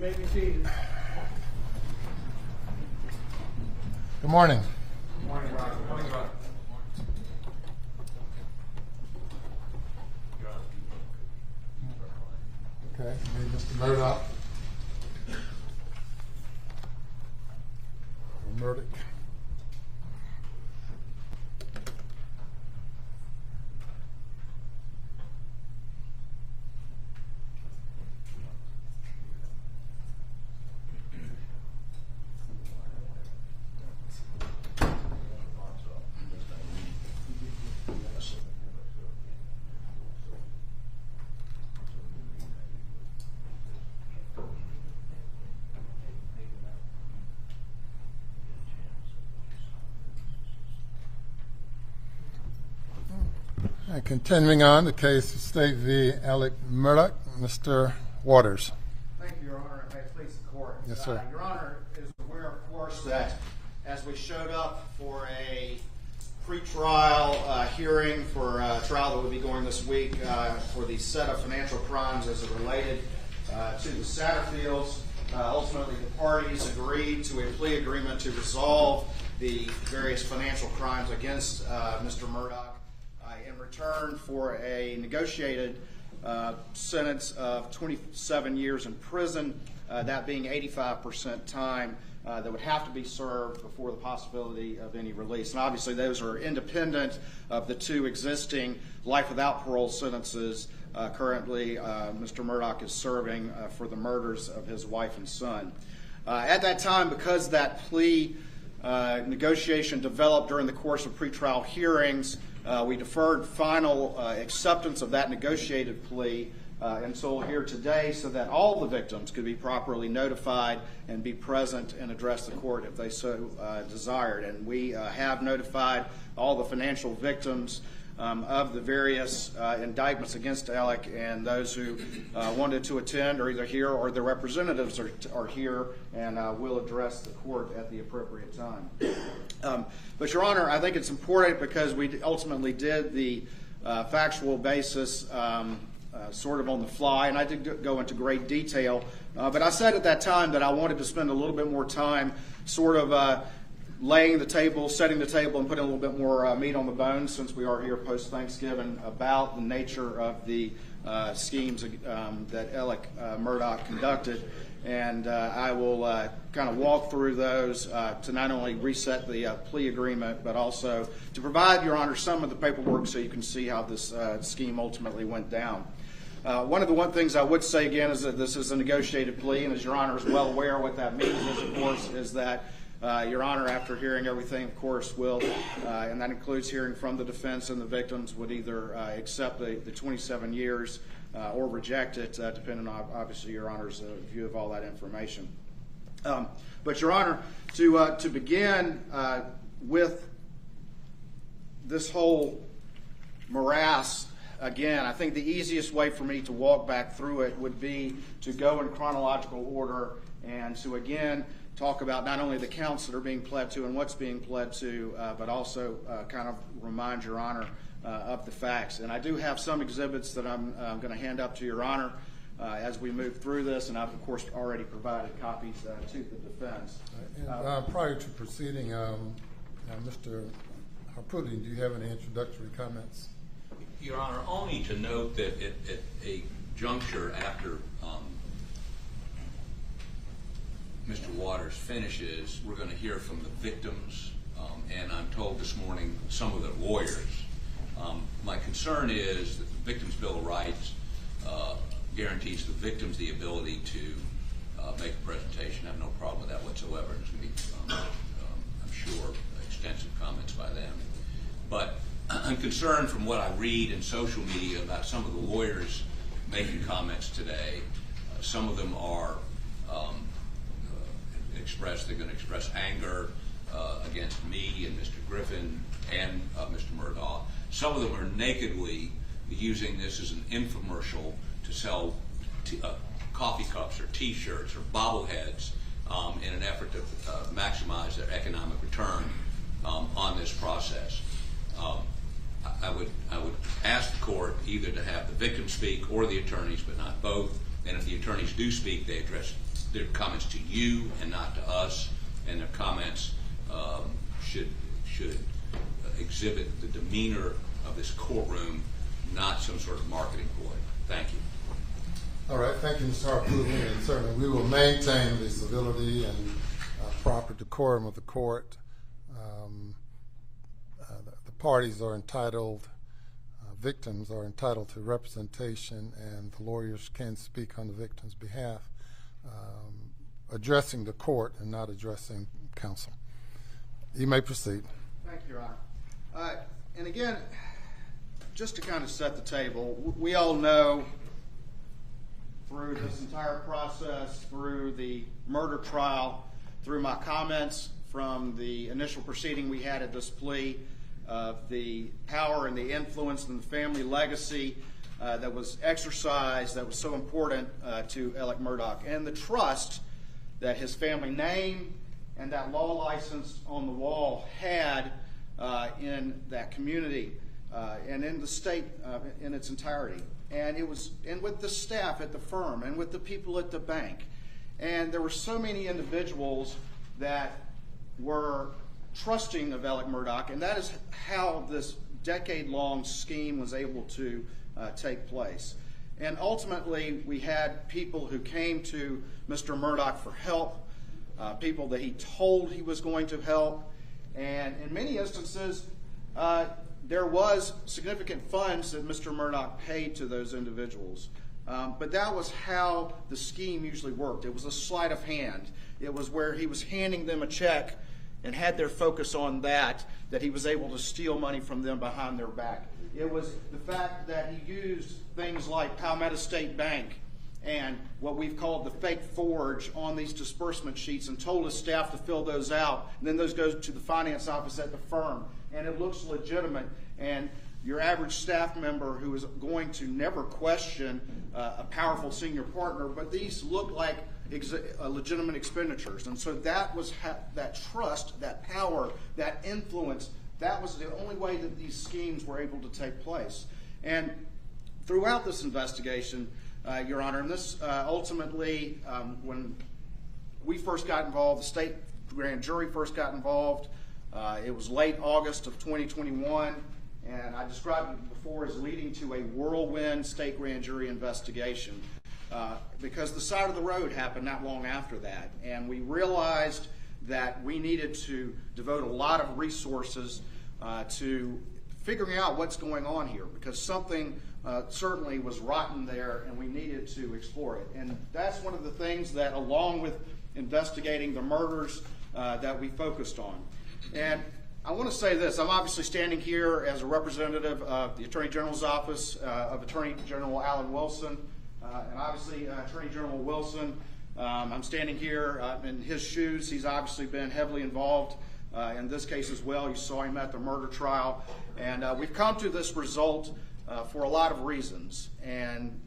may be seated. Good morning. Good morning, Roger. Good morning, Roger. Okay, Mr. Murdoch. Murdoch. Continuing on, the case of State v. Alec Murdoch, Mr. Waters. Thank you, Your Honor, and may it please the Court. Yes, sir. Your Honor is aware, of course, that as we showed up for a pre-trial hearing for a trial that will be going this week for the set of financial crimes as it related to the Satterfields, ultimately the parties agreed to a plea agreement to resolve the various financial crimes against Mr. Murdoch in return for a negotiated sentence of 27 years in prison, that being 85% time that would have to be served before the possibility of any release. And obviously those are independent of the two existing life without parole sentences currently Mr. Murdoch is serving for the murders of his wife and son. At that time, because that plea negotiation developed during the course of pretrial hearings, we deferred final acceptance of that negotiated plea until here today so that all the victims could be properly notified and be present and address the court if they so desired. And we have notified all the financial victims of the various indictments against Alec, and those who wanted to attend are either here or their representatives are here and will address the court at the appropriate time. But Your Honor, I think it's important because we ultimately did the factual basis sort of on the fly, and I did go into great detail, but I said at that time that I wanted to spend a little bit more time sort of laying the table, setting the table, and putting a little bit more meat on the bones since we are here post-Thanksgiving about the nature of the schemes that Alec Murdoch conducted. And I will kind of walk through those to not only reset the plea agreement, but also to provide, Your Honor, some of the paperwork so you can see how this scheme ultimately went down. One of the things I would say again is that this is a negotiated plea, and as Your Honor is well aware, what that means is, of course, is that Your Honor, after hearing everything, of course, will, and that includes hearing from the defense and the victims, would either accept the 27 years or reject it, depending on, obviously, Your Honor's view of all that information. But, Your Honor, to begin with this whole morass, again, I think the easiest way for me to walk back through it would be to go in chronological order and to, again, talk about not only the counts that are being pled to and what's being pled to, but also kind of remind Your Honor of the facts. And I do have some exhibits that I'm going to hand up to Your Honor as we move through this, and I've, of course, already provided copies to the defense. Prior to proceeding, Mr. Harpudi, do you have any introductory comments? Your Honor, only to note that at a juncture after Mr. Waters finishes, we're going to hear from the victims, and I'm told this morning some of the lawyers. My concern is that the Victims' Bill of Rights guarantees the victims the ability to make a presentation. I have no problem with that whatsoever. There's going to be, I'm sure, extensive comments by them. But I'm concerned from what I read in social media about some of the lawyers making comments today. Some of them are they're going to express anger against me and Mr. Griffin and Mr. Murdoch. Some of them are nakedly using this as an infomercial to sell coffee cups or T-shirts or bobbleheads in an effort to maximize their economic return on this process. I would ask the court either to have the victim speak or the attorneys, but not both. And if the attorneys do speak, they address they're comments to you and not to us, and their comments should exhibit the demeanor of this courtroom, not some sort of marketing ploy. Thank you. All right, thank you, Mr. Harpootlian, and certainly we will maintain the civility and proper decorum of the court. The parties are entitled, victims are entitled to representation, and the lawyers can speak on the victim's behalf, addressing the court and not addressing counsel. You may proceed. Thank you, Your Honor. And again, just to kind of set the table, we all know through this entire process, through the murder trial, through my comments from the initial proceeding we had at this plea, the power and the influence and the family legacy that was exercised, that was so important to Alec Murdaugh, and the trust that his family name and that law license on the wall had in that community and in the state in its entirety. And it was, and with the staff at the firm and with the people at the bank. And there were so many individuals that were trusting of Alec Murdaugh, and that is how this decade-long scheme was able to take place. And ultimately, we had people who came to Mr. Murdaugh for help, people that he told he was going to help, and in many instances, there was significant funds that Mr. Murdaugh paid to those individuals. But that was how the scheme usually worked. It was a sleight of hand. It was where he was handing them a check and had their focus on that he was able to steal money from them behind their back. It was the fact that he used things like Palmetto State Bank and what we've called the fake forge on these disbursement sheets and told his staff to fill those out. And then those go to the finance office at the firm, and it looks legitimate. And your average staff member who is going to never question a powerful senior partner, but these look like legitimate expenditures. And so that was that trust, that power, that influence, that was the only way that these schemes were able to take place. And throughout this investigation, Your Honor, and this ultimately, when we first got involved, the state grand jury first got involved, it was late August of 2021, and I described it before as leading to a whirlwind state grand jury investigation because the side of the road happened not long after that, and we realized that we needed to devote a lot of resources to figuring out what's going on here, because something certainly was rotten there and we needed to explore it. And that's one of the things that, along with investigating the murders, that we focused on. And I want to say this, I'm obviously standing here as a representative of the Attorney General's Office of Attorney General Alan Wilson, and obviously Attorney General Wilson, I'm standing here in his shoes. He's obviously been heavily involved in this case as well. You saw him at the murder trial. And we've come to this result for a lot of reasons. And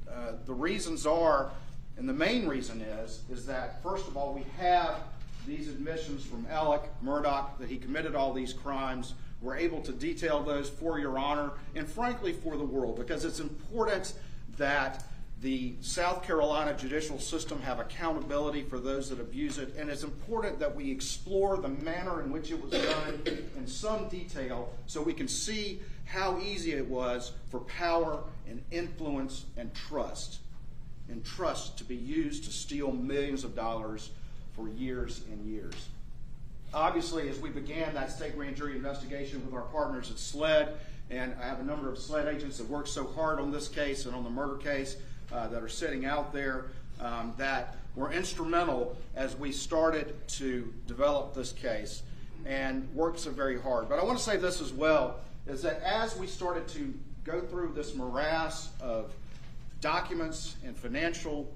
the reasons are, and the main reason is that, first of all, we have these admissions from Alec Murdaugh that he committed all these crimes. We're able to detail those for Your Honor and frankly for the world, because it's important that the South Carolina judicial system have accountability for those that abuse it, and it's important that we explore the manner in which it was done in some detail so we can see how easy it was for power and influence and trust to be used to steal millions of dollars for years and years. Obviously, as we began that state grand jury investigation with our partners at SLED, and I have a number of SLED agents that worked so hard on this case and on the murder case that are sitting out there that were instrumental as we started to develop this case and worked so very hard. But I want to say this as well, is that as we started to go through this morass of documents and financial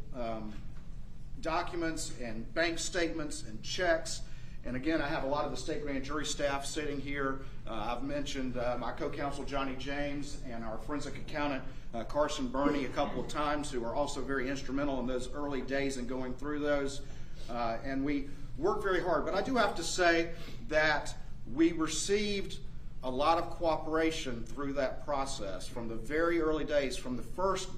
documents and bank statements and checks, and again, I have a lot of the state grand jury staff sitting here. I've mentioned my co-counsel Johnny James and our forensic accountant Carson Burney a couple of times, who are also very instrumental in those early days in going through those. And we worked very hard. But I do have to say that we received a lot of cooperation through that process from the very early days, from the first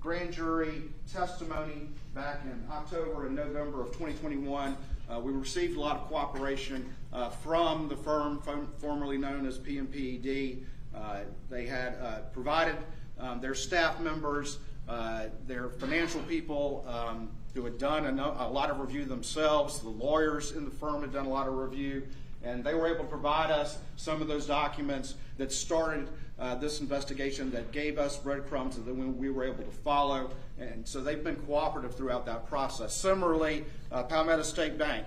grand jury testimony back in October and November of 2021. We received a lot of cooperation from the firm formerly known as PMPED. They had provided their staff members, their financial people who had done a lot of review themselves. The lawyers in the firm had done a lot of review, and they were able to provide us some of those documents that started this investigation, that gave us breadcrumbs that we were able to follow. And so they've been cooperative throughout that process. Similarly, Palmetto State Bank.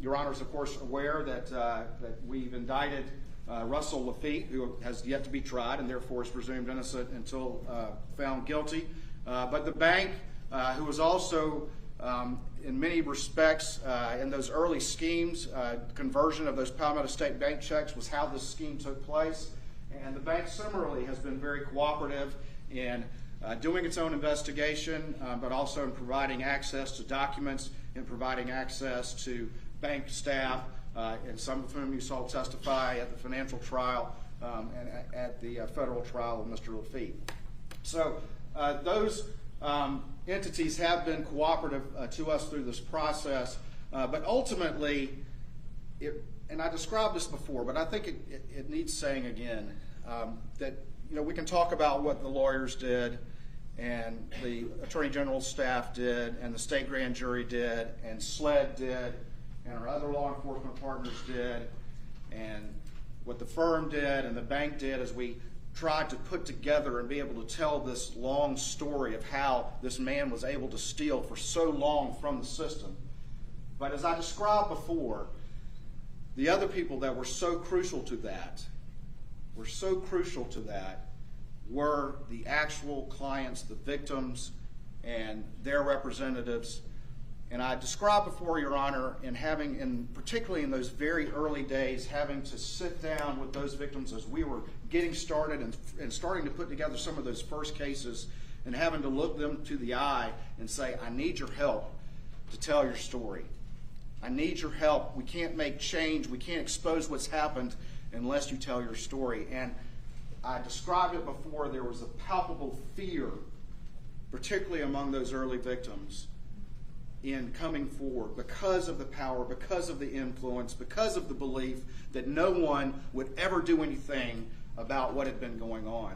Your Honor is, of course, aware that we've indicted Russell Lafitte, who has yet to be tried and therefore is presumed innocent until found guilty. But the bank, who was also in many respects in those early schemes, conversion of those Palmetto State Bank checks was how this scheme took place. And the bank similarly has been very cooperative in doing its own investigation, but also in providing access to documents and providing access to bank staff, and some of whom you saw testify at the financial trial and at the federal trial of Mr. Lafitte. So those entities have been cooperative to us through this process, but ultimately, and I described this before, but I think it needs saying again, that we can talk about what the lawyers did and the Attorney General's staff did and the state grand jury did and SLED did and our other law enforcement partners did and what the firm did and the bank did as we tried to put together and be able to tell this long story of how this man was able to steal for so long from the system. But as I described before, the other people that were so crucial to that were the actual clients, the victims, and their representatives. And I described before, Your Honor, particularly in those very early days, having to sit down with those victims as we were getting started and starting to put together some of those first cases and having to look them to the eye and say, I need your help to tell your story. I need your help. We can't make change. We can't expose what's happened unless you tell your story. And I described it before, there was a palpable fear, particularly among those early victims, in coming forward because of the power, because of the influence, because of the belief that no one would ever do anything about what had been going on.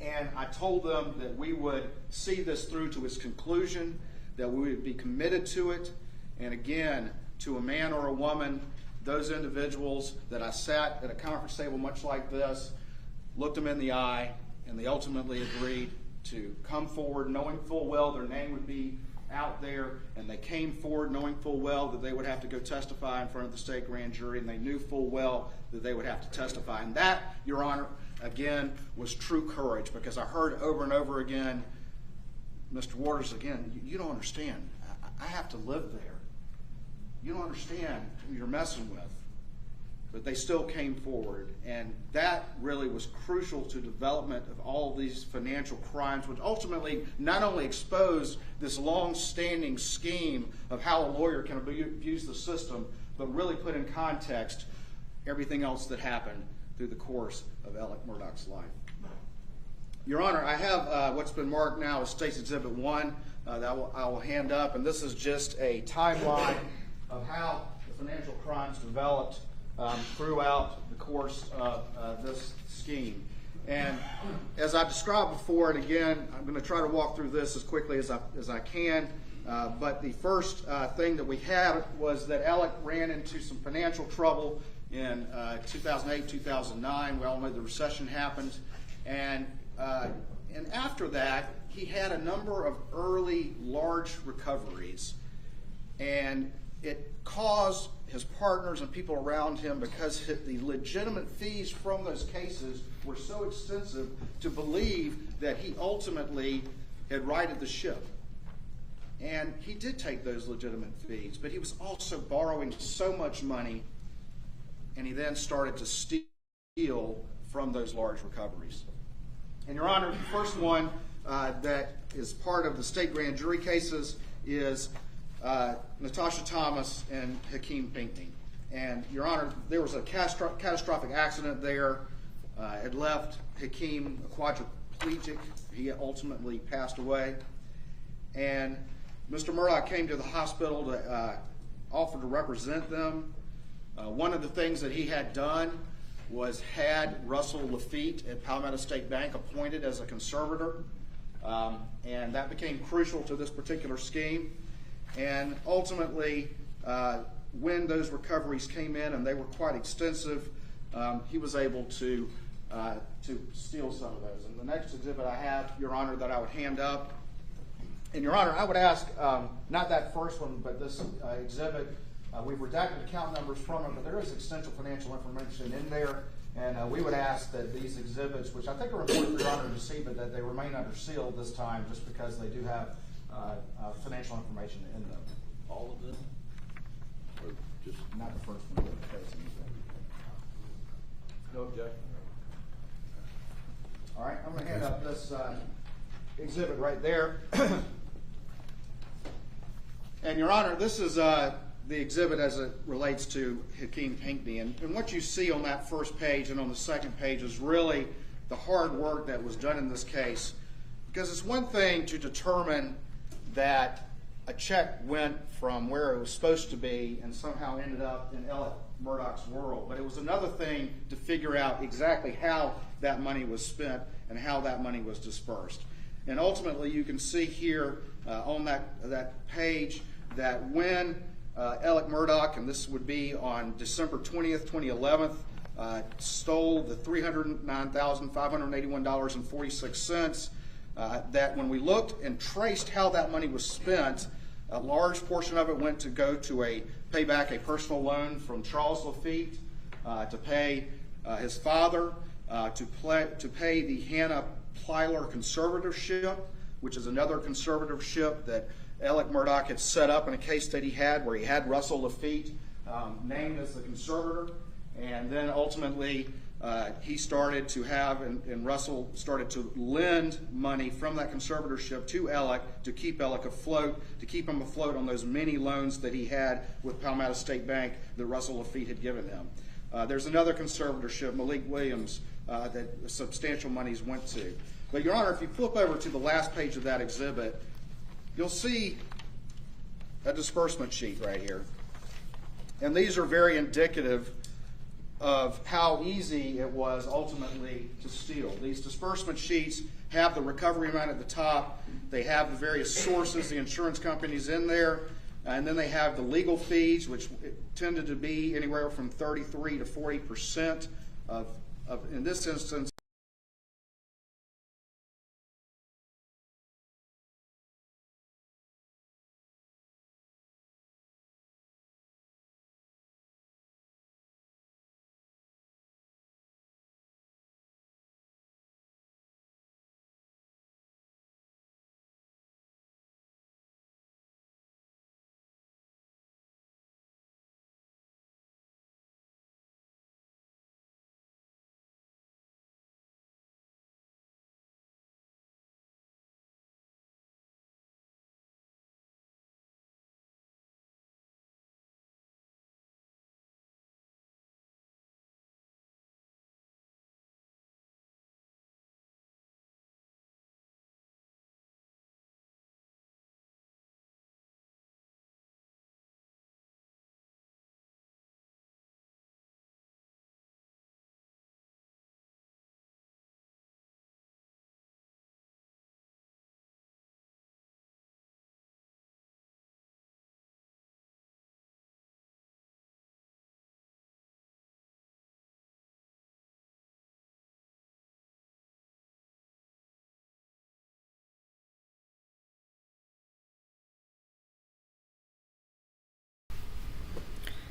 And I told them that we would see this through to its conclusion, that we would be committed to it, and again, to a man or a woman, those individuals that I sat at a conference table much like this, looked them in the eye, and they ultimately agreed to come forward knowing full well their name would be out there, and they came forward knowing full well that they would have to go testify in front of the state grand jury, and they knew full well that they would have to testify. And that, Your Honor, again, was true courage, because I heard over and over again, Mr. Waters, again, you don't understand. I have to live there. You don't understand who you're messing with. But they still came forward, and that really was crucial to development of all of these financial crimes, which ultimately not only exposed this long-standing scheme of how a lawyer can abuse the system, but really put in context everything else that happened through the course of Alec Murdaugh's life. Your Honor, I have what's been marked now as State's Exhibit 1 that I will hand up, and this is just a timeline of how the financial crimes developed throughout the course of this scheme. And as I described before, and again, I'm going to try to walk through this as quickly as I can, but the first thing that we had was that Alec ran into some financial trouble in 2008, 2009. We all know the recession happened. And after that, he had a number of early large recoveries. And it caused his partners and people around him, because the legitimate fees from those cases were so extensive, to believe that he ultimately had righted the ship. And he did take those legitimate fees, but he was also borrowing so much money, and he then started to steal from those large recoveries. And Your Honor, the first one that is part of the state grand jury cases is Natasha Thomas and Hakeem Pinckney. And Your Honor, there was a catastrophic accident there. It left Hakeem a quadriplegic he ultimately passed away. And Mr. Murdoch came to the hospital to offer to represent them. One of the things that he had done was had Russell Lafitte at Palmetto State Bank appointed as a conservator, and that became crucial to this particular scheme. And ultimately, when those recoveries came in, and they were quite extensive, he was able to steal some of those. And the next exhibit I have, Your Honor, that I would hand up. And Your Honor, I would ask, not that first one, but this exhibit, we've redacted account numbers from it, but there is extensive financial information in there. And we would ask that these exhibits, which I think are important for Your Honor to see, but that they remain under seal this time, just because they do have financial information in them. All of them? Or just Not the first one, but the first one. no objection? All right, I'm going to hand up this exhibit right there. And Your Honor, this is the exhibit as it relates to Hakeem Pinkney. And what you see on that first page and on the second page is really the hard work that was done in this case. Because it's one thing to determine that a check went from where it was supposed to be and somehow ended up in Alec Murdoch's world. But it was another thing to figure out exactly how that money was spent and how that money was dispersed. And ultimately, you can see here on that page that when Alec Murdoch, and this would be on December 20th, 2011, stole the $309,581.46, that when we looked and traced how that money was spent, a large portion of it went to go to pay back a personal loan from Charles Lafitte, to pay his father, to pay the Hannah Plyler conservatorship, which is another conservatorship that Alec Murdoch had set up in a case that he had where he had Russell Lafitte named as the conservator. And then ultimately he started to have, and Russell started to lend money from that conservatorship to Alec to keep Alec afloat, to keep him afloat on those many loans that he had with Palmetto State Bank that Russell Lafitte had given him. There's another conservatorship, Malik Williams, that substantial monies went to. But Your Honor, if you flip over to the last page of that exhibit, you'll see a disbursement sheet right here. And these are very indicative of how easy it was ultimately to steal. These disbursement sheets have the recovery amount at the top. They have the various sources, the insurance companies in there, and then they have the legal fees, which tended to be anywhere from 33 to 40% of in this instance,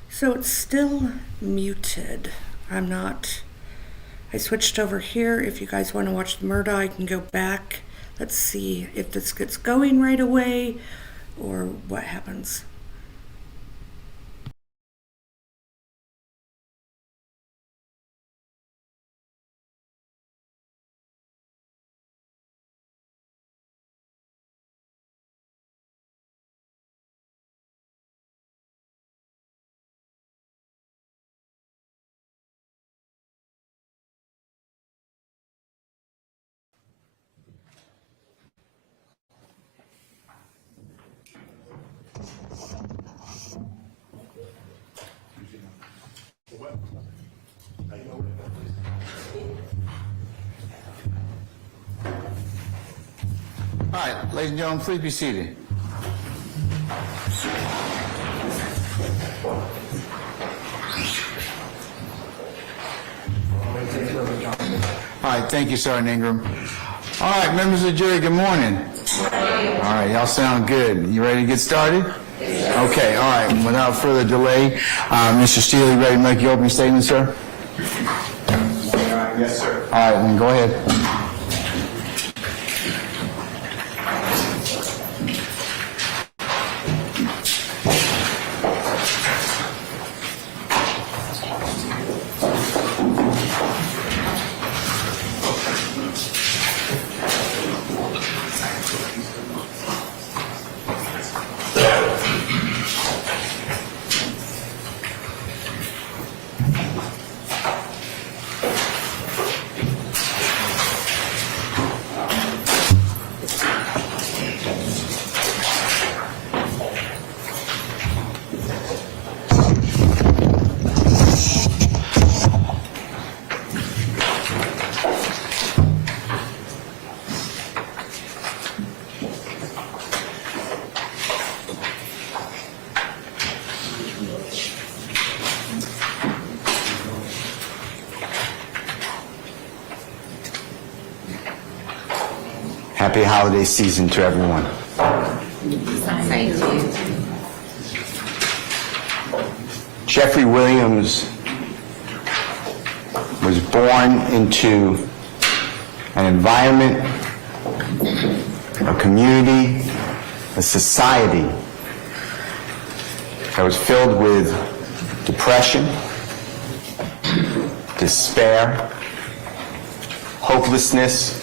So it's still muted. I switched over here. If you guys want to watch the Murdoch, I can go back. Let's see if this gets going right away or what happens. All right, ladies and gentlemen, please be seated. All right, thank you, Sergeant Ingram. All right, members of the jury, good morning. All right, y'all sound good. You ready to get started? Okay, all right, without further delay, Mr. Steele, you ready to make your opening statement, sir? Yes, sir. All right, then go ahead. Happy holiday season to everyone. Thank you. Jeffrey Williams was born into an environment, a community, a society that was filled with depression, despair, hopelessness,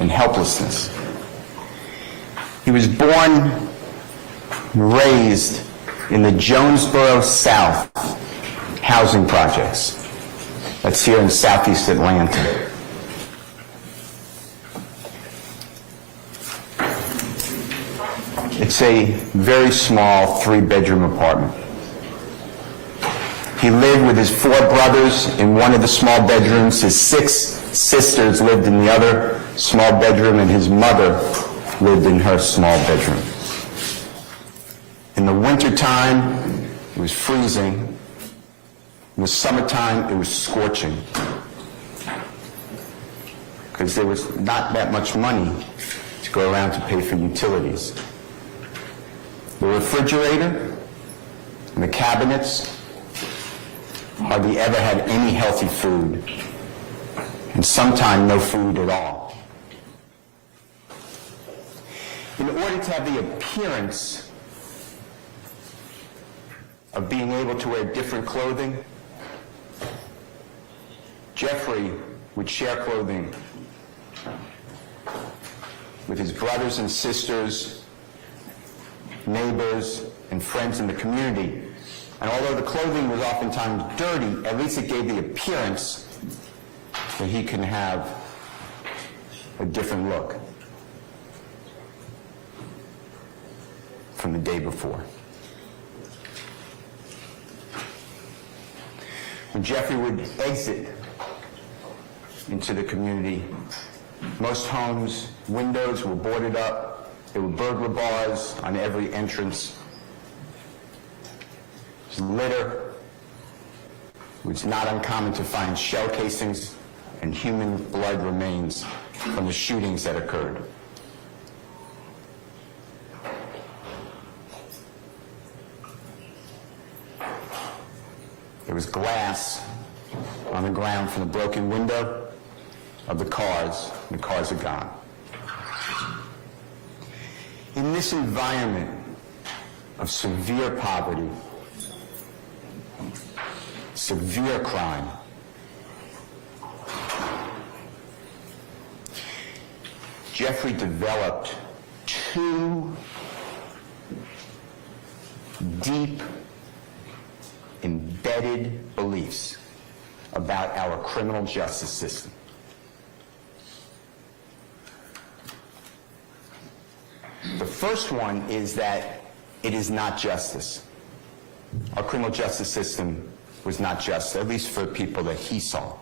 and helplessness. He was born and raised in the Jonesboro South housing projects. That's here in southeast Atlanta. It's a very small 3-bedroom apartment. He lived with his 4 brothers in one of the small bedrooms. His 6 sisters lived in the other small bedroom, and his mother lived in her small bedroom. In the wintertime, it was freezing. In the summertime, it was scorching, because there was not that much money to go around to pay for utilities. The refrigerator and the cabinets hardly ever had any healthy food, and sometimes no food at all. In order to have the appearance of being able to wear different clothing, Jeffrey would share clothing with his brothers and sisters, neighbors, and friends in the community. And although the clothing was oftentimes dirty, at least it gave the appearance that he can have a different look from the day before. When Jeffrey would exit into the community, most homes' windows were boarded up. There were burglar bars on every entrance. Litter. It was not uncommon to find shell casings and human blood remains from the shootings that occurred. There was glass on the ground from the broken window of the cars. The cars are gone. In this environment of severe poverty, severe crime, Jeffrey developed 2 deep, embedded beliefs about our criminal justice system. The first one is that it is not justice. Our criminal justice system was not just, at least for people that he saw.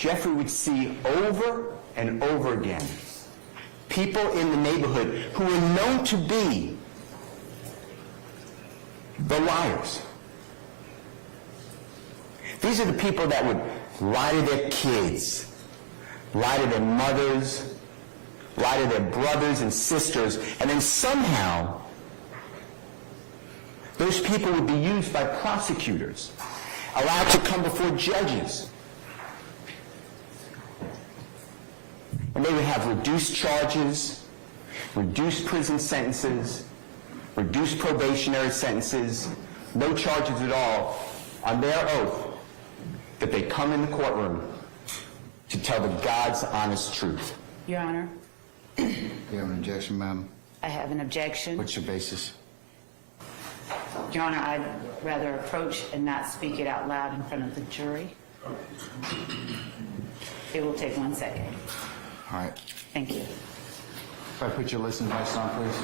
Jeffrey would see over and over again people in the neighborhood who were known to be the liars. These are the people that would lie to their kids, lie to their mothers, lie to their brothers and sisters, and then somehow those people would be used by prosecutors, allowed to come before judges. And they would have reduced charges, reduced prison sentences, reduced probationary sentences, no charges at all, on their oath that they come in the courtroom to tell the God's honest truth. Your Honor, You have an objection, ma'am? I have an objection. What's your basis? Your Honor, I'd rather approach and not speak it out loud in front of the jury. It will take 1 second. All right. Thank you. If I put your listening device on, please.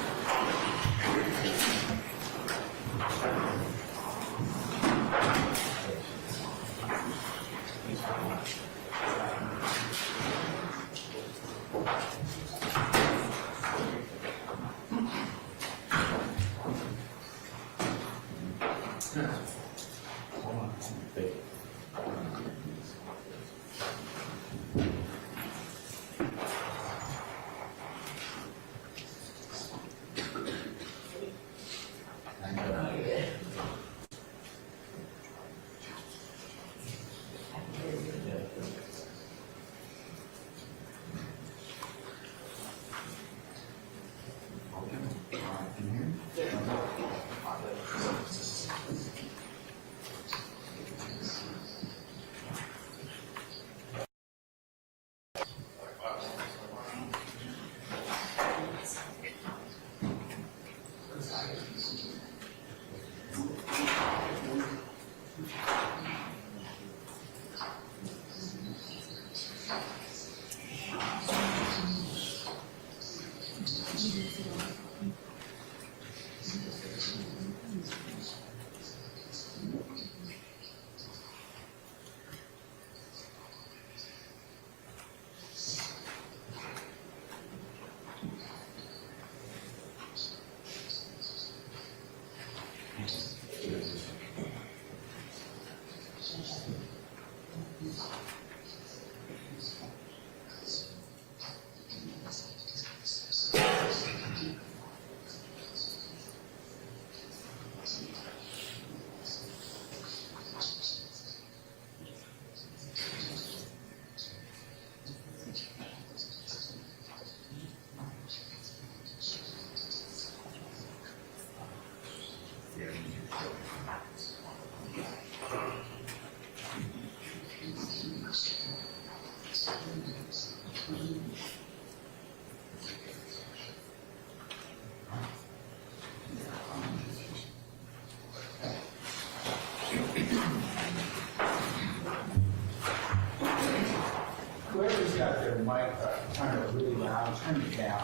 Whoever's got their mic turn it really loud, turn it down.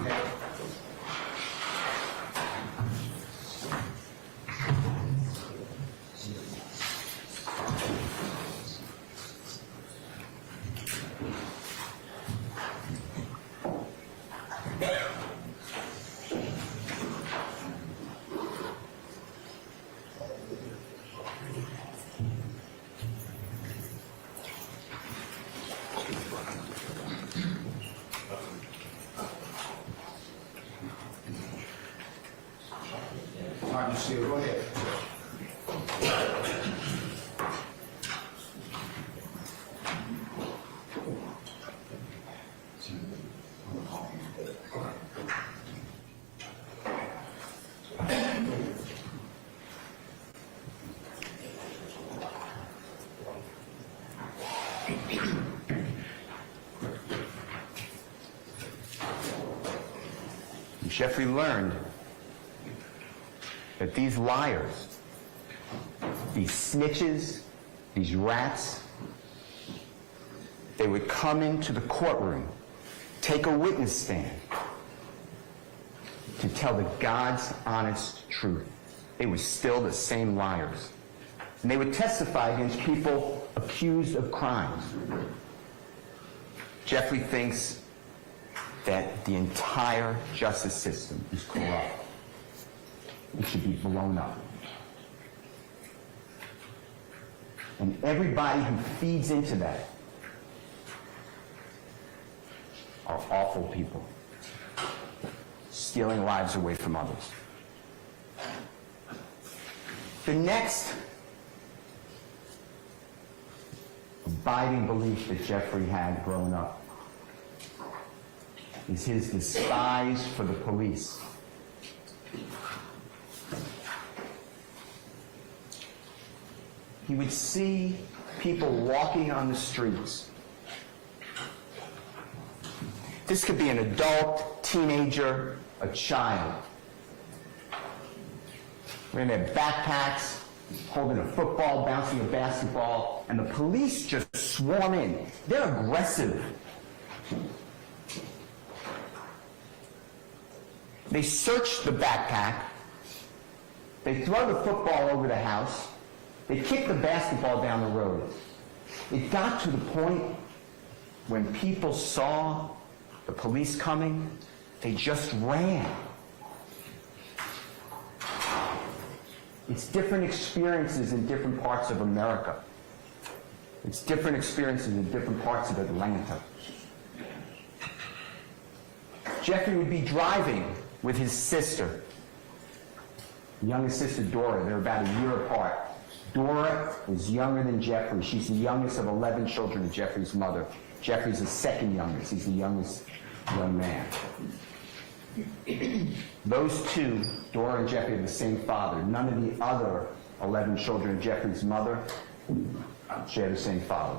Okay? Go ahead. Jeffrey learned that these liars, these snitches, these rats, they would come into the courtroom, take a witness stand to tell the God's honest truth. They were still the same liars. and they would testify against people accused of crimes. Jeffrey thinks that the entire justice system is corrupt. It should be blown up. And everybody who feeds into that are awful people, stealing lives away from others. The next abiding belief that Jeffrey had growing up is his despise for the police. He would see people walking on the streets. This could be an adult, teenager, a child. Wearing their backpacks, holding a football, bouncing a basketball, and the police just swarm in. They're aggressive. They search the backpack. They throw the football over the house. They kick the basketball down the road. It got to the point when people saw the police coming, they just ran. It's different experiences in different parts of America. It's different experiences in different parts of Atlanta. Jeffrey would be driving with his sister, youngest sister Dora. They're about a year apart. Dora is younger than Jeffrey. She's the youngest of 11 children of Jeffrey's mother. Jeffrey's the second youngest. He's the youngest young man. Those two, Dora and Jeffrey, have the same father. None of the other 11 children of Jeffrey's mother share the same father.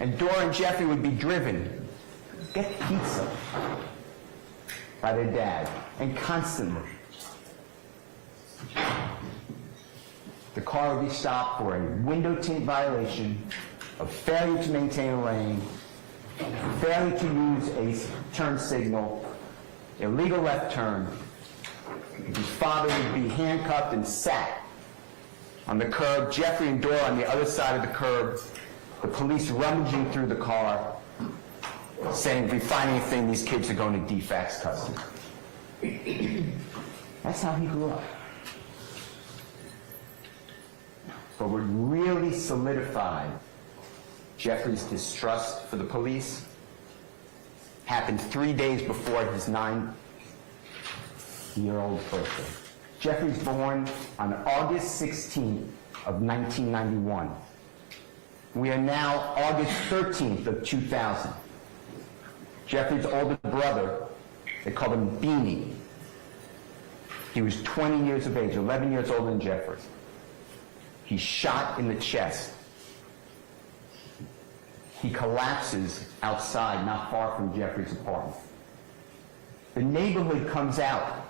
And Dora and Jeffrey would be driven, get pizza, by their dad, and constantly. The car would be stopped for a window tint violation, a failure to maintain a lane, failure to use a turn signal, illegal left turn. His father would be handcuffed and sat on the curb, Jeffrey and Dora on the other side of the curb, the police rummaging through the car, saying, if we find anything, these kids are going to DFACS custody. That's how he grew up. But what really solidified Jeffrey's distrust for the police happened 3 days before his 9-year-old birthday. Jeffrey's born on August 16th of 1991. We are now August 13th of 2000. Jeffrey's older brother, they called him Beanie. He was 20 years of age, 11 years older than Jeffrey. He's shot in the chest. He collapses outside, not far from Jeffrey's apartment. The neighborhood comes out.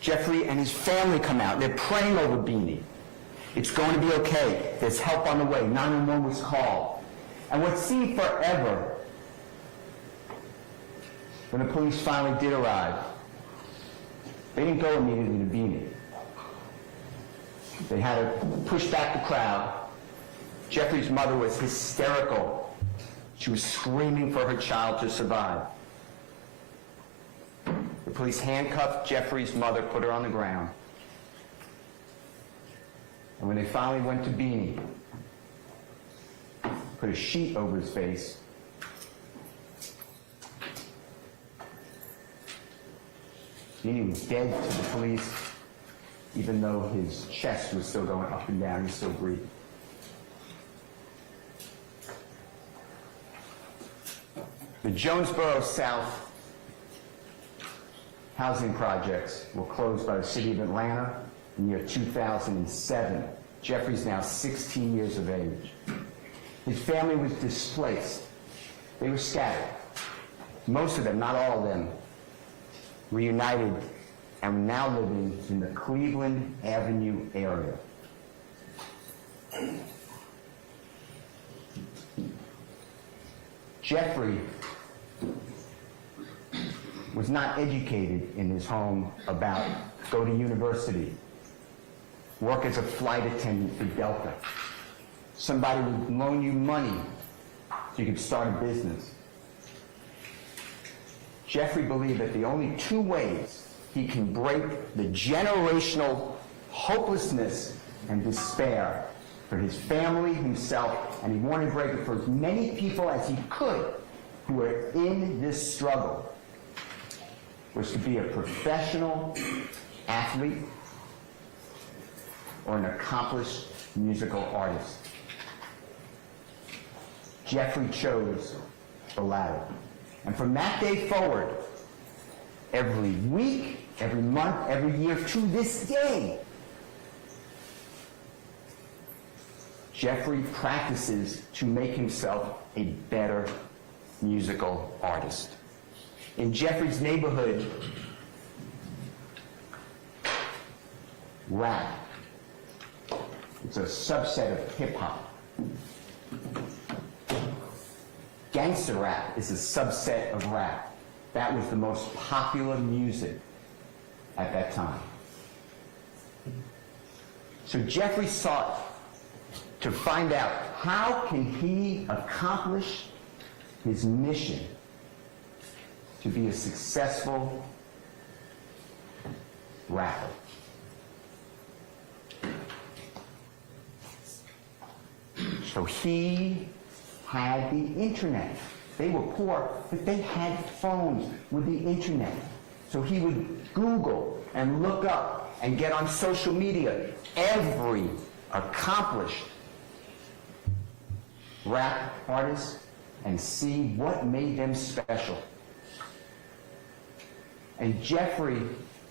Jeffrey and his family come out. They're praying over Beanie. It's going to be okay. There's help on the way. 911 was called. And what seemed forever, when the police finally did arrive, they didn't go immediately to Beanie. They had to push back the crowd. Jeffrey's mother was hysterical. She was screaming for her child to survive. The police handcuffed Jeffrey's mother, put her on the ground. And when they finally went to Beanie, put a sheet over his face, Beanie was dead to the police, even though his chest was still going up and down, he was still breathing. The Jonesboro South housing projects were closed by the city of Atlanta in the year 2007. Jeffrey's now 16 years of age. His family was displaced. They were scattered. Most of them, not all of them, reunited and were now living in the Cleveland Avenue area. Jeffrey was not educated in his home about go to university, work as a flight attendant for Delta. Somebody would loan you money so you could start a business. Jeffrey believed that the only two ways he can break the generational hopelessness and despair for his family, himself, and he wanted to break it for as many people as he could who were in this struggle, was to be a professional athlete or an accomplished musical artist. Jeffrey chose the latter. And from that day forward, every week, every month, every year, to this day, Jeffrey practices to make himself a better musical artist. In Jeffrey's neighborhood, rap, it's a subset of hip-hop. Gangster rap is a subset of rap. That was the most popular music at that time. So Jeffrey sought to find out how can he accomplish his mission to be a successful rapper. So he had the internet. They were poor, but they had phones with the internet. So he would Google and look up and get on social media every accomplished rap artist and see what made them special. And Jeffrey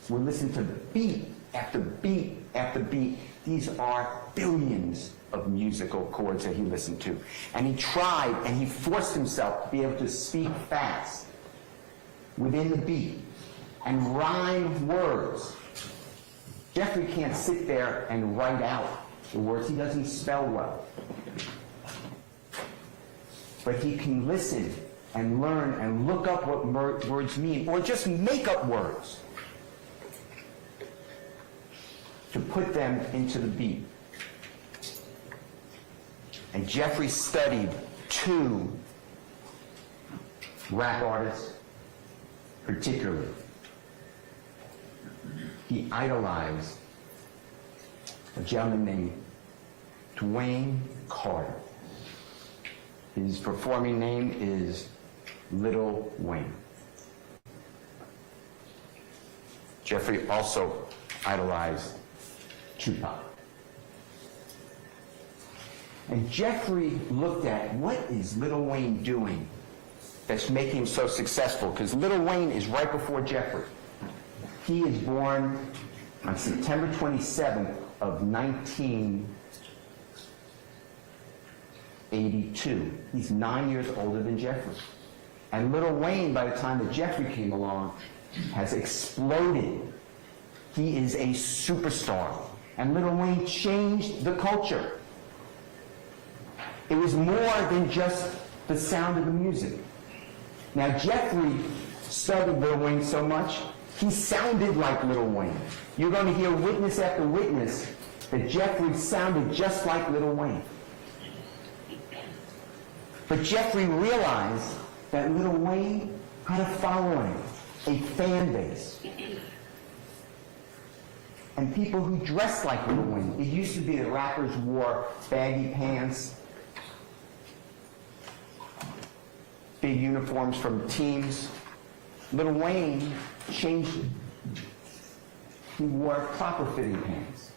would listen to beat after beat after beat. These are billions of musical chords that he listened to. And he tried and he forced himself to be able to speak fast within the beat and rhyme words. Jeffrey can't sit there and write out the words. He doesn't spell well. But he can listen and learn and look up what words mean, or just make up words to put them into the beat. And Jeffrey studied two rap artists particularly. He idolized a gentleman named Dwayne Carter. His performing name is Little Wayne. Jeffrey also idolized Tupac. And Jeffrey looked at what is Little Wayne doing that's making him so successful, because Little Wayne is right before Jeffrey. He is born on September 27th of 1982. He's 9 years older than Jeffrey. And Little Wayne, by the time that Jeffrey came along, has exploded. He is a superstar. And Little Wayne changed the culture. It was more than just the sound of the music. Now, Jeffrey studied Little Wayne so much, he sounded like Little Wayne. You're going to hear witness after witness that Jeffrey sounded just like Little Wayne. But Jeffrey realized that Little Wayne had a following, a fan base, and people who dressed like Little Wayne. It used to be that rappers wore baggy pants, big uniforms from teams. Little Wayne changed it. He wore proper fitting pants.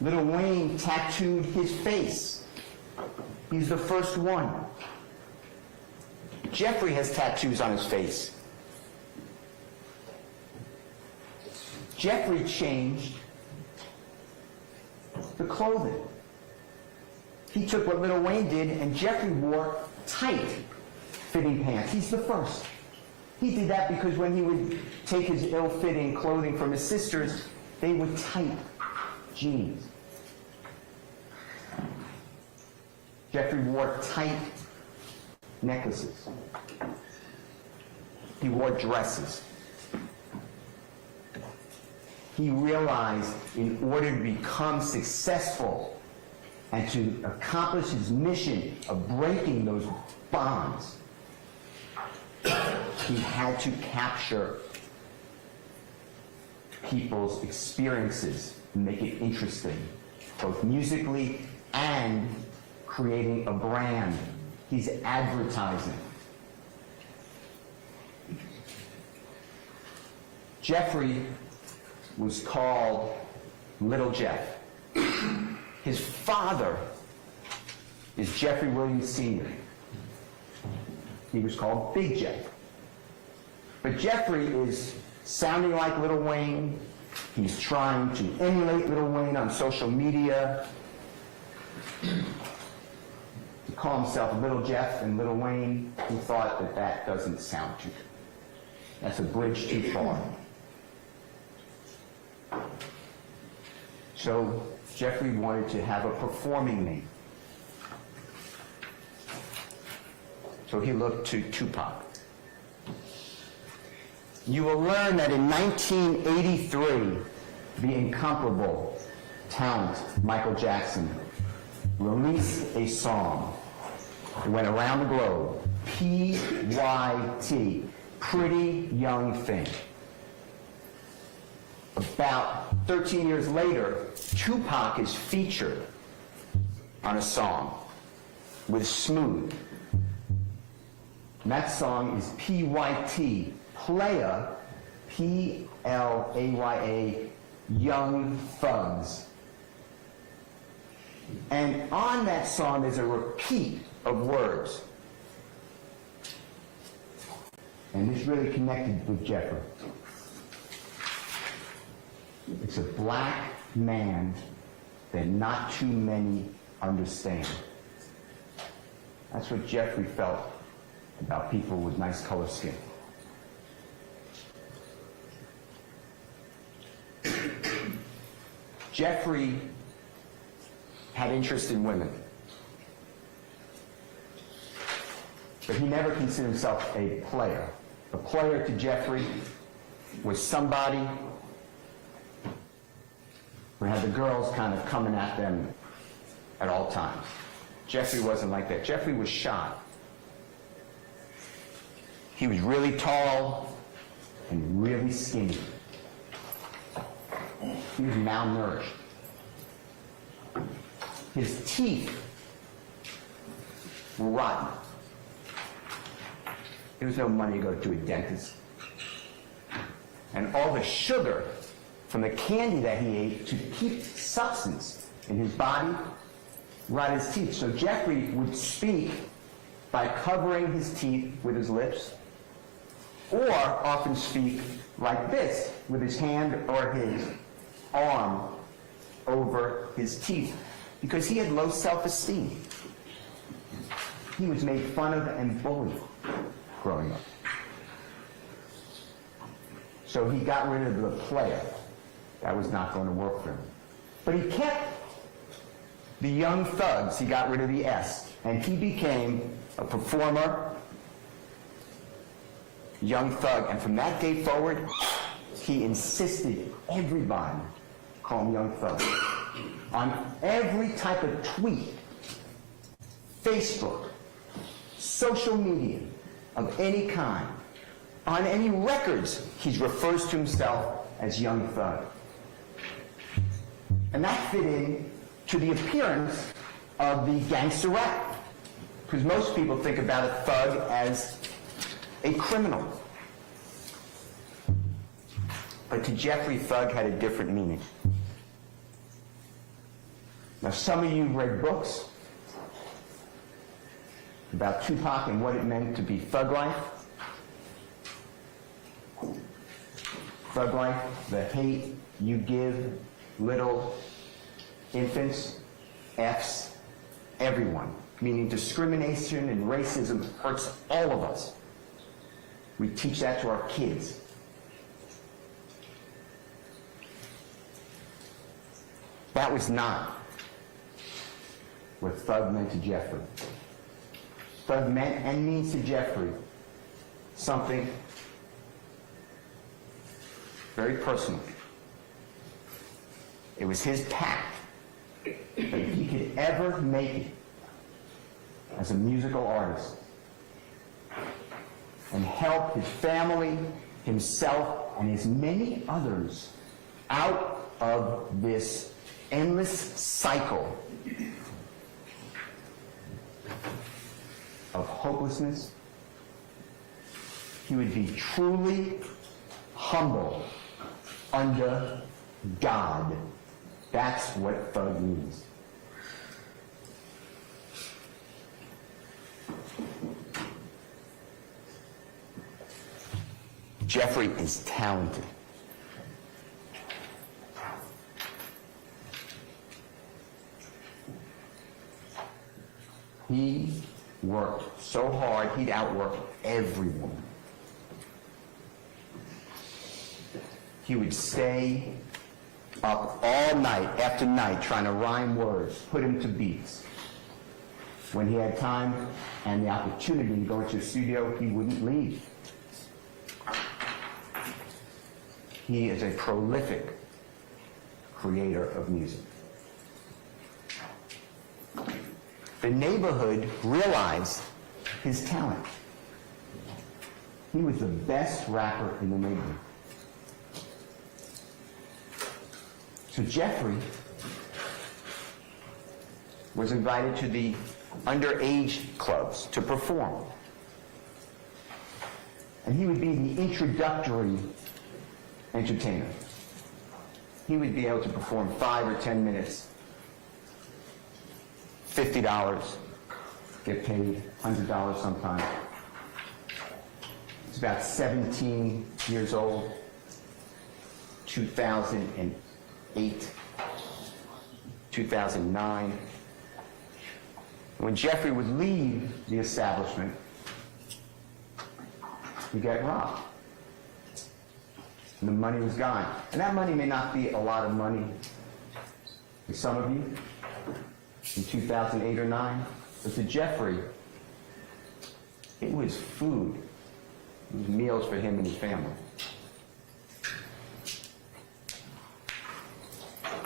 Little Wayne tattooed his face. He's the first one. Jeffrey has tattoos on his face. Jeffrey changed the clothing. He took what Little Wayne did, and Jeffrey wore tight fitting pants. He's the first. He did that because when he would take his ill-fitting clothing from his sisters, they were tight jeans. Jeffrey wore tight necklaces. He wore dresses. he realized in order to become successful and to accomplish his mission of breaking those bonds, he had to capture people's experiences and make it interesting, both musically and creating a brand. He's advertising. Jeffrey was called Little Jeff. His father is Jeffrey Williams Sr. He was called Big Jeff. But Jeffrey is sounding like Lil Wayne. He's trying to emulate Lil Wayne on social media. To call himself Little Jeff and Lil Wayne, he thought that that doesn't sound too good. That's a bridge too far. So Jeffrey wanted to have a performing name. So he looked to Tupac. You will learn that in 1983, the incomparable talent Michael Jackson released a song that went around the globe, P.Y.T., Pretty Young Thing. About 13 years later, Tupac is featured on a song with Smooth. And that song is P.Y.T., Playa, P-L-A-Y-A, Young Thugs. And on that song, there's a repeat of words. And this really connected with Jeffrey. It's a black man that not too many understand. That's what Jeffrey felt about people with nice color skin. Jeffrey had interest in women, but he never considered himself a player. A player to Jeffrey was somebody who had the girls kind of coming at them at all times. Jeffrey wasn't like that. Jeffrey was shy. He was really tall and really skinny. He was malnourished. His teeth were rotten. There was no money to go to a dentist. And all the sugar from the candy that he ate to keep substance in his body rotted his teeth. So Jeffrey would speak by covering his teeth with his lips, or often speak like this, with his hand or his arm over his teeth, because he had low self-esteem. He was made fun of and bullied growing up. So he got rid of the player. That was not going to work for him. But he kept the young thugs. He got rid of the S, and he became a performer, young thug. And from that day forward, he insisted everybody call him Young Thug. On every type of tweet, Facebook, social media of any kind, on any records, he refers to himself as Young Thug. And that fit in to the appearance of the gangster rap. Because most people think about a thug as a criminal. But to Jeffrey, thug had a different meaning. Now, some of you read books about Tupac and what it meant to be thug life. Thug life, the hate you give little infants, F's, everyone. Meaning discrimination and racism hurts all of us. We teach that to our kids. That was not what thug meant to Jeffrey. Thug meant and means to Jeffrey something very personal. It was his pact that if he could ever make it as a musical artist and help his family, himself, and his many others out of this endless cycle of hopelessness, he would be truly humble under God. That's what thug means. Jeffrey is talented. He worked so hard, he'd outwork everyone. He would stay up all night after night trying to rhyme words, put him to beats. When he had time and the opportunity to go into the studio, he wouldn't leave. He is a prolific creator of music. The neighborhood realized his talent. He was the best rapper in the neighborhood. So Jeffrey was invited to the underage clubs to perform. And he would be the introductory entertainer. He would be able to perform 5 or 10 minutes, $50, get paid $100 sometimes. He's about 17 years old, 2008, 2009. When Jeffrey would leave the establishment, he'd get robbed. And the money was gone. And that money may not be a lot of money for some of you in 2008 or 9, but to Jeffrey, it was food. It was meals for him and his family.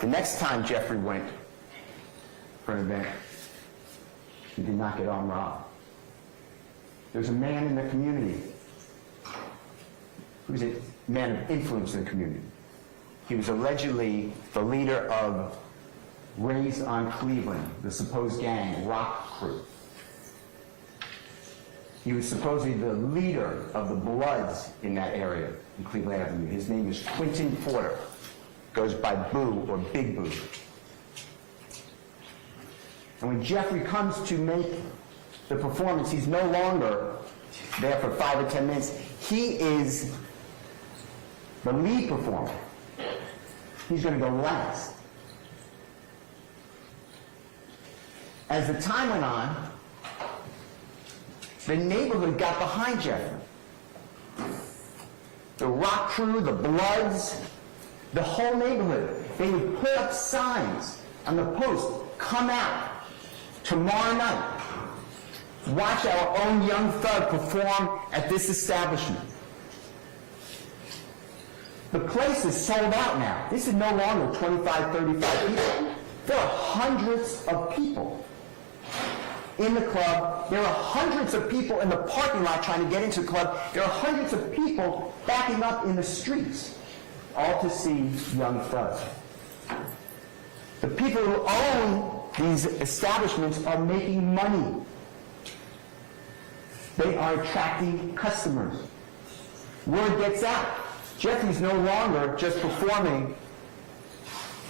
The next time Jeffrey went for an event, he did not get armed robbed. There's a man in the community who's a man of influence in the community. He was allegedly the leader of Raised on Cleveland, the supposed gang, rock crew. He was supposedly the leader of the Bloods in that area, in Cleveland Avenue. His name is Quentin Porter. Goes by Boo or Big Boo. And when Jeffrey comes to make the performance, he's no longer there for 5 or 10 minutes. He is the lead performer. He's going to go last. As the time went on, the neighborhood got behind Jeffrey. The rock crew, the Bloods, the whole neighborhood, they would put up signs on the post, come out tomorrow night. Watch our own young thug perform at this establishment. The place is sold out now. This is no longer 25, 35 people. There are hundreds of people in the club. There are hundreds of people in the parking lot trying to get into the club. There are hundreds of people backing up in the streets, all to see Young Thug. The people who own these establishments are making money. They are attracting customers. Word gets out. Jeffrey's no longer just performing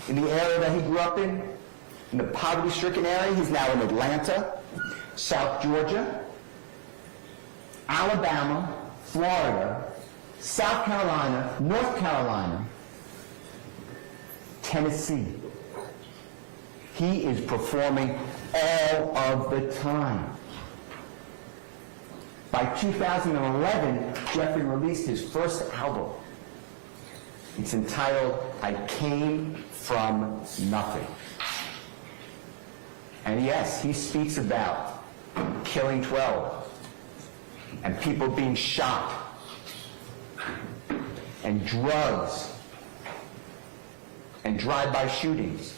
in the area that he grew up in the poverty-stricken area. He's now in Atlanta, South Georgia, Alabama, Florida, South Carolina, North Carolina, Tennessee. He is performing all of the time. By 2011, Jeffrey released his first album. It's entitled, I Came From Nothing. And yes, he speaks about killing 12 and people being shot and drugs and drive-by shootings.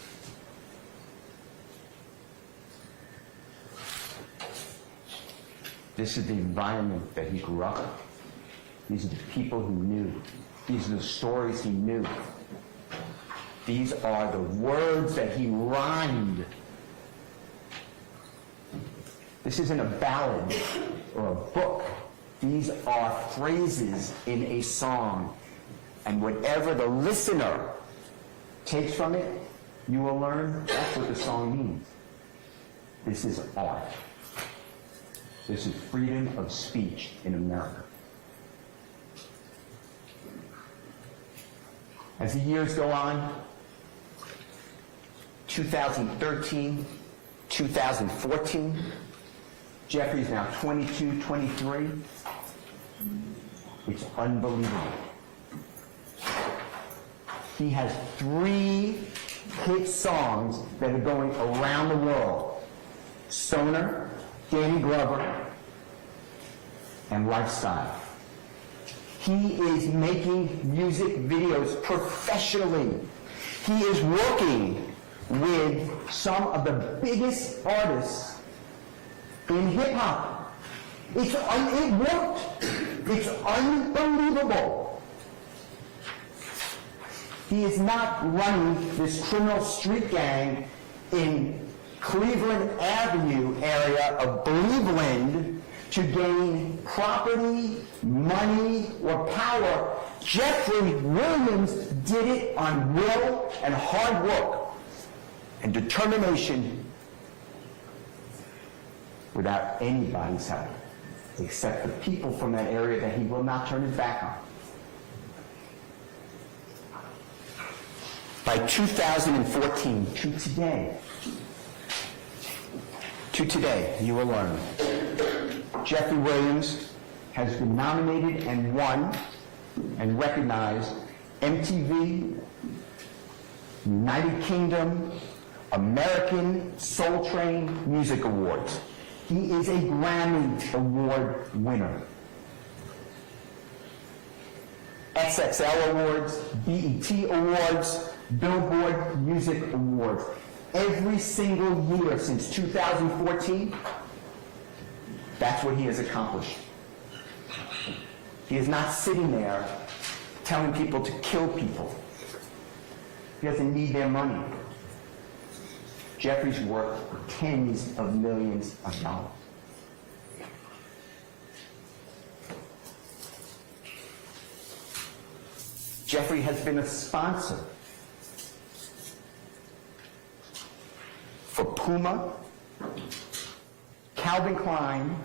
This is the environment that he grew up in. These are the people he knew. These are the stories he knew. These are the words that he rhymed. This isn't a ballad or a book. These are phrases in a song. And whatever the listener takes from it, you will learn that's what the song means. This is art. This is freedom of speech in America. As the years go on, 2013, 2014, Jeffrey's now 22, 23. It's unbelievable. He has 3 hit songs that are going around the world. Stoner, Danny Glover, and Lifestyle. He is making music videos professionally. He is working with some of the biggest artists in hip-hop. It worked. It's unbelievable. He is not running this criminal street gang in Cleveland Avenue area of Cleveland to gain property, money, or power. Jeffrey Williams did it on will and hard work and determination without anybody's help, except the people from that area that he will not turn his back on. By 2014, to today, you will learn. Jeffrey Williams has been nominated and won and recognized MTV, United Kingdom, American Soul Train Music Awards. He is a Grammy Award winner. XXL Awards, BET Awards, Billboard Music Awards. Every single year since 2014, that's what he has accomplished. He is not sitting there telling people to kill people. He doesn't need their money. Jeffrey's worth tens of millions of dollars. Jeffrey has been a sponsor for Puma, Calvin Klein.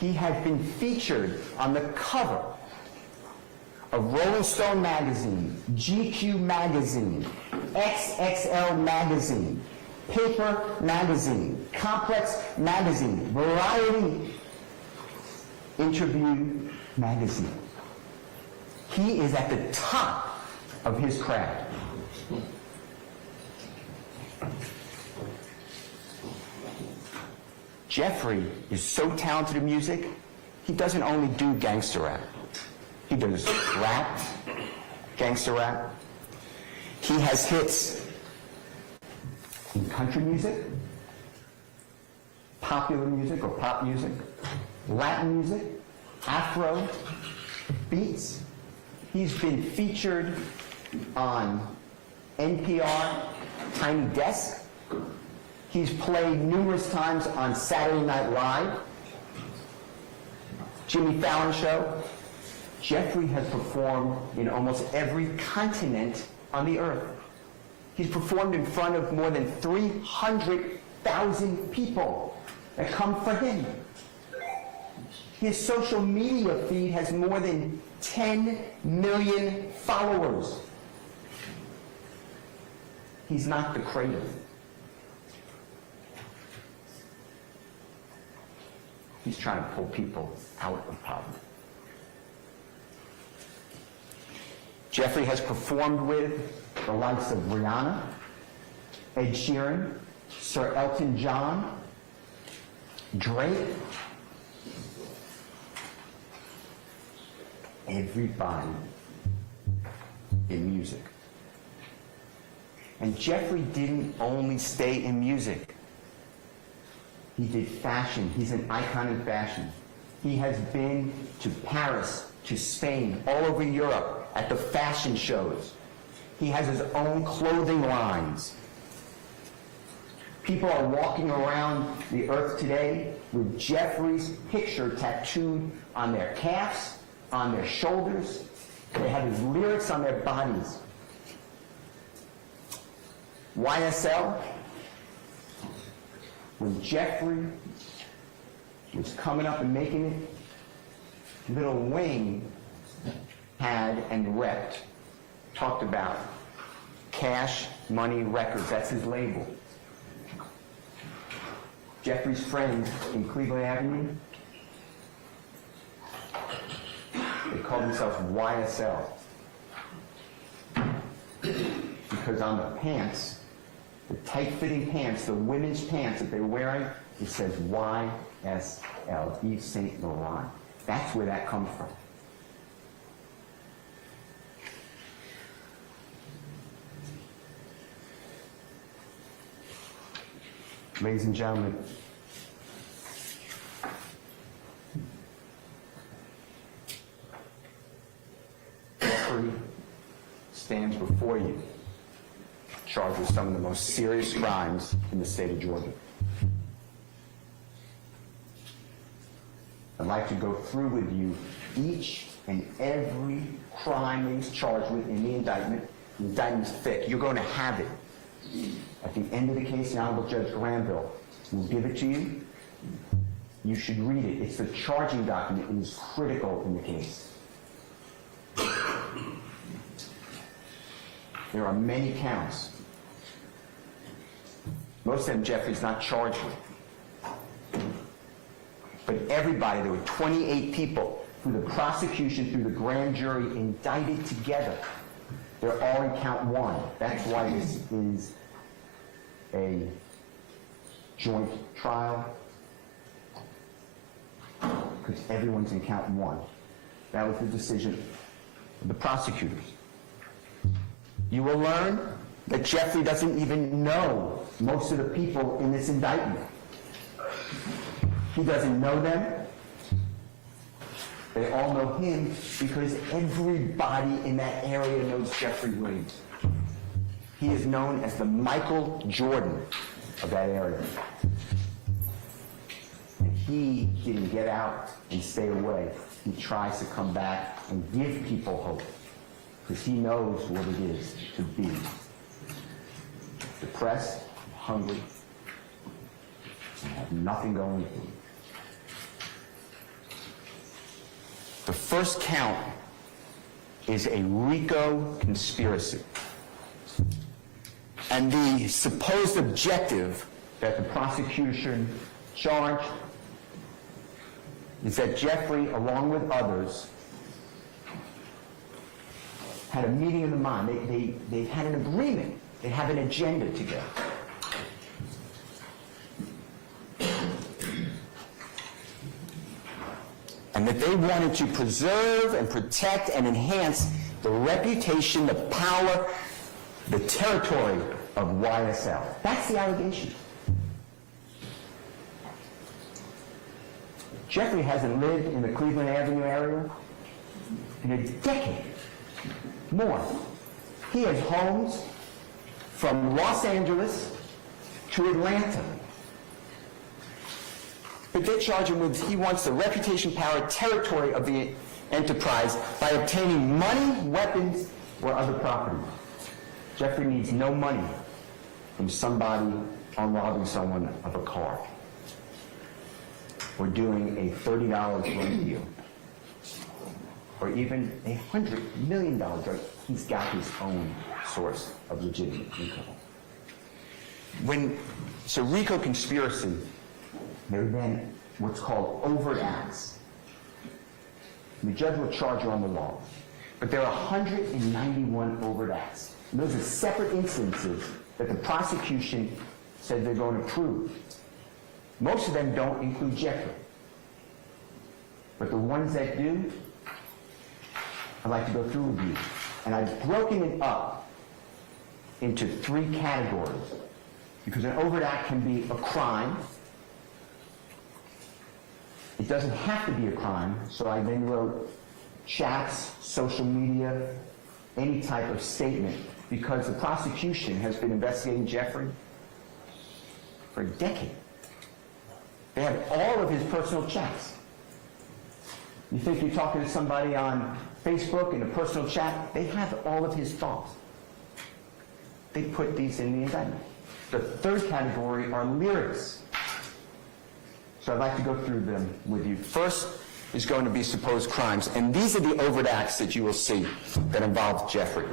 He has been featured on the cover of Rolling Stone magazine, GQ magazine, XXL magazine, Paper magazine, Complex magazine, Variety Interview magazine. He is at the top of his craft. Jeffrey is so talented in music, he doesn't only do gangster rap. He does rap, gangster rap. He has hits in country music, popular music or pop music, Latin music, Afro, beats. He's been featured on NPR, Tiny Desk. He's played numerous times on Saturday Night Live, Jimmy Fallon Show. Jeffrey has performed in almost every continent on the earth. He's performed in front of more than 300,000 people that come for him. His social media feed has more than 10 million followers. He's not the creator. He's trying to pull people out of poverty. Jeffrey has performed with the likes of Rihanna, Ed Sheeran, Sir Elton John, Drake. Everybody in music. And Jeffrey didn't only stay in music. He did fashion. He's an icon in fashion. He has been to Paris, to Spain, all over Europe at the fashion shows. He has his own clothing lines. People are walking around the earth today with Jeffrey's picture tattooed on their calves, on their shoulders. They have his lyrics on their bodies. YSL, when Jeffrey was coming up and making it, Lil Wayne had and repped, talked about Cash Money Records. That's his label. Jeffrey's friends in Cleveland Avenue, they call themselves YSL. Because on the pants, the tight-fitting pants, the women's pants that they're wearing, it says YSL, Yves Saint Laurent. That's where that comes from. Ladies and gentlemen, Jeffrey stands before you charged with some of the most serious crimes in the state of Georgia. I'd like to go through with you each and every crime he's charged with in the indictment. The indictment's thick. You're going to have it. At the end of the case, the Honorable Judge Granville will give it to you. You should read it. It's the charging document. It is critical in the case. There are many counts. Most of them Jeffrey's not charged with. But everybody, there were 28 people who the prosecution, through the grand jury, indicted together. They're all in count one. That's why this is a joint trial, because everyone's in count one. That was the decision of the prosecutors. You will learn that Jeffrey doesn't even know most of the people in this indictment. He doesn't know them. They all know him because everybody in that area knows Jeffrey Williams. He is known as the Michael Jordan of that area. And he didn't get out and stay away. He tries to come back and give people hope because he knows what it is to be depressed, hungry, and have nothing going for you. The first count is a RICO conspiracy. And the supposed objective that the prosecution charged is that Jeffrey, along with others, had a meeting of the mind. They had an agreement. They have an agenda together. And that they wanted to preserve and protect and enhance the reputation, the power, the territory of YSL. That's the allegation. Jeffrey hasn't lived in the Cleveland Avenue area in a decade, more. He has homes from Los Angeles to Atlanta. But they charge him with, he wants the reputation, power, territory of the enterprise by obtaining money, weapons, or other property. Jeffrey needs no money from somebody on robbing someone of a car or doing a $30 drug deal or even $100 million drug. He's got his own source of legitimate income. When it's a RICO conspiracy, there are then what's called overt acts. The judge will charge you on the law. But there are 191 overt acts. And those are separate instances that the prosecution said they're going to prove. Most of them don't include Jeffrey. But the ones that do, I'd like to go through with you. And I've broken it up into 3 categories because an overt act can be a crime. It doesn't have to be a crime, so I then wrote chats, social media, any type of statement, because the prosecution has been investigating Jeffrey for a decade. They have all of his personal chats. You think you're talking to somebody on Facebook in a personal chat? They have all of his thoughts. They put these in the indictment. The third category are lyrics. So I'd like to go through them with you. First is going to be supposed crimes, and these are the overt acts that you will see that involve Jeffrey.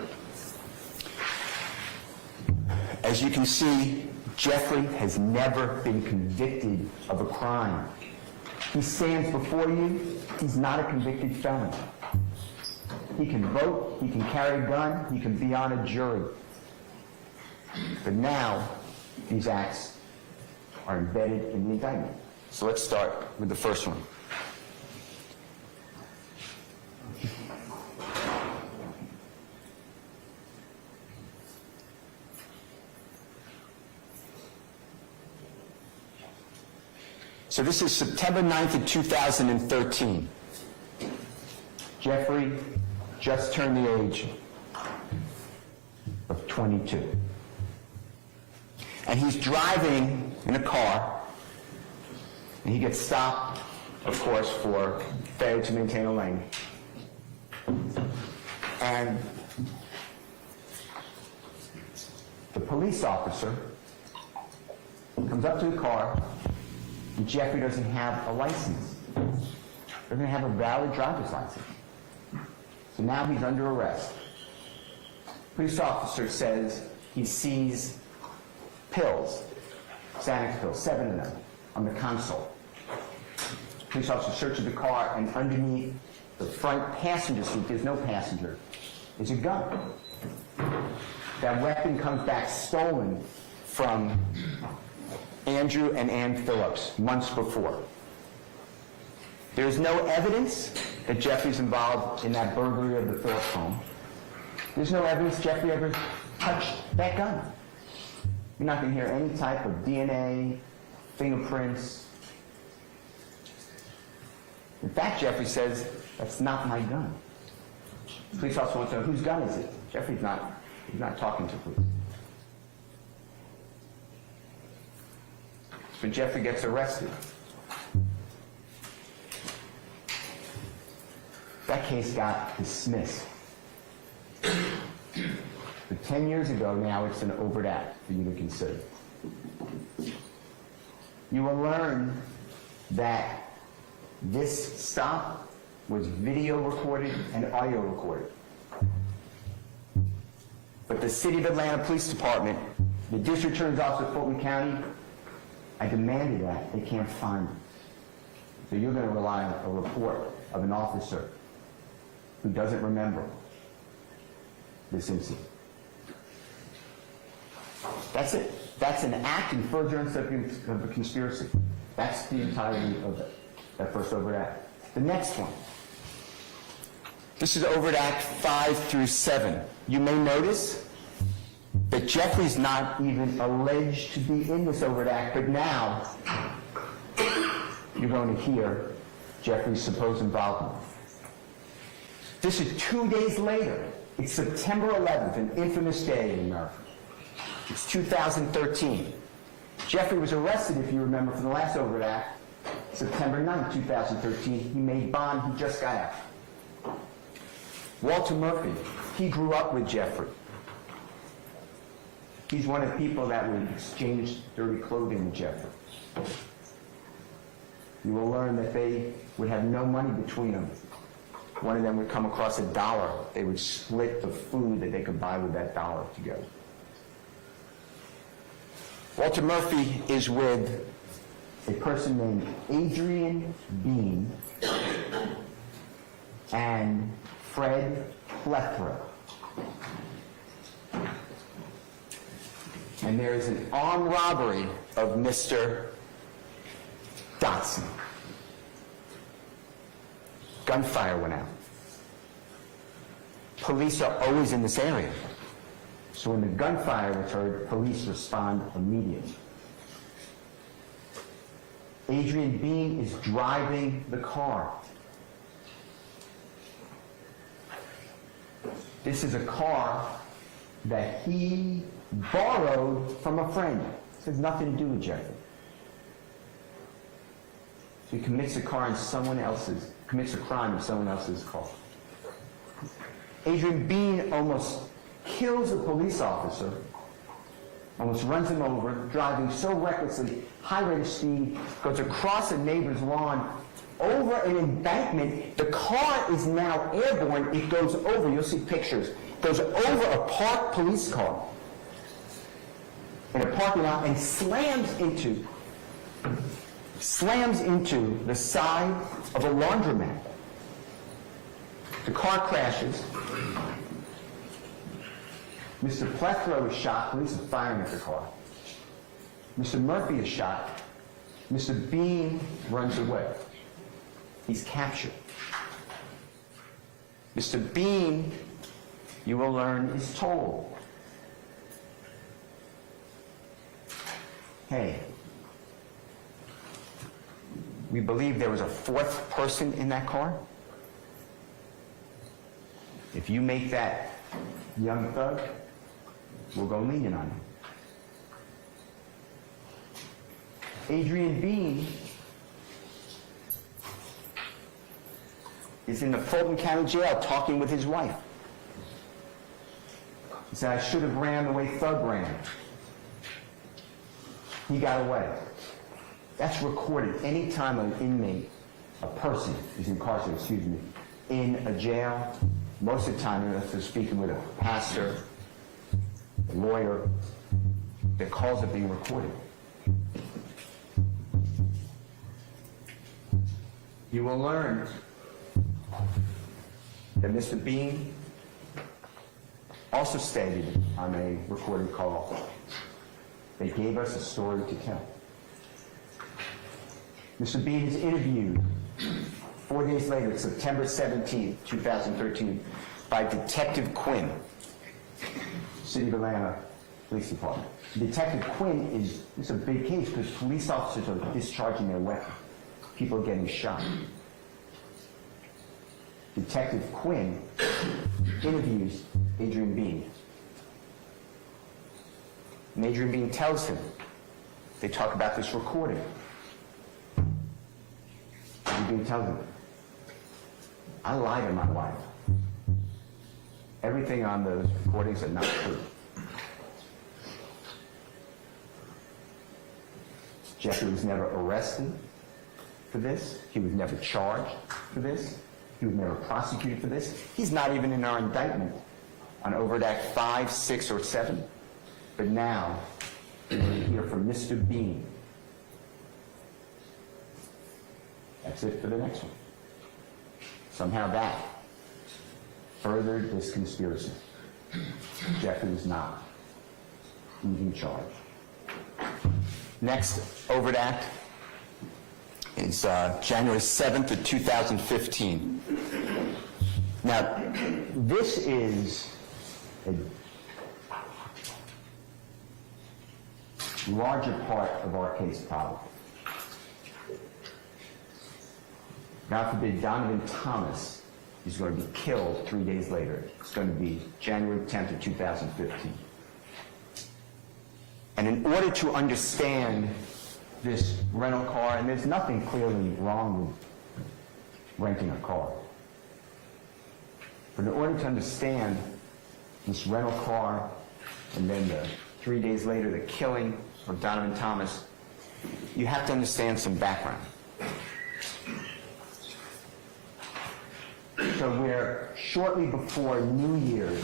As you can see, Jeffrey has never been convicted of a crime. He stands before you, he's not a convicted felon. He can vote, he can carry a gun, he can be on a jury. But now, these acts are embedded in the indictment. So let's start with the first one. So this is September 9th of 2013. Jeffrey just turned the age of 22. And he's driving in a car, and he gets stopped, of course, for failure to maintain a lane. And the police officer comes up to the car, and Jeffrey doesn't have a license. Doesn't have a valid driver's license. So now he's under arrest. Police officer says he sees pills, Xanax pills, 7 of them, on the console. Police officer searches the car, and underneath the front passenger seat, there's no passenger, is a gun. That weapon comes back stolen from Andrew and Ann Phillips months before. There is no evidence that Jeffrey's involved in that burglary of the Phillips home. There's no evidence Jeffrey ever touched that gun. You're not going to hear any type of DNA, fingerprints. In fact, Jeffrey says, that's not my gun. The police officer wants to know, whose gun is it? Jeffrey's not talking to police. So Jeffrey gets arrested. That case got dismissed. But 10 years ago now, it's an overt act for you to consider. You will learn that this stop was video recorded and audio recorded. But the City of Atlanta Police Department, the District Attorney's Office of Fulton County, I demanded that. They can't find it. So you're going to rely on a report of an officer who doesn't remember this incident. That's it. That's an act in furtherance of a conspiracy. That's the entirety of it, that first overt act. The next one. This is overt act 5 through 7. You may notice that Jeffrey's not even alleged to be in this overt act, but now you're going to hear Jeffrey's supposed involvement. This is 2 days later. It's September 11th, an infamous day in America. It's 2013. Jeffrey was arrested, if you remember, for the last overt act, September 9th, 2013. He made bond. He just got out. Walter Murphy, he grew up with Jeffrey. He's one of the people that would exchange dirty clothing with Jeffrey. You will learn that they would have no money between them. One of them would come across $1. They would split the food that they could buy with that $1 together. Walter Murphy is with a person named Adrian Bean and Fred Plethora. And there is an armed robbery of Mr. Dotson. Gunfire went out. police are always in this area. So when the gunfire was heard, police respond immediately. Adrian Bean is driving the car. This is a car that he borrowed from a friend. This has nothing to do with Jeffrey. So he commits a crime in someone else's car. Adrian Bean almost kills a police officer, almost runs him over, driving so recklessly, high rate of speed, goes across a neighbor's lawn, over an embankment. The car is now airborne. It goes over, you'll see pictures, goes over a parked police car in a parking lot and slams into the side of a laundromat. The car crashes. Mr. Plethro is shot. Police are firing at the car. Mr. Murphy is shot. Mr. Bean runs away. He's captured. Mr. Bean, you will learn, is told, hey, we believe there was a fourth person in that car. If you make that young thug, we'll go lenient on him. Adrian Bean is in the Fulton County Jail talking with his wife. He said, I should have ran the way Thug ran. He got away. That's recorded anytime an inmate, a person is incarcerated, in a jail. Most of the time, if they're speaking with a pastor, a lawyer, their calls are being recorded. You will learn that Mr. Bean also stated on a recorded call, they gave us a story to tell. Mr. Bean is interviewed 4 days later, September 17, 2013, by Detective Quinn, City of Atlanta Police Department. Detective Quinn it's a big case because police officers are discharging their weapons. People are getting shot. Detective Quinn interviews Adrian Bean. And Adrian Bean tells him, they talk about this recording. Adrian Bean tells him, I lied to my wife. Everything on those recordings are not true. Jeffrey was never arrested for this. He was never charged for this. He was never prosecuted for this. He's not even in our indictment on Overt Act 5, 6, or 7. But now, we're going to hear from Mr. Bean. That's it for the next one. Somehow that furthered this conspiracy. Jeffrey was not even charged. Next overt act is January 7th of 2015. Now, this is a larger part of our case probably. God forbid Donovan Thomas is going to be killed 3 days later. It's going to be January 10th of 2015. And in order to understand this rental car, and there's nothing clearly wrong with renting a car, but in order to understand this rental car and then 3 days later the killing of Donovan Thomas, you have to understand some background. So we're shortly before New Year's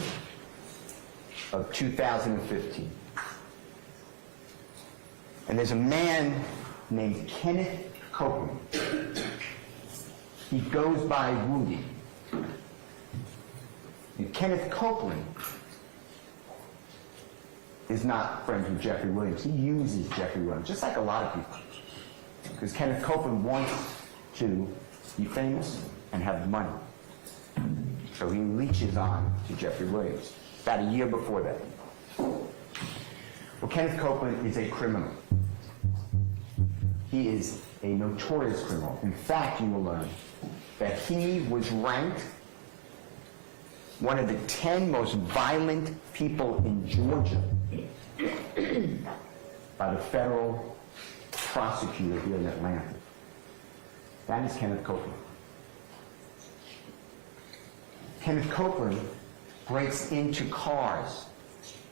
of 2015. And there's a man named Kenneth Copeland. He goes by Woody. And Kenneth Copeland is not friends with Jeffrey Williams. He uses Jeffrey Williams, just like a lot of people. Because Kenneth Copeland wants to be famous and have money. So he leeches on to Jeffrey Williams about a year before that. Well, Kenneth Copeland is a criminal. He is a notorious criminal. In fact, you will learn that he was ranked one of the 10 most violent people in Georgia by the federal prosecutor here in Atlanta. That is Kenneth Copeland. Kenneth Copeland breaks into cars.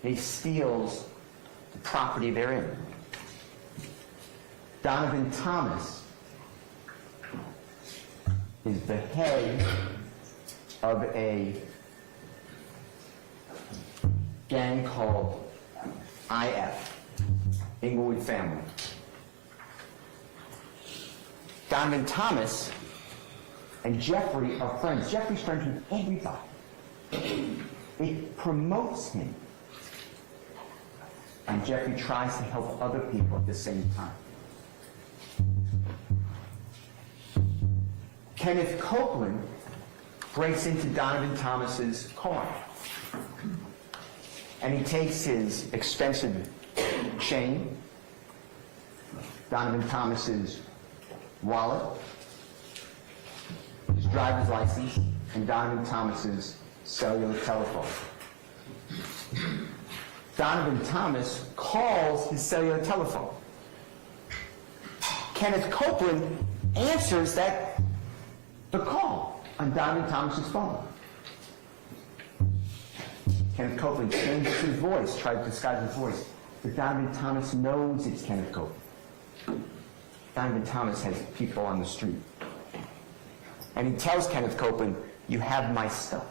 He steals the property they're in. Donovan Thomas is the head of a gang called IF, Inglewood Family. Donovan Thomas and Jeffrey are friends. Jeffrey's friends with everybody. It promotes him. And Jeffrey tries to help other people at the same time. Kenneth Copeland breaks into Donovan Thomas's car. And he takes his expensive chain, Donovan Thomas's wallet, his driver's license, and Donovan Thomas's cellular telephone. Donovan Thomas calls his cellular telephone. Kenneth Copeland answers the call on Donovan Thomas's phone. Kenneth Copeland changes his voice, tries to disguise his voice, but Donovan Thomas knows it's Kenneth Copeland. Donovan Thomas has people on the street. And he tells Kenneth Copeland, "You have my stuff.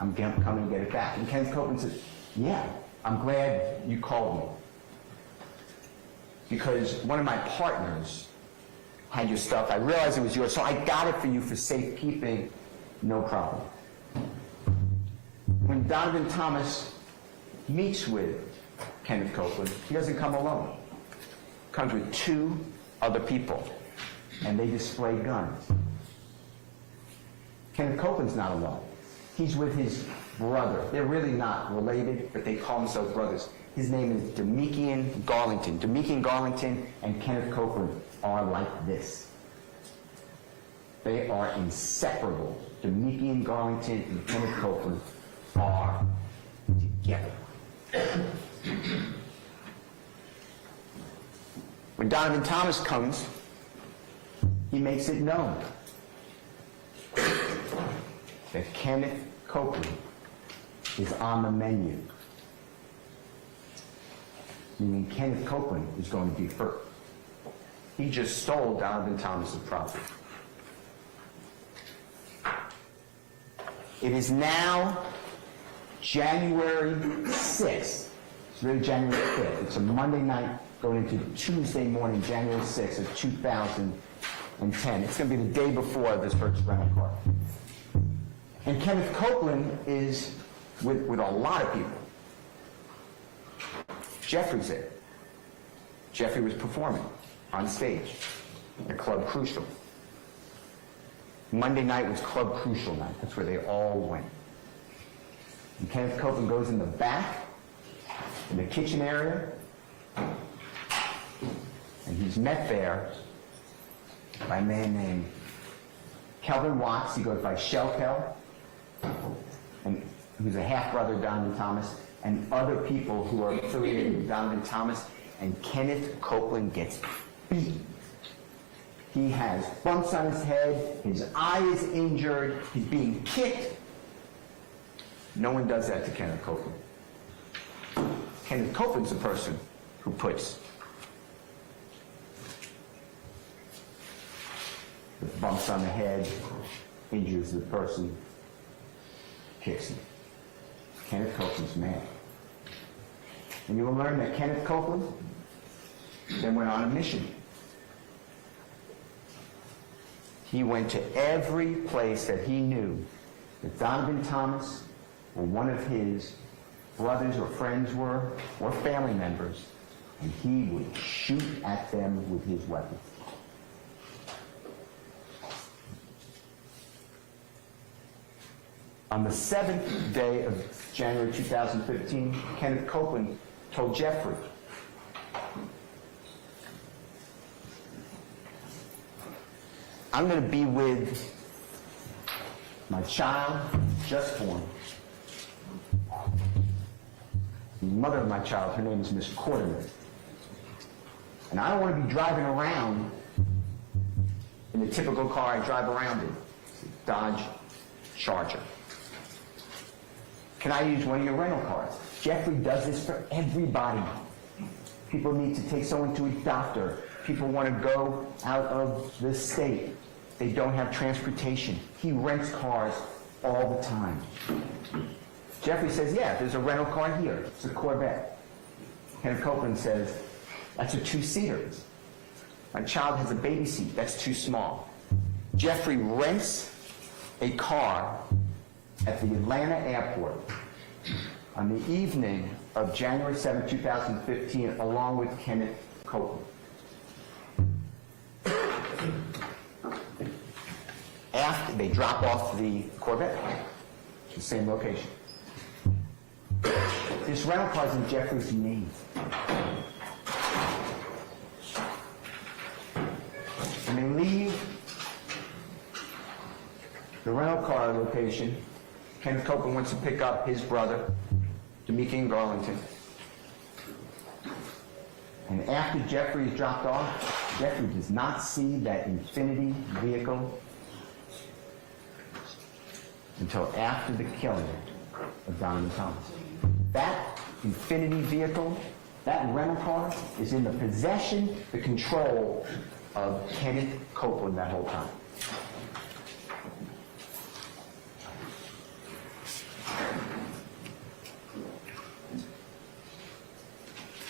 I'm coming to get it back." And Kenneth Copeland says, "Yeah, I'm glad you called me. Because one of my partners had your stuff. I realized it was yours, so I got it for you for safekeeping. No problem." When Donovan Thomas meets with Kenneth Copeland, he doesn't come alone. He comes with 2 other people, and they display guns. Kenneth Copeland's not alone. He's with his brother. They're really not related, but they call themselves brothers. His name is Demekian Garlington. Demekian Garlington and Kenneth Copeland are like this. They are inseparable. Demekian Garlington and Kenneth Copeland are together. When Donovan Thomas comes, he makes it known that Kenneth Copeland is on the menu. Meaning Kenneth Copeland is going to be hurt. He just stole Donovan Thomas's property. It is now January 6th. It's really January 5th. It's a Monday night going into Tuesday morning, January 6th of 2010. It's going to be the day before this first rental car. And Kenneth Copeland is with a lot of people. Jeffrey's there. Jeffrey was performing on stage at Club Crucial. Monday night was Club Crucial night. That's where they all went. And Kenneth Copeland goes in the back, in the kitchen area, and he's met there by a man named Kelvin Watts. He goes by Shellkel, and who's a half-brother of Donovan Thomas, and other people who are affiliated with Donovan Thomas, and Kenneth Copeland gets beat. He has bumps on his head, his eye is injured, he's being kicked. No one does that to Kenneth Copeland. Kenneth Copeland's the person who puts the bumps on the head, injures the person, kicks him. Kenneth Copeland's mad. And you will learn that Kenneth Copeland then went on a mission. He went to every place that he knew that Donovan Thomas or one of his brothers or friends were, or family members, and he would shoot at them with his weapon. On the 7th day of January 2015, Kenneth Copeland told Jeffrey, "I'm going to be with my child, just born. The mother of my child, her name is Miss Quarterman. And I don't want to be driving around in the typical car I drive around in, Dodge Charger. Can I use one of your rental cars?" Jeffrey does this for everybody. People need to take someone to a doctor. People want to go out of the state. They don't have transportation. He rents cars all the time. Jeffrey says, "Yeah, there's a rental car here. It's a Corvette." Kenneth Copeland says, "That's a two-seater. My child has a baby seat. That's too small." Jeffrey rents a car at the Atlanta airport on the evening of January 7, 2015, along with Kenneth Copeland. After they drop off the Corvette, the same location. This rental car is in Jeffrey's name. When they leave the rental car location, Kenneth Copeland wants to pick up his brother, D'Amica in Garlington. And after Jeffrey is dropped off, Jeffrey does not see that Infiniti vehicle until after the killing of Donovan Thomas. That Infiniti vehicle, that rental car, is in the possession, the control of Kenneth Copeland that whole time.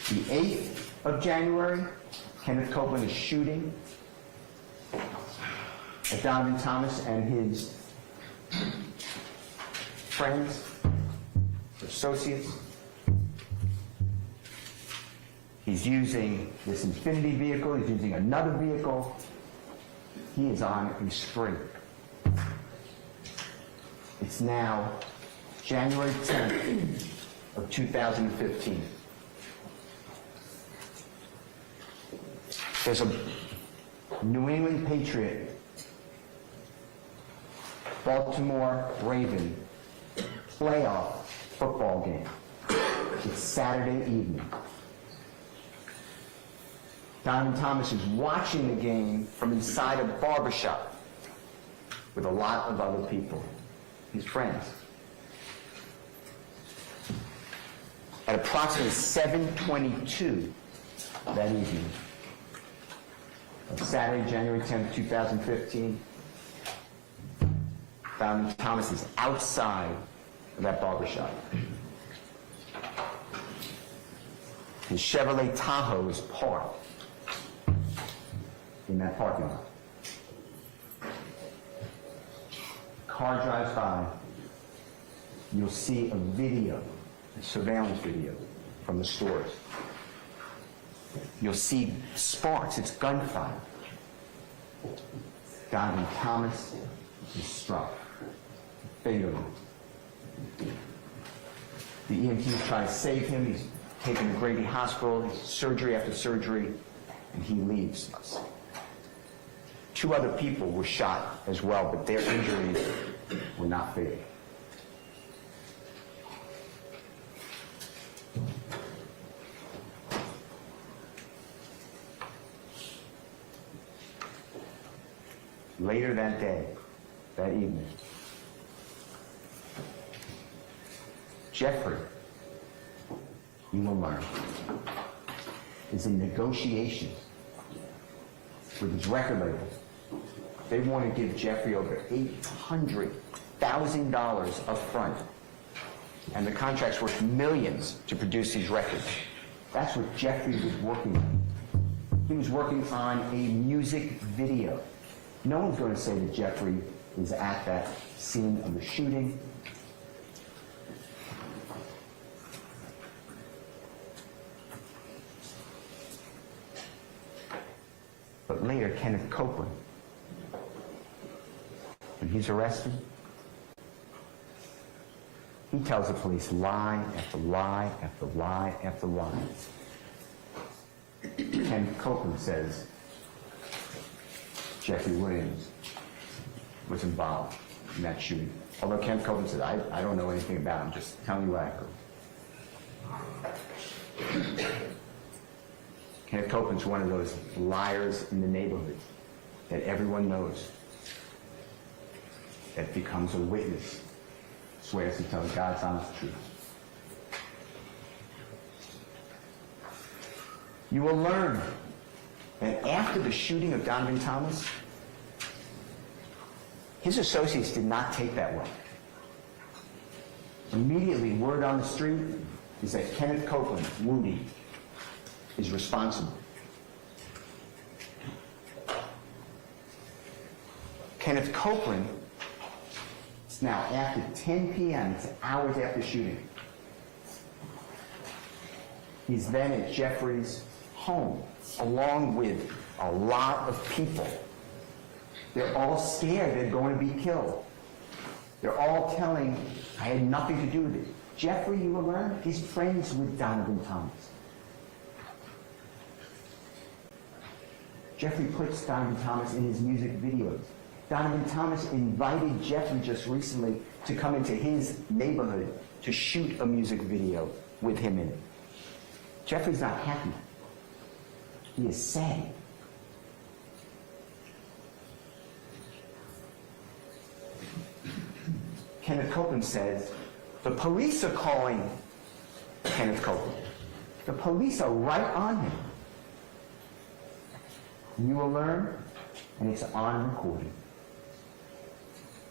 The 8th of January, Kenneth Copeland is shooting at Donovan Thomas and his friends, associates. He's using this Infiniti vehicle. He's using another vehicle. He is on a spree. It's now January 10th of 2015. There's a New England Patriot, Baltimore Raven playoff football game. It's Saturday evening. Donovan Thomas is watching the game from inside a barbershop with a lot of other people, his friends. At approximately 7:22 that evening, of Saturday, January 10th, 2015, Donovan Thomas is outside of that barbershop. His Chevrolet Tahoe is parked in that parking lot. Car drives by. You'll see a video, a surveillance video from the stores. You'll see sparks. It's gunfire. Donovan Thomas is struck fatally. The EMTs try to save him. He's taken to Grady Hospital. He's surgery after surgery, and he leaves us. 2 other people were shot as well, but their injuries were not fatal. Later that day, that evening, Jeffrey, you will learn, is in negotiations with his record label. They want to give Jeffrey over $800,000 up front. And the contract's worth millions to produce these records. That's what Jeffrey was working on. He was working on a music video. No one's going to say that Jeffrey is at that scene of the shooting. But later, Kenneth Copeland, when he's arrested, He tells the police lie after lie after lie after lie. Ken Copeland says Jeffrey Williams was involved in that shooting. Although Ken Copeland said, I don't know anything about him, just tell me what I heard. Kenneth Copeland's one of those liars in the neighborhood that everyone knows, that becomes a witness, swears to tell God's honest truth. You will learn that after the shooting of Donovan Thomas, his associates did not take that well. Immediately, word on the street is that Kenneth Copeland, Woody, is responsible. Kenneth Copeland, it's now after 10 p.m., it's hours after shooting. He's then at Jeffrey's home, along with a lot of people. They're all scared they're going to be killed. They're all telling, I had nothing to do with it. Jeffrey, you will learn, is friends with Donovan Thomas. Jeffrey puts Donovan Thomas in his music videos. Donovan Thomas invited Jeffrey just recently to come into his neighborhood to shoot a music video with him in it. Jeffrey's not happy. He is sad. Kenneth Copeland says, the police are calling Kenneth Copeland. The police are right on him. You will learn, and it's on recording,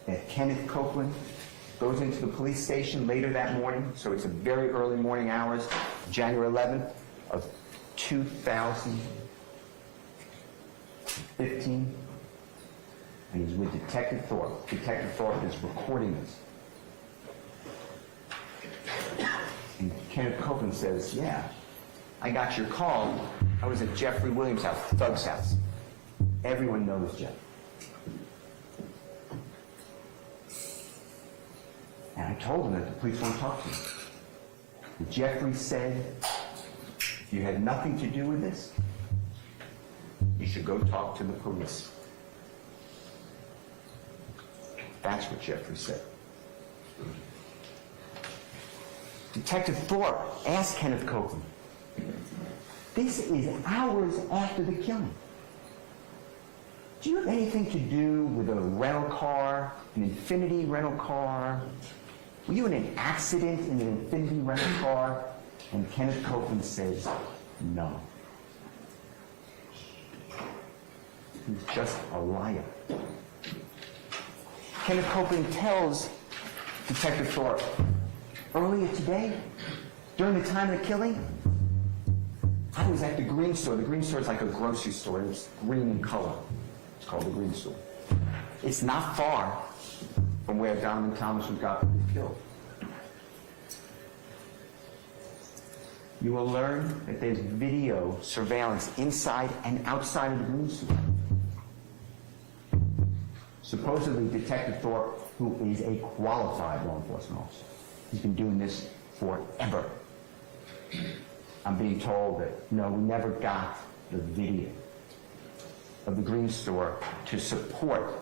that Kenneth Copeland goes into the police station later that morning, so it's a very early morning hours, January 11th of 2015, and he's with Detective Thorpe. Detective Thorpe is recording this. And Kenneth Copeland says, yeah, I got your call. I was at Jeffrey Williams' house, Thug's house. Everyone knows Jeff. And I told him that the police won't talk to him. And Jeffrey said, you had nothing to do with this. You should go talk to the police. That's what Jeffrey said. Detective Thorpe asked Kenneth Copeland, this is hours after the killing. Do you have anything to do with a rental car, an Infinity rental car? Were you in an accident in an Infinity rental car? And Kenneth Copeland says, no. He's just a liar. Kenneth Copeland tells Detective Thorpe, earlier today, during the time of the killing, I was at the Green Store. The Green Store is like a grocery store. It's green in color. It's called the Green Store. It's not far from where Donovan Thomas was got killed. You will learn that there's video surveillance inside and outside of the Green Store. Supposedly, Detective Thorpe, who is a qualified law enforcement officer, he's been doing this forever. I'm being told that, no, we never got the video of the Green Store to support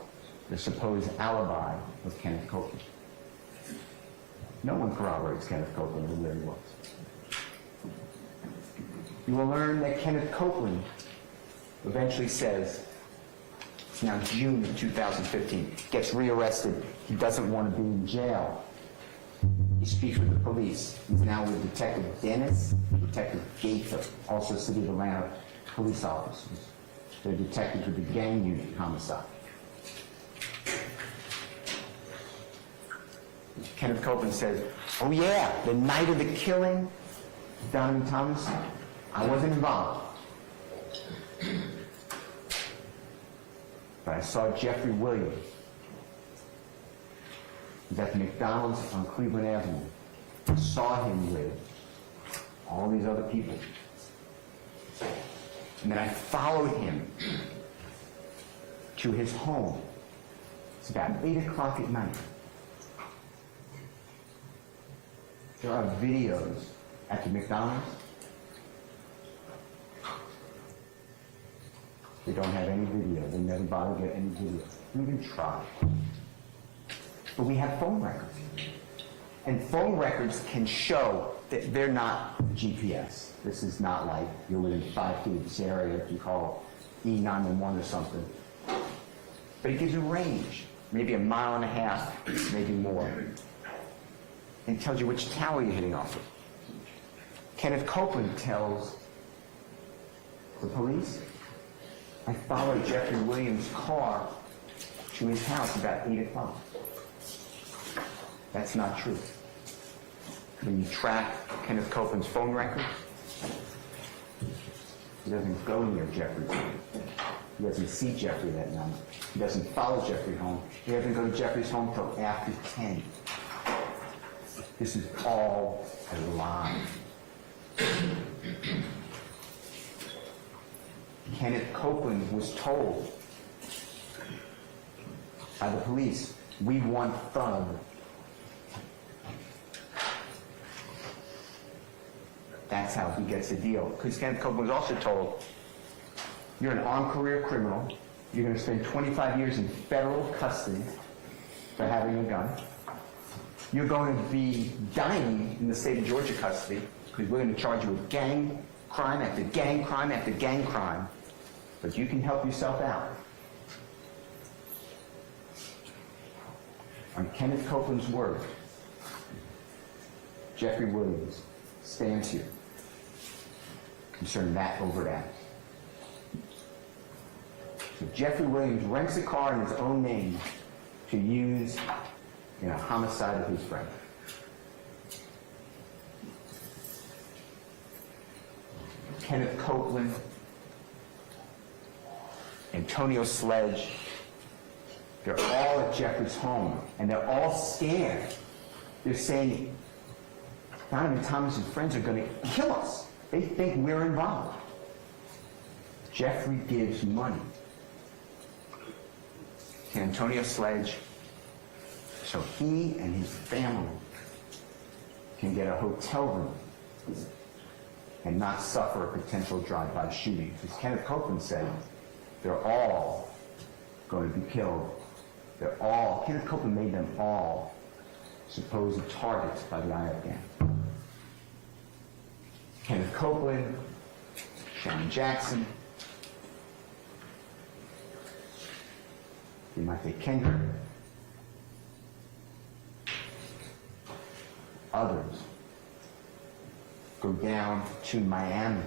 the supposed alibi of Kenneth Copeland. No one corroborates Kenneth Copeland and where he was. You will learn that Kenneth Copeland eventually says, it's now June of 2015, gets rearrested. He doesn't want to be in jail. He speaks with the police. He's now with Detective Dennis and Detective Gaither, also City of Atlanta police officers. They're detectives with the gang unit homicide. Kenneth Copeland says, oh yeah, the night of the killing, Donovan Thomas, I wasn't involved. But I saw Jeffrey Williams. He was at the McDonald's on Cleveland Avenue. I saw him with all these other people. And then I followed him to his home. It's about 8 o'clock at night. There are videos at the McDonald's. They don't have any video. They never bother to get any video. We even try. But we have phone records. And phone records can show that they're not GPS. This is not like you're within 5 feet of this area if you call E911 or something. But it gives you range, maybe 1.5 miles, maybe more. And tells you which tower you're hitting off of. Kenneth Copeland tells the police, I followed Jeffrey Williams' car to his house about 8 o'clock. That's not true. When you track Kenneth Copeland's phone records, he doesn't go near Jeffrey's home. He doesn't see Jeffrey that night. He doesn't follow Jeffrey home. He doesn't go to Jeffrey's home till after 10. This is all a lie. Kenneth Copeland was told by the police, we want Thug. That's how he gets the deal. Because Kenneth Copeland was also told, you're an armed career criminal. You're going to spend 25 years in federal custody for having a gun. You're going to be dying in the state of Georgia custody because we're going to charge you with gang crime after gang crime after gang crime. But you can help yourself out. On Kenneth Copeland's word, Jeffrey Williams stands here concerning that overt act. So Jeffrey Williams rents a car in his own name to use in a homicide of his friend. Kenneth Copeland, Antonio Sledge, they're all at Jeffrey's home, and they're all scared. They're saying, Donovan Thomas and friends are going to kill us. They think we're involved. Jeffrey gives money to Antonio Sledge so he and his family can get a hotel room and not suffer a potential drive-by shooting. Because Kenneth Copeland said they're all going to be killed. Kenneth Copeland made them all supposed targets by the IF gang. Kenneth Copeland, Sharon Jackson, Demonte Kendrick, others go down to Miami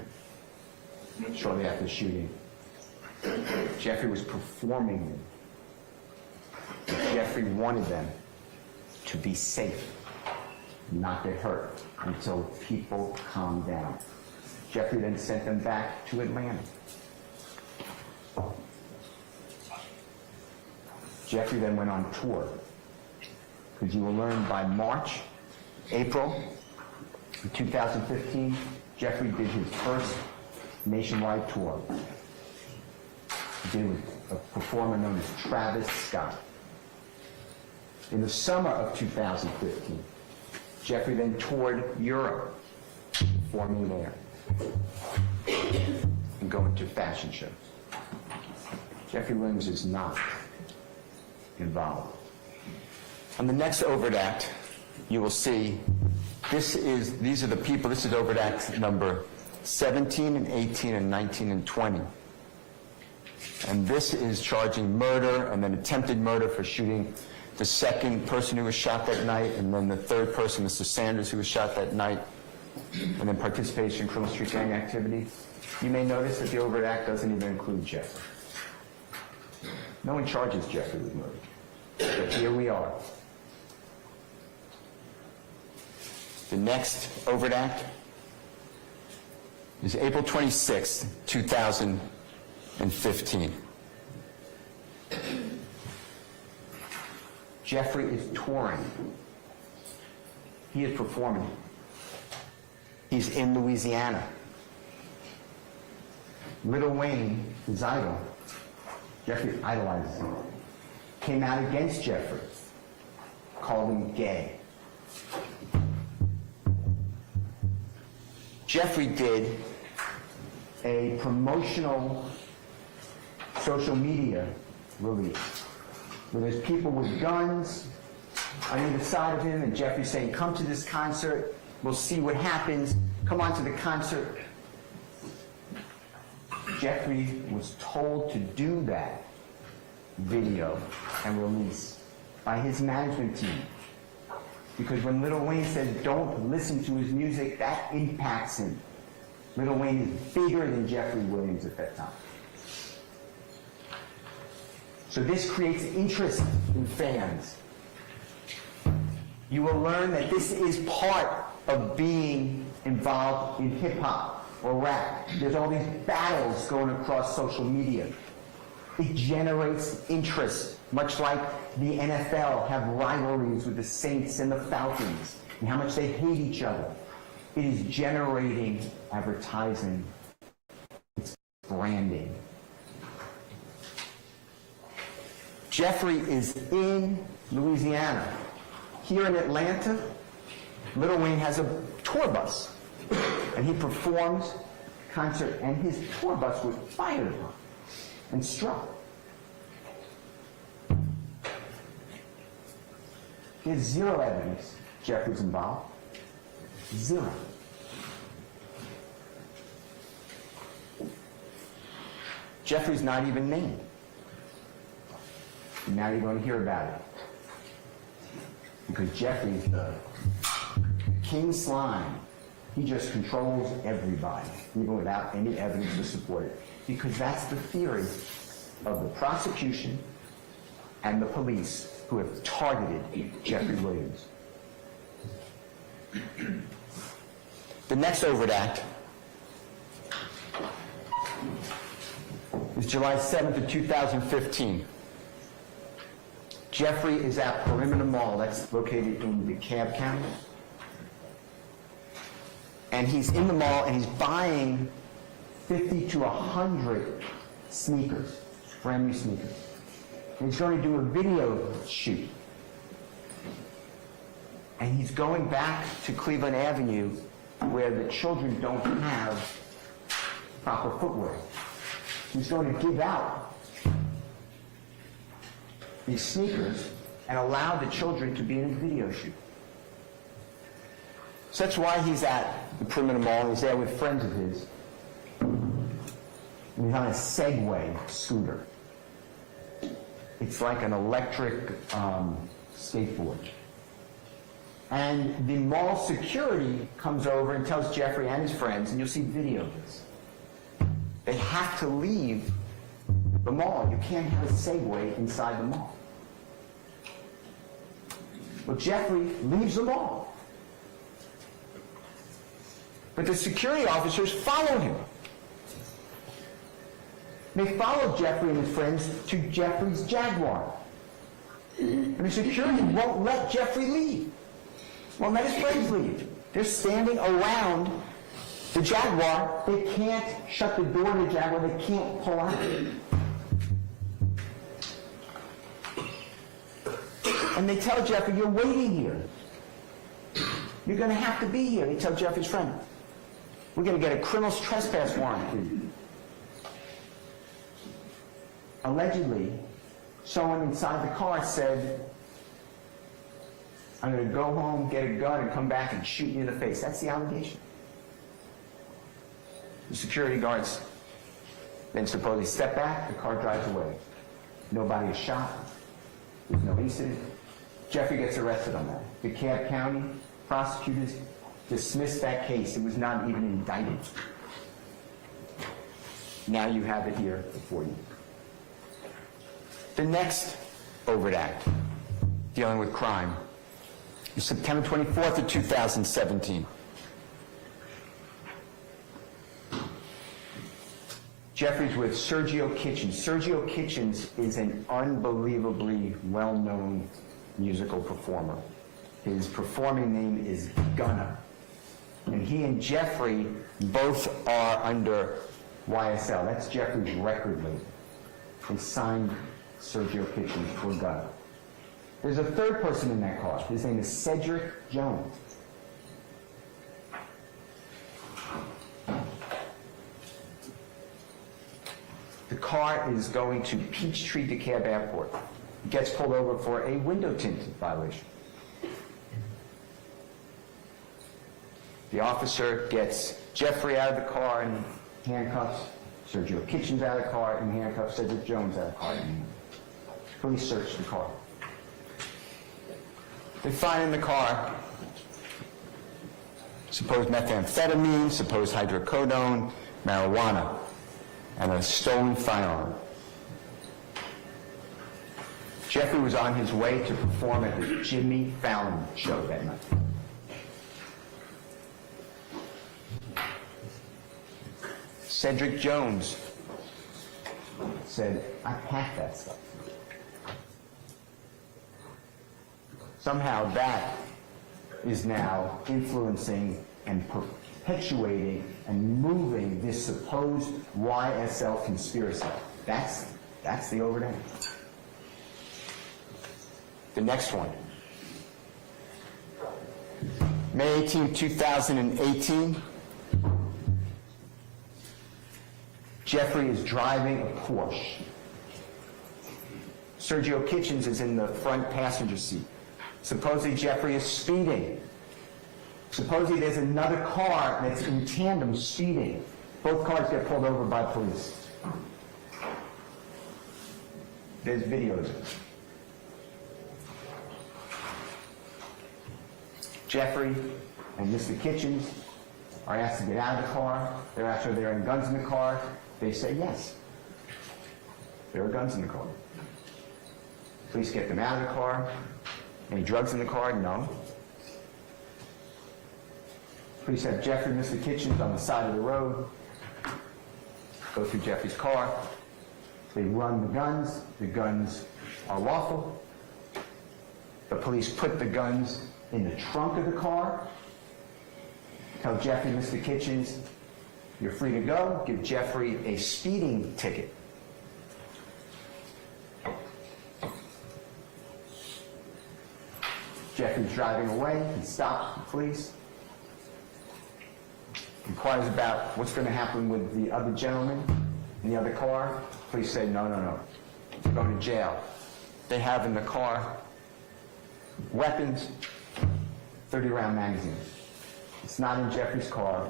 shortly after the shooting. Jeffrey was performing them. Jeffrey wanted them to be safe, not get hurt, until people calmed down. Jeffrey then sent them back to Atlanta. Jeffrey then went on tour, because you will learn by April of 2015, Jeffrey did his first nationwide tour. He did with a performer known as Travis Scott. In the summer of 2015, Jeffrey then toured Europe, performing there, and going to fashion shows. Jeffrey Williams is not involved. On the next overt act, you will see these are the people. This is overt act number 17 and 18 and 19 and 20. And this is charging murder and then attempted murder for shooting the second person who was shot that night, and then the third person, Mr. Sanders, who was shot that night, and then participation in criminal street gang activity. You may notice that the overt act doesn't even include Jeffrey. No one charges Jeffrey with murder. But here we are. The next overt act is April 26, 2015. Jeffrey is touring. He is performing. He's in Louisiana. Lil Wayne, his idol, Jeffrey idolizes him, came out against Jeffrey, called him gay. Jeffrey did a promotional social media release where there's people with guns on either side of him, and Jeffrey's saying, come to this concert, we'll see what happens, come on to the concert. Jeffrey was told to do that video and release by his management team. Because when Lil Wayne says don't listen to his music, that impacts him. Lil Wayne is bigger than Jeffrey Williams at that time. So this creates interest in fans. You will learn that this is part of being involved in hip-hop or rap. There's all these battles going across social media. It generates interest, much like the NFL have rivalries with the Saints and the Falcons, and how much they hate each other. It is generating advertising. It's branding. Jeffrey is in Louisiana. Here in Atlanta, Lil Wayne has a tour bus, and he performs concert, and his tour bus was fired upon and struck. There's zero evidence Jeffrey's involved. Zero. Jeffrey's not even named. And now you're going to hear about it. Because Jeffrey's the king slime. He just controls everybody, even without any evidence to support it. Because that's the theory of the prosecution and the police who have targeted Jeffrey Williams. The next overt act is July 7th of 2015. Jeffrey is at Perimeter Mall, that's located in DeKalb County. And he's in the mall and he's buying 50 to 100 sneakers, brand new sneakers. And he's going to do a video shoot. And he's going back to Cleveland Avenue where the children don't have proper footwear. He's going to give out these sneakers and allow the children to be in a video shoot. So that's why he's at the Perimeter Mall, and he's there with friends of his. And he's on a Segway scooter. It's like an electric skateboard. And the mall security comes over and tells Jeffrey and his friends, and you'll see video of this, they have to leave the mall. You can't have a Segway inside the mall. Well, Jeffrey leaves the mall. But the security officers follow him. They follow Jeffrey and his friends to Jeffrey's Jaguar. And the security won't let Jeffrey leave. Won't let his friends leave. They're standing around the Jaguar. They can't shut the door to the Jaguar. They can't pull out. And they tell Jeffrey, you're waiting here. You're going to have to be here. They tell Jeffrey's friend, we're going to get a criminal trespass warrant for you. Allegedly, someone inside the car said, I'm going to go home, get a gun, and come back and shoot you in the face. That's the allegation. The security guards then supposedly step back, the car drives away. Nobody is shot. There's no incident. Jeffrey gets arrested on that. DeKalb County prosecutors dismissed that case. It was not even indicted. Now you have it here before you. The next overt act dealing with crime is September 24th of 2017. Jeffrey's with Sergio Kitchens. Sergio Kitchens is an unbelievably well-known musical performer. His performing name is Gunna. And he and Jeffrey both are under YSL. That's Jeffrey's record label. They signed Sergio Kitchens for Gunna. There's a third person in that car. His name is Cedric Jones. car is going to Peachtree DeKalb Airport. He gets pulled over for a window tint violation. The officer gets Jeffrey out of the car in handcuffs, Sergio Kitchens out of the car in handcuffs, Cedric Jones out of the car in handcuffs. Police search the car. They find in the car supposed methamphetamine, supposed hydrocodone, marijuana, and a stolen firearm. Jeffrey was on his way to perform at the Jimmy Fallon show that night. Cedric Jones said, "I packed that stuff." Somehow that is now influencing and perpetuating and moving this supposed YSL conspiracy. That's the overnight. The next one. May 18, 2018. Jeffrey is driving a Porsche. Sergio Kitchens is in the front passenger seat. Supposedly Jeffrey is speeding. Supposedly there's another car that's in tandem speeding. Both cars get pulled over by police. There's videos of it. Jeffrey and Mr. Kitchens are asked to get out of the car. They're asked if there are any guns in the car. They say yes. There are guns in the car. Police get them out of the car. Any drugs in the car? No. Police have Jeffrey and Mr. Kitchens on the side of the road. Go through Jeffrey's car. They run the guns. The guns are lawful. The police put the guns in the trunk of the car. Tell Jeffrey and Mr. Kitchens, you're free to go. Give Jeffrey a speeding ticket. Jeffrey's driving away. He stops the police. Inquires about what's going to happen with the other gentleman in the other car. Police say, no. Go to jail. They have in the car weapons, 30-round magazines. It's not in Jeffrey's car.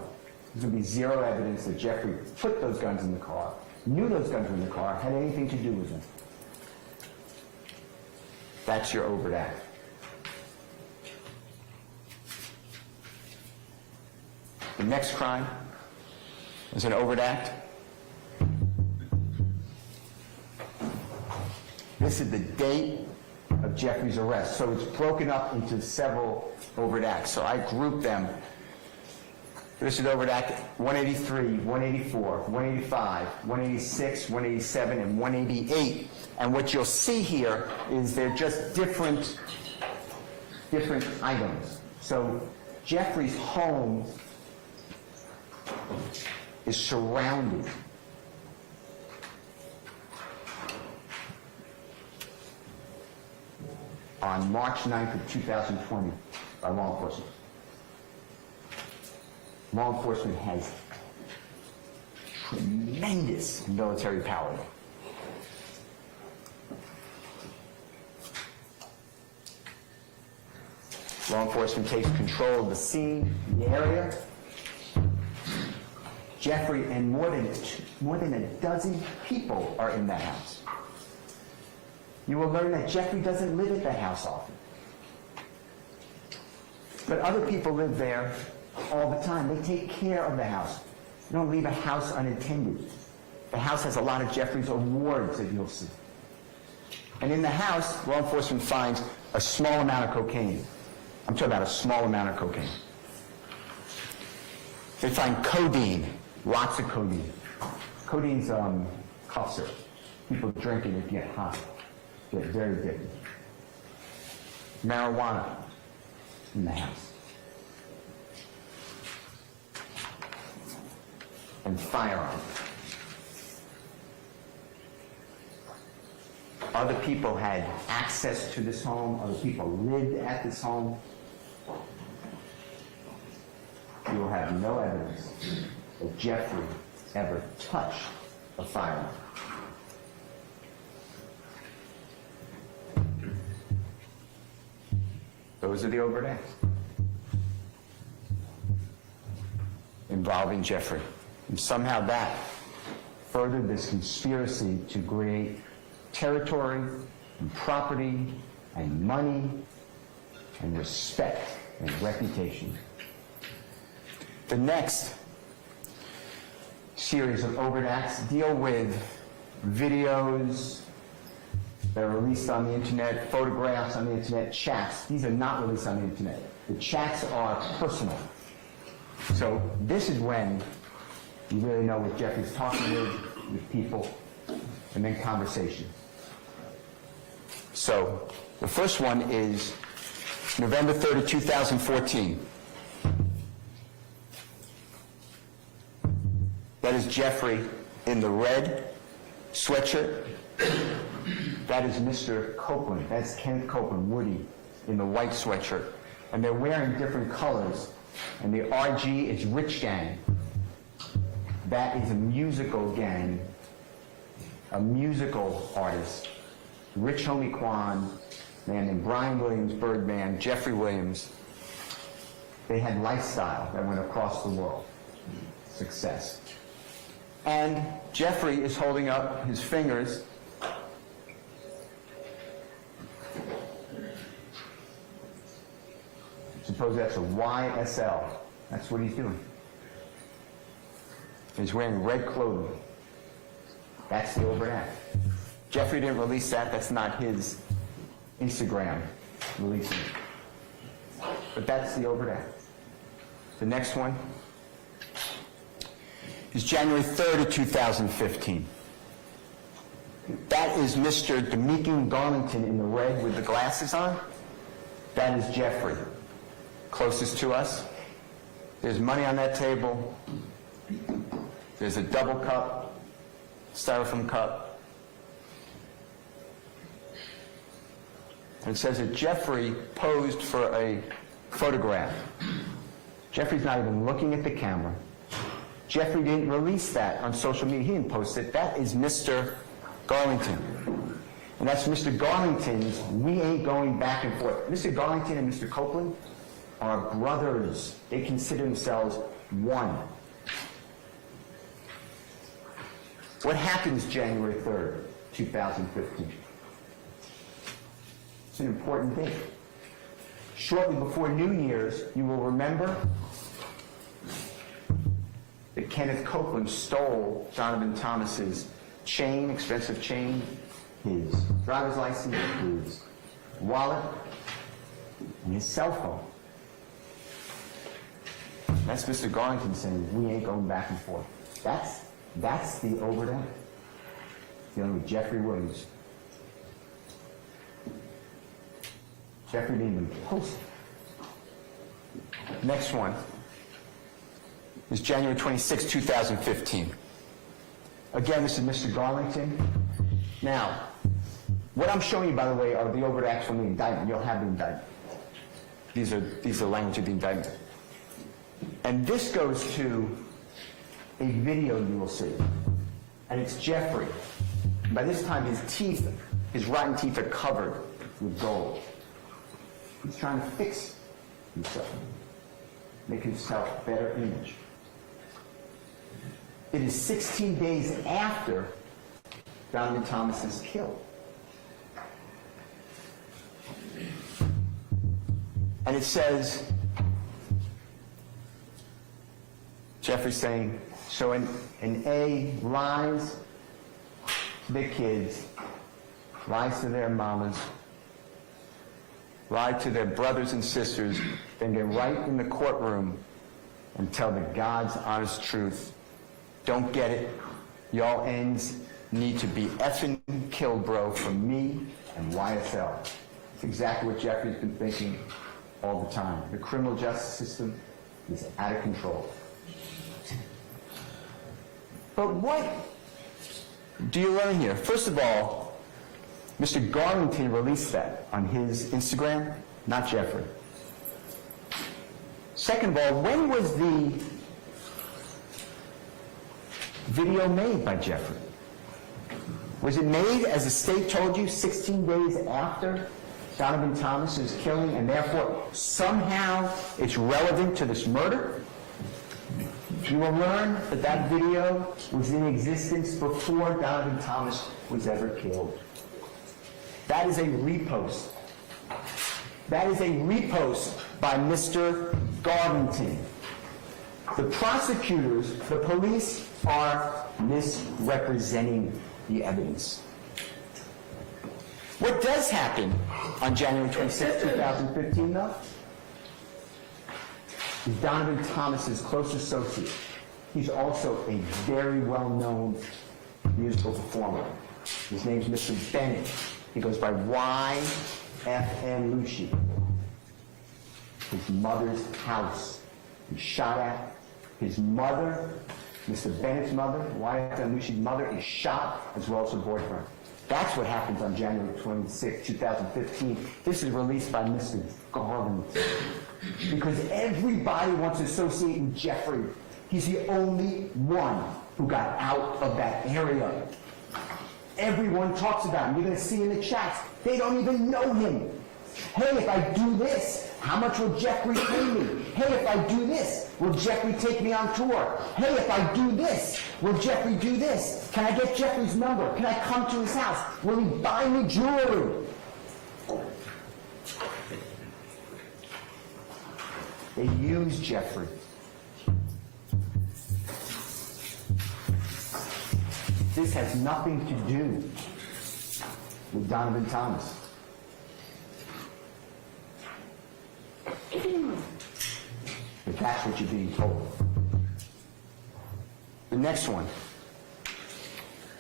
There's going to be zero evidence that Jeffrey put those guns in the car, knew those guns were in the car, had anything to do with them. That's your overt act. The next crime is an overt act. This is the date of Jeffrey's arrest. So it's broken up into several overt acts. So I grouped them. This is overt act 183, 184, 185, 186, 187, and 188. And what you'll see here is they're just different items. So Jeffrey's home is surrounded on March 9th of 2020 by law enforcement. Law enforcement has tremendous military power. Law enforcement takes control of the scene, the area. Jeffrey and more than a dozen people are in that house. You will learn that Jeffrey doesn't live at that house often. But other people live there all the time. They take care of the house. You don't leave a house unattended. The house has a lot of Jeffrey's awards that you'll see. And in the house, law enforcement finds a small amount of cocaine. I'm talking about a small amount of cocaine. They find codeine, lots of codeine. Codeine's cough syrup. People drink it and get high, get very addicted. Marijuana in the house. And firearms. Other people had access to this home. Other people lived at this home. You will have no evidence that Jeffrey ever touched a firearm. Those are the overt acts involving Jeffrey. And somehow that furthered this conspiracy to create territory and property and money and respect and reputation. The next series of overt acts deal with videos that are released on the internet, photographs on the internet, chats. These are not released on the internet. The chats are personal. So this is when you really know what Jeffrey's talking with people, and then conversation. So the first one is November 3rd, 2014. That is Jeffrey in the red sweatshirt. That is Mr. Copeland. That's Kenneth Copeland, Woody, in the white sweatshirt. And they're wearing different colors. And the RG is Rich Gang. That is a musical gang, a musical artist. Rich Homie Quan, a man named Brian Williams, Birdman, Jeffrey Williams. They had lifestyle that went across the world. Success. And Jeffrey is holding up his fingers. Suppose that's a YSL. That's what he's doing. He's wearing red clothing. That's the overt act. Jeffrey didn't release that. That's not his Instagram releasing it. But that's the overt act. The next one is January 3rd of 2015. That is Mr. Demekin Garlington in the red with the glasses on. That is Jeffrey, closest to us. There's money on that table. There's a double cup, styrofoam cup. And it says that Jeffrey posed for a photograph. Jeffrey's not even looking at the camera. Jeffrey didn't release that on social media. He didn't post it. That is Mr. Garlington. And that's Mr. Garlington's "We Ain't Going Back and Forth." Mr. Garlington and Mr. Copeland are brothers. They consider themselves one. What happens January 3rd, 2015? It's an important date. Shortly before New Year's, you will remember that Kenneth Copeland stole Donovan Thomas's chain, expensive chain, his driver's license, his wallet, and his cell phone. That's Mr. Garlington saying, "We ain't going back and forth." That's the overt act. Dealing with Jeffrey Williams. Jeffrey didn't even post it. Next one is January 26, 2015. Again, this is Mr. Garlington. Now, what I'm showing you, by the way, are the overt acts from the indictment. You'll have the indictment. These are language of the indictment. And this goes to a video you will see. And it's Jeffrey. By this time, his teeth, his rotten teeth are covered with gold. He's trying to fix himself, make himself a better image. It is 16 days after Donovan Thomas is killed. And it says, Jeffrey saying, so an A lies to their kids, lies to their mamas, lie to their brothers and sisters, then get right in the courtroom and tell the God's honest truth. Don't get it. Y'all ends need to be effing killed, bro, from me and YSL. It's exactly what Jeffrey's been thinking all the time. The criminal justice system is out of control. But what do you learn here? First of all, Mr. Garlington released that on his Instagram, not Jeffrey. Second of all, when was the video made by Jeffrey? Was it made, as the state told you, 16 days after Donovan Thomas's killing, and therefore somehow it's relevant to this murder? You will learn that that video was in existence before Donovan Thomas was ever killed. That is a repost. That is a repost by Mr. Garvington. The prosecutors, the police, are misrepresenting the evidence. What does happen on January 26, 2015, though, is Donovan Thomas's close associate. He's also a very well-known musical performer. His name's Mr. Bennett. He goes by YFN Lucci. His mother's house. He's shot at. His mother, Mr. Bennett's mother, YFN Lucci's mother, is shot, as well as her boyfriend. That's what happens on January 26, 2015. This is released by Mr. Garvington. Because everybody wants to associate with Jeffrey. He's the only one who got out of that area. Everyone talks about him. You're going to see in the chats, they don't even know him. Hey, if I do this, how much will Jeffrey pay me? Hey, if I do this, will Jeffrey take me on tour? Hey, if I do this, will Jeffrey do this? Can I get Jeffrey's number? Can I come to his house? Will he buy me jewelry? They use Jeffrey. This has nothing to do with Donovan Thomas. But that's what you're being told. The next one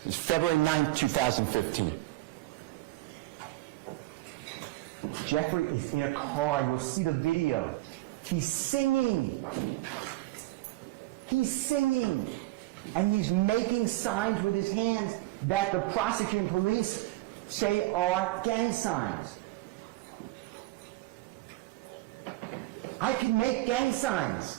is February 9th, 2015. Jeffrey is in a car. You'll see the video. He's singing. He's singing. And he's making signs with his hands that the prosecuting police say are gang signs. I can make gang signs.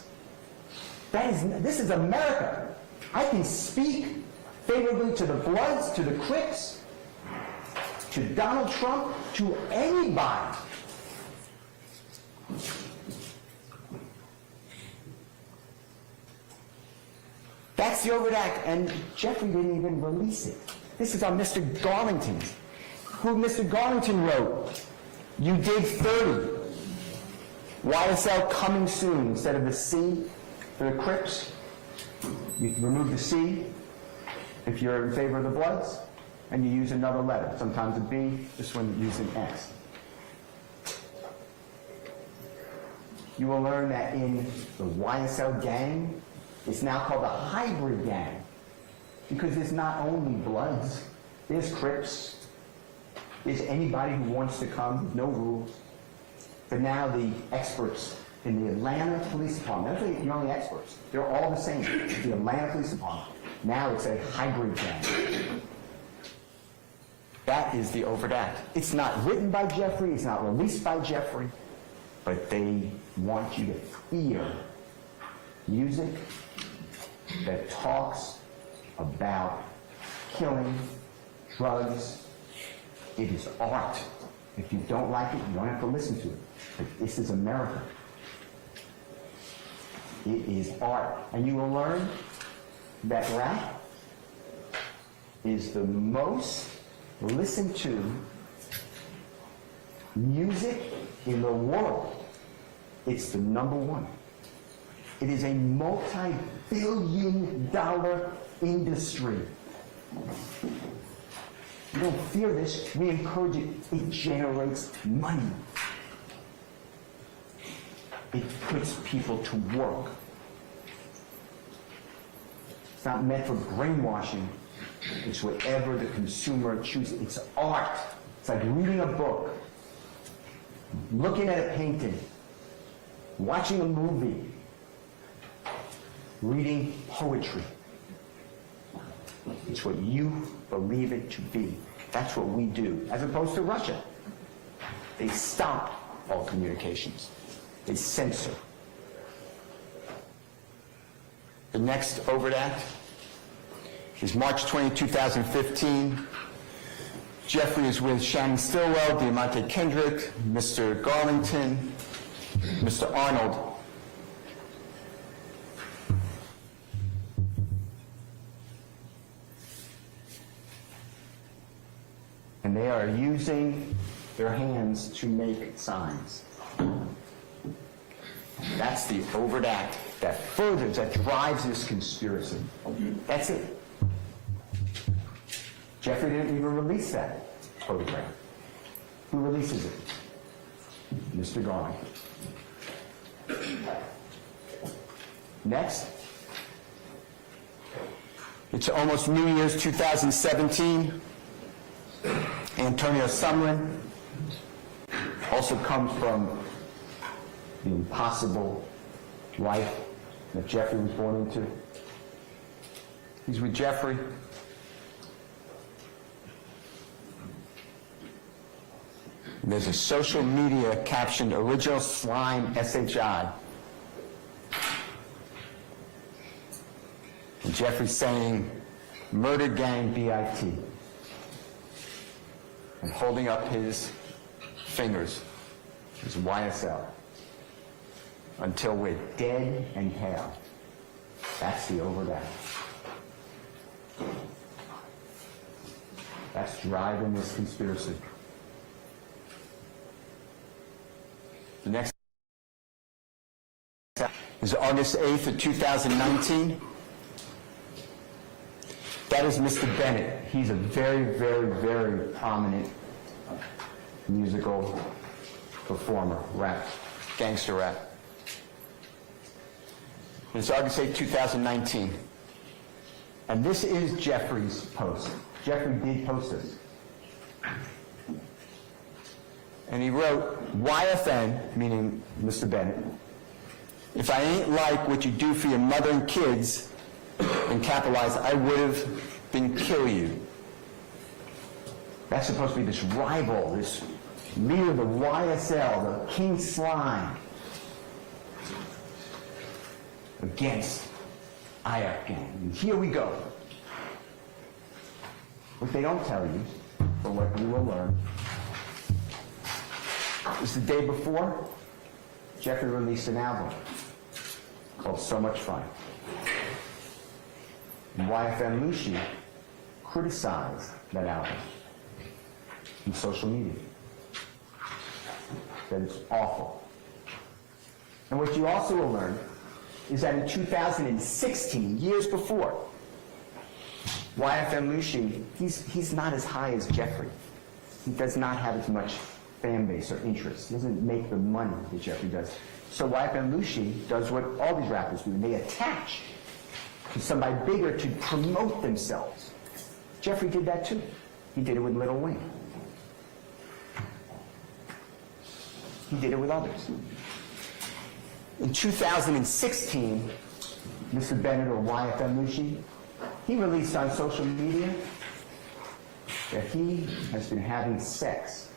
This is America. I can speak favorably to the Bloods, to the Crips, to Donald Trump, to anybody. That's the overt act, and Jeffrey didn't even release it. This is on Mr. Garvington, who Mr. Garvington wrote, "You did 30. YSL coming soon." Instead of the C for the Crips, you remove the C if you're in favor of the Bloods, and you use another letter, sometimes a B, this one you use an X. You will learn that in the YSL gang, it's now called a hybrid gang, because there's not only Bloods, there's Crips, there's anybody who wants to come, no rules. But now the experts in the Atlanta Police Department, those are the only experts, they're all the same, the Atlanta Police Department. Now it's a hybrid gang. That is the overt act. It's not written by Jeffrey, it's not released by Jeffrey, but they want you to fear music that talks about killing, drugs. It is art. If you don't like it, you don't have to listen to it. But this is America. It is art. And you will learn that rap is the most listened to music in the world. It's the #1. It is a multi-billion-dollar industry. You don't fear this. We encourage it. It generates money. It puts people to work. It's not meant for brainwashing. It's whatever the consumer chooses. It's art. It's like reading a book, looking at a painting, watching a movie, reading poetry. It's what you believe it to be. That's what we do, as opposed to Russia. They stop all communications. They censor. The next overt act is March 20, 2015. Jeffrey is with Shannon Stillwell, Diamante Kendrick, Mr. Garlington, Mr. Arnold. And they are using their hands to make signs. That's the overt act that furthers, that drives this conspiracy. That's it. Jeffrey didn't even release that photograph. Who releases it? Mr. Garland. Next. It's almost New Year's 2017. Antonio Sumlin also comes from the impossible life that Jeffrey was born into. He's with Jeffrey. There's a social media captioned "Original Slime SHI." And Jeffrey's saying, "Murder Gang BIT." And holding up his fingers, his YSL. Until we're dead and hell. That's the overt act. That's driving this conspiracy. The next is August 8th of 2019. That is Mr. Bennett. He's a very, very, very prominent musical performer, rap, gangster rap. It's August 8, 2019. And this is Jeffrey's post. Jeffrey did post this. And he wrote, "YFN," meaning Mr. Bennett, "if I ain't like what you do for your mother and kids," and capitalized, "I would have been kill you." That's supposed to be this rival, this leader of the YSL, the King Slime, against IF Gang. And here we go. What they don't tell you, but what you will learn, is the day before, Jeffrey released an album called "So Much Fun." And YFN Lucy criticized that album in social media. That it's awful. And what you also will learn is that in 2016, years before, YFN Lucy, he's not as high as Jeffrey. He does not have as much fan base or interest. He doesn't make the money that Jeffrey does. So YFN Lucy does what all these rappers do. They attach to somebody bigger to promote themselves. Jeffrey did that too. He did it with Lil Wayne. He did it with others. In 2016, Mr. Bennett, or YFN Lucy, he released on social media that he has been having sex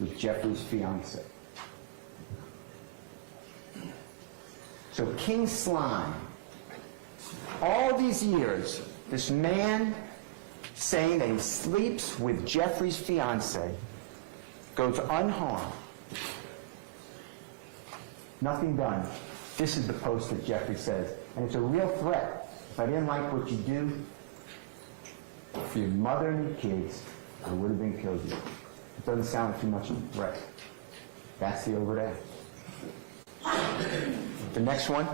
with Jeffrey's fiance. So King Slime, all these years, this man saying that he sleeps with Jeffrey's fiance goes unharmed. Nothing done. This is the post that Jeffrey says, and it's a real threat. If I didn't like what you do for your mother and your kids, I would have been killed you. It doesn't sound like too much of a threat. That's the overt act. The next one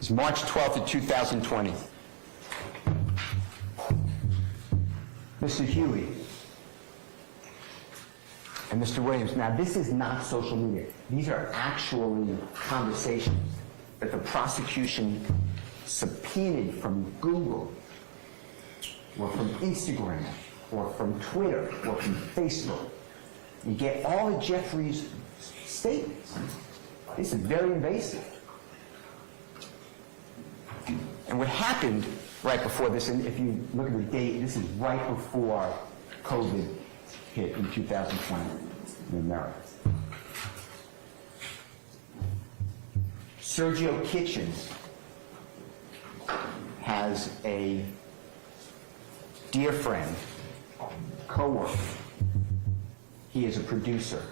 is March 12th of 2020. Mr. Huey and Mr. Williams. Now, this is not social media. These are actually conversations that the prosecution subpoenaed from Google, or from Instagram, or from Twitter, or from Facebook. You get all of Jeffrey's statements. This is very invasive. And what happened right before this, and if you look at the date, this is right before COVID hit in 2020 in America. Sergio Kitchens has a dear friend, co-worker. He is a producer,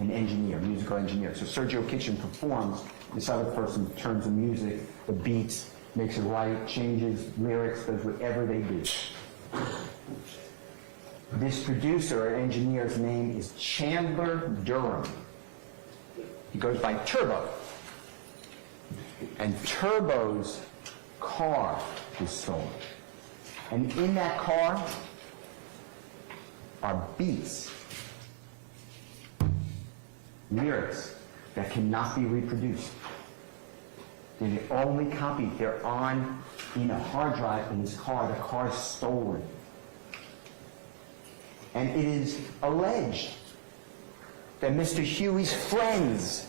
an engineer, musical engineer. So Sergio Kitchen performs, this other person turns the music, the beats, makes it right, changes lyrics, does whatever they do. This producer or engineer's name is Chandler Durham. He goes by Turbo. And Turbo's car is stolen. And in that car are beats, lyrics that cannot be reproduced. They're the only copy. They're in a hard drive in his car. The car is stolen. And it is alleged that Mr. Huey's friends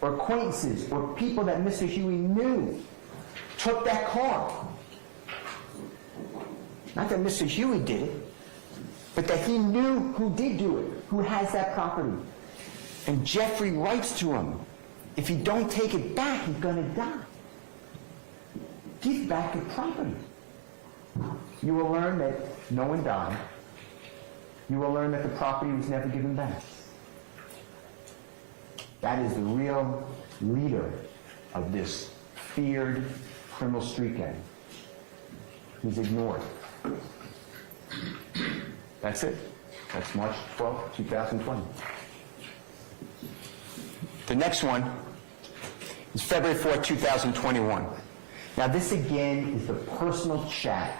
or acquaintances or people that Mr. Huey knew took that car. Not that Mr. Huey did it, but that he knew who did do it, who has that property. And Jeffrey writes to him, if you don't take it back, he's going to die. Give back the property. You will learn that no one died. You will learn that the property was never given back. That is the real leader of this feared criminal street gang. He's ignored. That's it. That's March 12, 2020. The next one is February 4, 2021. Now this again is the personal chat.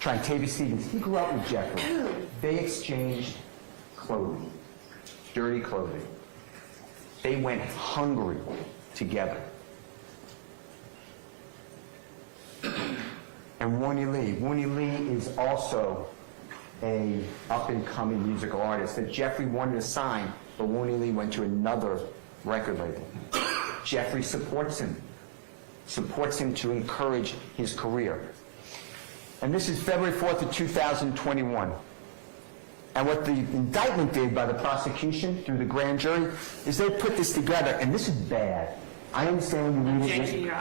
Trantavia Stevens, he grew up with Jeffrey. They exchanged clothing, dirty clothing. They went hungry together. And Woonie Lee is also a up-and-coming musical artist that Jeffrey wanted to sign, but Woonie Lee went to another record label. Jeffrey supports him to encourage his career. And this is February 4th of 2021. And what the indictment did by the prosecution through the grand jury is they put this together, and this is bad. I understand when you read it. Objection to your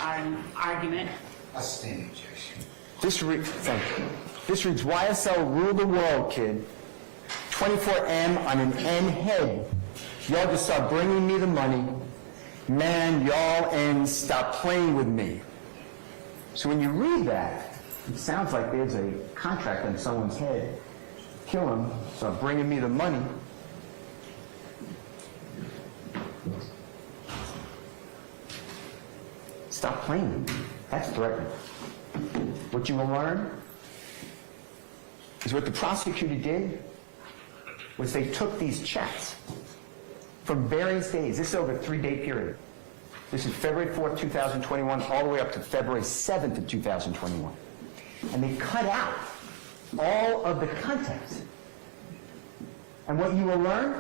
argument. Outstanding objection. Thank you. This reads, YSL rule the world, kid. 24M on an N head. Y'all just start bringing me the money. Man, y'all and stop playing with me. So when you read that, it sounds like there's a contract on someone's head. Kill him, start bringing me the money. Stop playing with me. That's threatening. What you will learn is what the prosecutor did was they took these checks from various days. This is over a 3-day period. This is February 4th, 2021, all the way up to February 7th of 2021. And they cut out all of the context. And what you will learn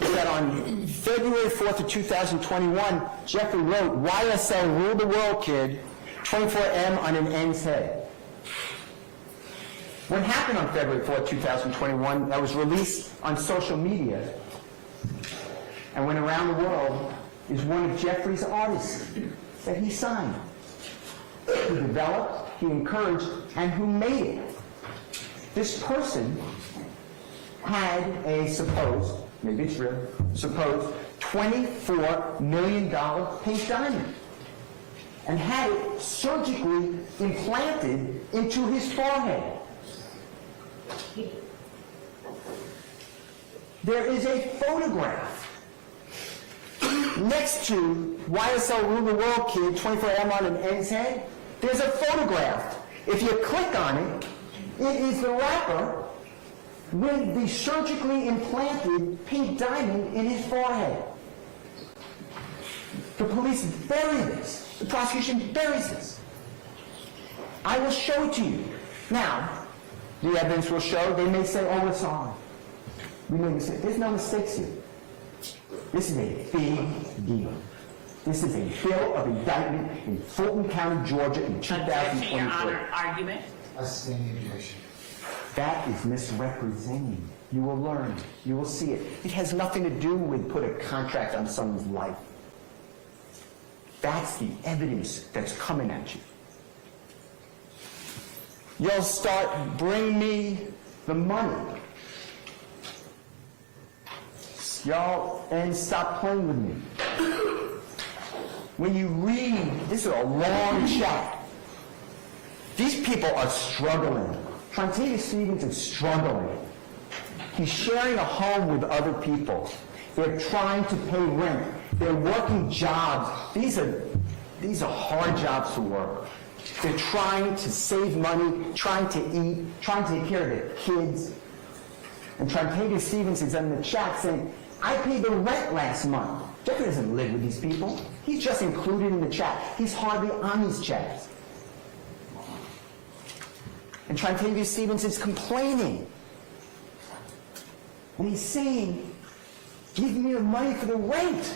is that on February 4th of 2021, Jeffrey wrote, YSL rule the world, kid, 24M on an N's head. What happened on February 4th, 2021, that was released on social media and went around the world, is one of Jeffrey's artists that he signed, who developed, he encouraged, and who made it. This person had a supposed, maybe it's real, supposed $24 million pink diamond and had it surgically implanted into his forehead. There is a photograph next to YSL Rule the World Kid, 24M on an N's head. There's a photograph. If you click on it, it is the rapper with the surgically implanted pink diamond in his forehead. The police bury this. The prosecution buries this. I will show it to you. Now, the evidence will show, they may say, oh, it's on. We made a mistake. There's no mistakes here. This is a big deal. This is a bill of indictment in Fulton County, Georgia in 2023. Your Honor, argument. Outstanding objection. That is misrepresenting. You will learn. You will see it. It has nothing to do with put a contract on someone's life. That's the evidence that's coming at you. You'll start bring me the money. Y'all, and stop playing with me. When you read, this is a long chat. These people are struggling. Trentavious Stevens is struggling. He's sharing a home with other people. They're trying to pay rent. They're working jobs. These are hard jobs to work. They're trying to save money, trying to eat, trying to take care of their kids. And Trentavious Stevens is in the chat saying, I paid the rent last month. Jeffrey doesn't live with these people. He's just included in the chat. He's hardly on these chats. And Trentavious Stevens is complaining. And he's saying, give me the money for the rent.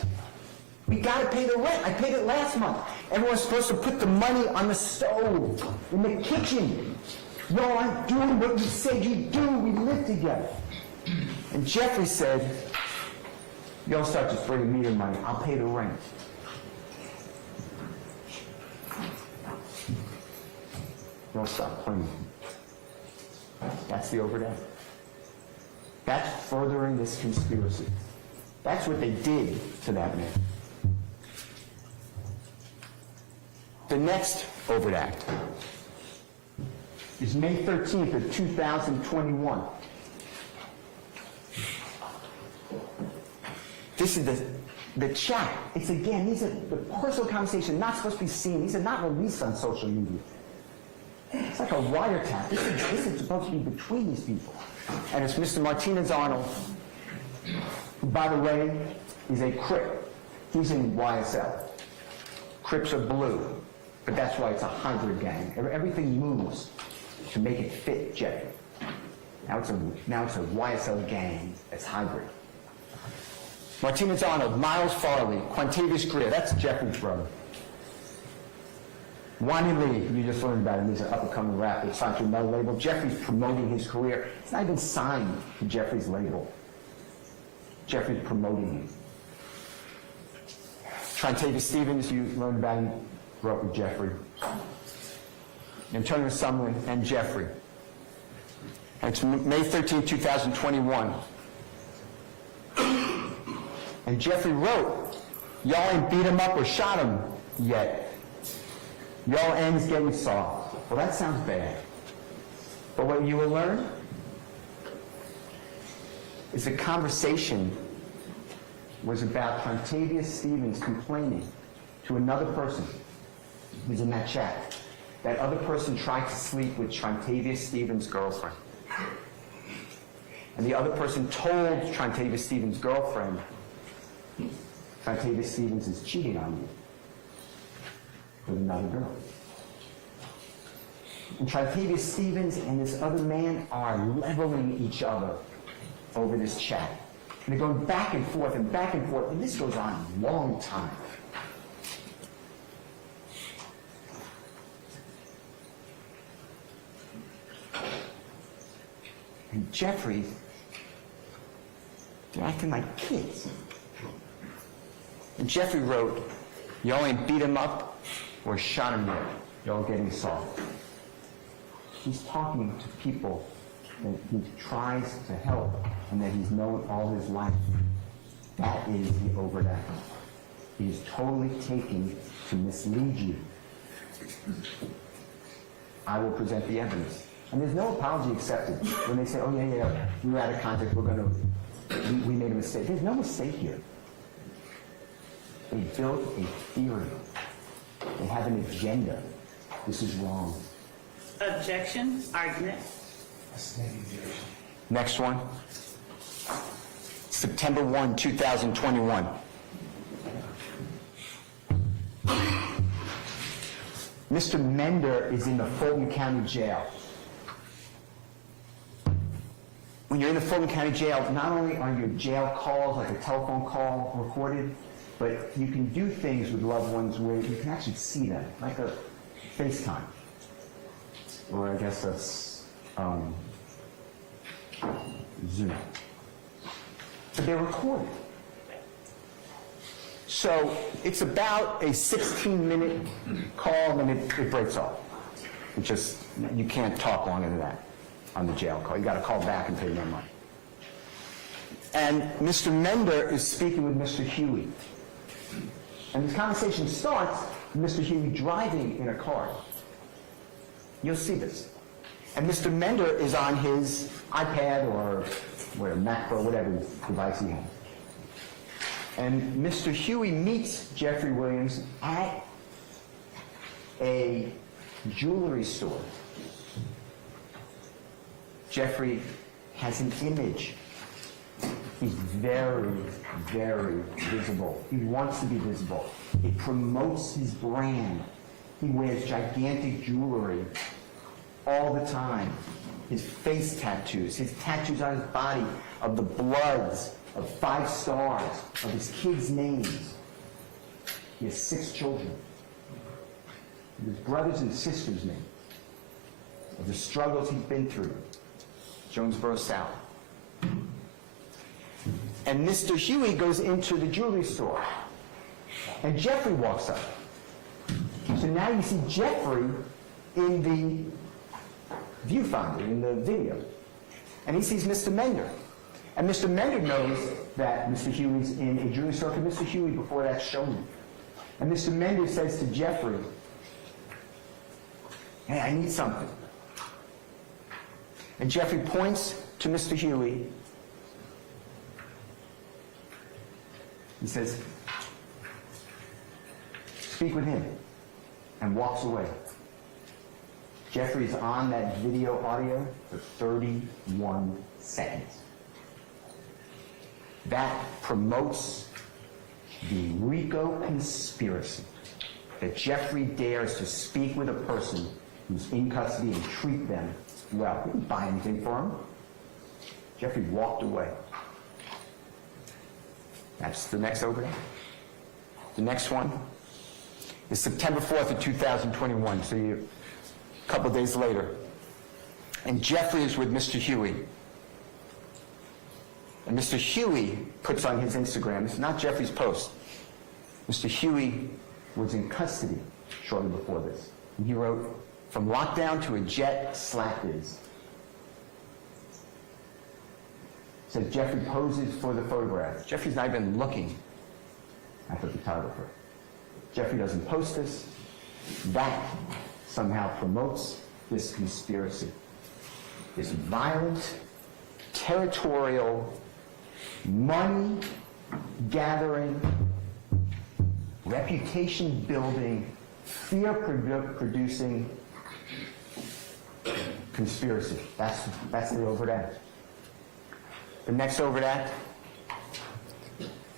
We got to pay the rent. I paid it last month. Everyone's supposed to put the money on the stove, in the kitchen. No, I'm doing what you said you do. We live together. And Jeffrey said, y'all start just bringing me the money. I'll pay the rent. Y'all stop playing. That's the overdose. That's furthering this conspiracy. That's what they did to that man. The next overt act is May 13th of 2021. This is the chat. It's again, these are the personal conversations not supposed to be seen. These are not released on social media. It's like a wiretap. This is supposed to be between these people. And it's Mr. Martinez-Arnold, who, by the way, is a Crip. He's in YSL. Crips are blue, but that's why it's a hybrid gang. Everything moves to make it fit Jeffrey. Now it's a YSL gang that's hybrid. Martinez-Arnold, Miles Farley, Quantavious Greer, that's Jeffrey's brother. Wani Lee, you just learned about him, he's an up-and-coming rapper, signed to another label. Jeffrey's promoting his career. It's not even signed to Jeffrey's label. Jeffrey's promoting him. Trentavious Stevens, you learned about him, grew up with Jeffrey. Antonio Sumlin and Jeffrey. And it's May 13, 2021. And Jeffrey wrote, y'all ain't beat him up or shot him yet. Y'all ends getting soft. Well, that sounds bad. But what you will learn is the conversation was about Trentavious Stevens complaining to another person who's in that chat. That other person tried to sleep with Trentavious Stevens' girlfriend. And the other person told Trentavious Stevens' girlfriend, Trentavious Stevens is cheating on you with another girl. And Trentavious Stevens and this other man are leveling each other over this chat. And they're going back and forth, and this goes on a long time. And Jeffrey, they're acting like kids. And Jeffrey wrote, y'all ain't beat him up or shot him yet. Y'all getting soft. He's talking to people that he tries to help and that he's known all his life. That is the overt act. He is totally taking to mislead you. I will present the evidence. And there's no apology accepted. When they say, oh yeah, we were out of context, we made a mistake. There's no mistake here. They built a theory. They have an agenda. This is wrong. Objection, argument. Next one. September 1, 2021. Mr. Mender is in the Fulton County Jail. When you're in the Fulton County Jail, not only are your jail calls, like a telephone call, recorded, but you can do things with loved ones where you can actually see them, like a FaceTime. Or I guess that's Zoom. But they're recorded. So it's about a 16-minute call, and then it breaks off. You can't talk longer than that. on the jail call. You got to call back and pay more money. And Mr. Mender is speaking with Mr. Huey. And this conversation starts with Mr. Huey driving in a car. You'll see this. And Mr. Mender is on his iPad or Mac or whatever device he has. And Mr. Huey meets Jeffrey Williams at a jewelry store. Jeffrey has an image. He's very, very visible. He wants to be visible. It promotes his brand. He wears gigantic jewelry all the time. His face tattoos, his tattoos on his body of the bloods, of 5 stars, of his kids' names. He has 6 children. His brothers and sisters' names. Of the struggles he's been through. Jonesboro South. And Mr. Huey goes into the jewelry store. And Jeffrey walks up. So now you see Jeffrey in the viewfinder, in the video. And he sees Mr. Mender. And Mr. Mender knows that Mr. Huey's in a jewelry store, because Mr. Huey before that showed him. And Mr. Mender says to Jeffrey, "Hey, I need something." And Jeffrey points to Mr. Huey. He says, "Speak with him," and walks away. Jeffrey's on that video audio for 31 seconds. That promotes the Rico conspiracy, that Jeffrey dares to speak with a person who's in custody and treat them well. He didn't buy anything for him. Jeffrey walked away. That's the next overhead. The next one is September 4th of 2021, so a couple days later. And Jeffrey is with Mr. Huey. And Mr. Huey puts on his Instagram, it's not Jeffrey's post, Mr. Huey was in custody shortly before this. And he wrote, "From lockdown to a jet, slap is." Says Jeffrey poses for the photograph. Jeffrey's not even looking at the photographer. Jeffrey doesn't post this. That somehow promotes this conspiracy. This violent, territorial, money-gathering, reputation-building, fear-producing conspiracy. That's the overt act. The next overt act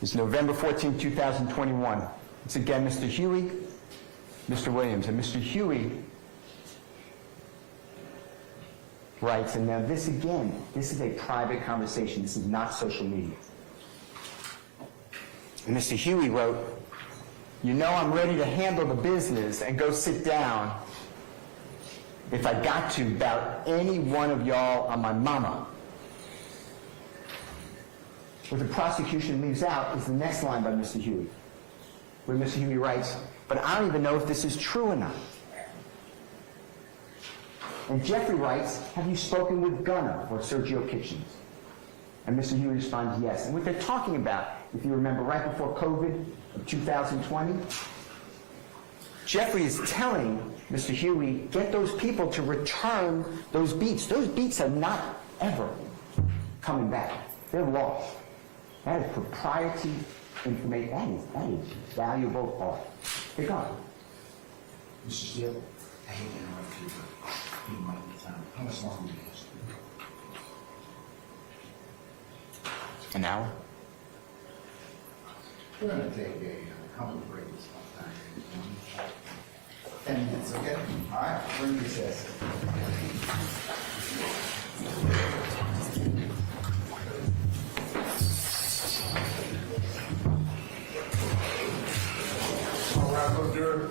is November 14, 2021. It's again Mr. Huey, Mr. Williams. And Mr. Huey writes, and now this again, this is a private conversation. This is not social media. And Mr. Huey wrote, "You know I'm ready to handle the business and go sit down if I got to about any one of y'all on my mama." What the prosecution leaves out is the next line by Mr. Huey, where Mr. Huey writes, "But I don't even know if this is true or not." And Jeffrey writes, "Have you spoken with Gunnar or Sergio Kitchens?" And Mr. Huey responds, "Yes." And what they're talking about, if you remember, right before COVID of 2020, Jeffrey is telling Mr. Huey, get those people to return those beats. Those beats are not ever coming back. They're lost. That is proprietary information. That is valuable art. They're gone. Mr. Steele, I hate to interrupt you, but you might be time. How much longer do you have? An hour? We're going to take a couple of breaks sometime. 10 minutes, okay? All right, we're in recess. All right, go Dirk.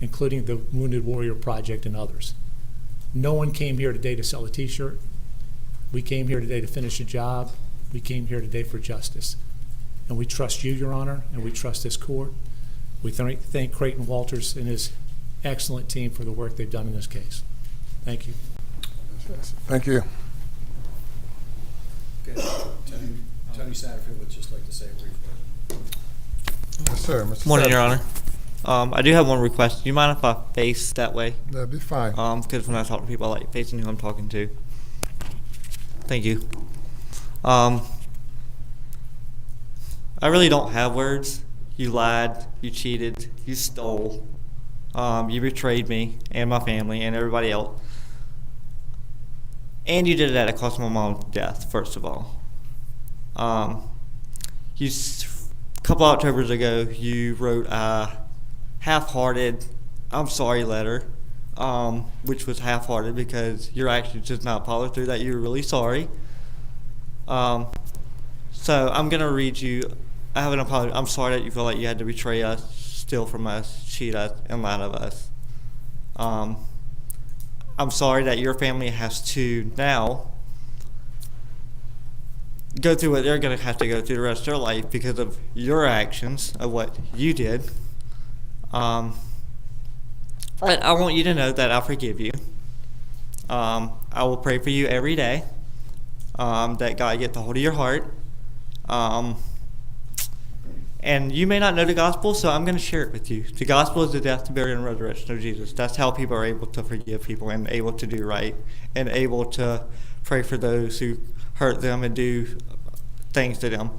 including the Wounded Warrior Project and others. No one came here today to sell a t-shirt. We came here today to finish a job. We came here today for justice. And we trust you, Your Honor, and we trust this court. We thank Creighton Walters and his excellent team for the work they've done in this case. Thank you. Thank you. Okay, Tony Satterfield would just like to say a brief word. Yes, sir. Mr. Morning, Your Satterfield. Honor. I do have one request. Do you mind if I face that way? That'd be fine. Because when I talk to people, I like facing who I'm talking to. Thank you. I really don't have words. You lied. You cheated. You stole. You betrayed me and my family and everybody else. And you did it at a cost of my mom's death, first of all. A couple Octobers ago, you wrote a half-hearted I'm sorry letter, which was half-hearted because your actions did not follow through that you were really sorry. So I'm going to read you. I have an apology. I'm sorry that you feel like you had to betray us, steal from us, cheat us, and lie to us. I'm sorry that your family has to now go through what they're going to have to go through the rest of their life because of your actions, of what you did. But I want you to know that I forgive you. I will pray for you every day, that God get the hold of your heart. And you may not know the gospel, so I'm going to share it with you. The gospel is the death, the burial, and resurrection of Jesus. That's how people are able to forgive people and able to do right and able to pray for those who hurt them and do things to them.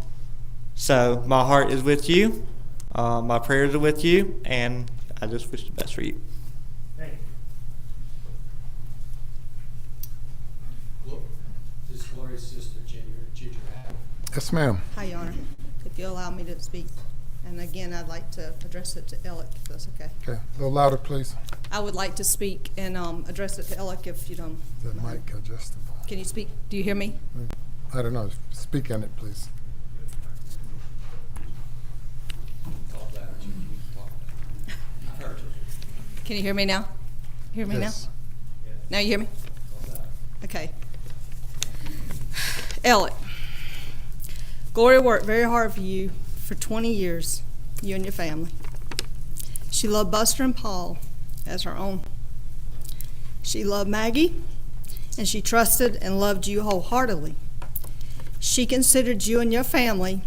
So my heart is with you. My prayers are with you, and I just wish the best for you. Thank you. Look, this is Gloria's sister, Ginger Adam. Yes, ma'am. Hi, Your Honor. If you allow me to speak, and again, I'd like to address it to Alec, if that's okay. Okay. A little louder, please. I would like to speak and address it to Alec if you don't Is that mind. mic adjustable? Can you speak? Do you hear me? I don't know. Speak on it, please. Talk louder, Ginger. Talk louder. I heard you. Can you hear me now? Hear me Yes. now? Now you hear me? Talk louder. Okay. Alec, Gloria worked very hard for you for 20 years, you and your family. She loved Buster and Paul as her own. She loved Maggie, and she trusted and loved you wholeheartedly. She considered you and your family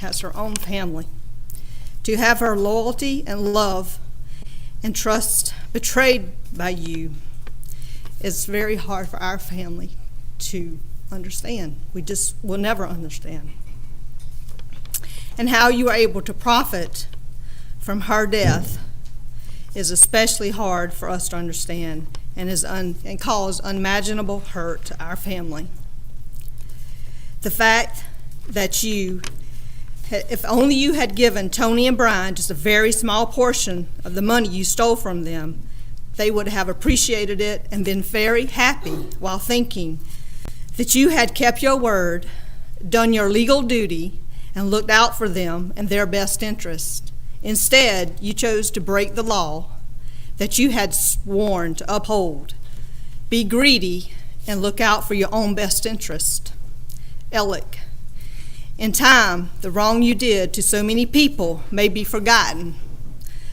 as her own family. To have her loyalty and love and trust betrayed by you is very hard for our family to understand. We just will never understand. And how you are able to profit from her death is especially hard for us to understand and cause unimaginable hurt to our family. The fact that if only you had given Tony and Brian just a very small portion of the money you stole from them, they would have appreciated it and been very happy while thinking that you had kept your word, done your legal duty, and looked out for them and their best interest. Instead, you chose to break the law that you had sworn to uphold, be greedy, and look out for your own best interest. Alec, in time, the wrong you did to so many people may be forgotten,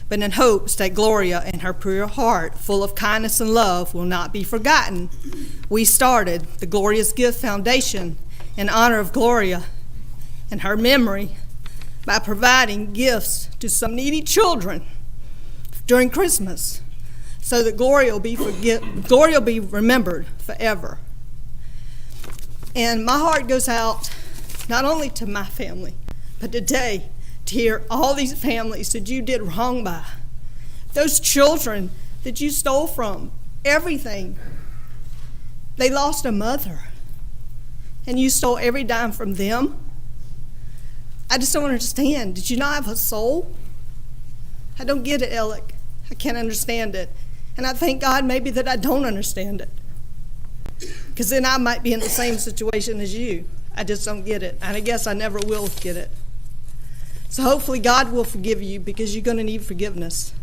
but in hopes that Gloria and her pure heart, full of kindness and love, will not be forgotten, we started the Gloria's Gift Foundation in honor of Gloria and her memory by providing gifts to some needy children during Christmas so that Gloria will be remembered forever. And my heart goes out not only to my family, but today to hear all these families that you did wrong by, those children that you stole from, everything. They lost a mother, and you stole every dime from them. I just don't understand. Did you not have a soul? I don't get it, Alec. I can't understand it. And I thank God maybe that I don't understand it, because then I might be in the same situation as you. I just don't get it, and I guess I never will get it. So hopefully God will forgive you, because you're going to need forgiveness.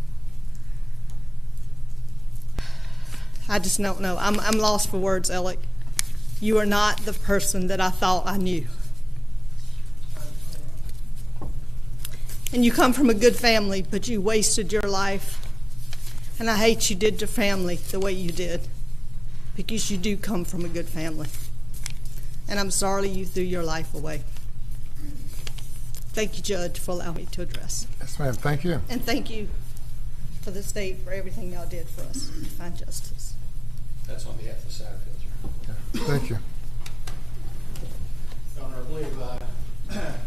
I just don't know. I'm lost for words, Alec. You are not the person that I thought I knew. And you come from a good family, but you wasted your life. And I hate you did to family the way you did, because you do come from a good family. And I'm sorry you threw your life away. Thank you, Judge, for allowing me to address. Yes, ma'am. Thank you. And thank you for the state for everything y'all did for us to find justice. That's on behalf of the Satterfields. Thank you. Your Honor, I believe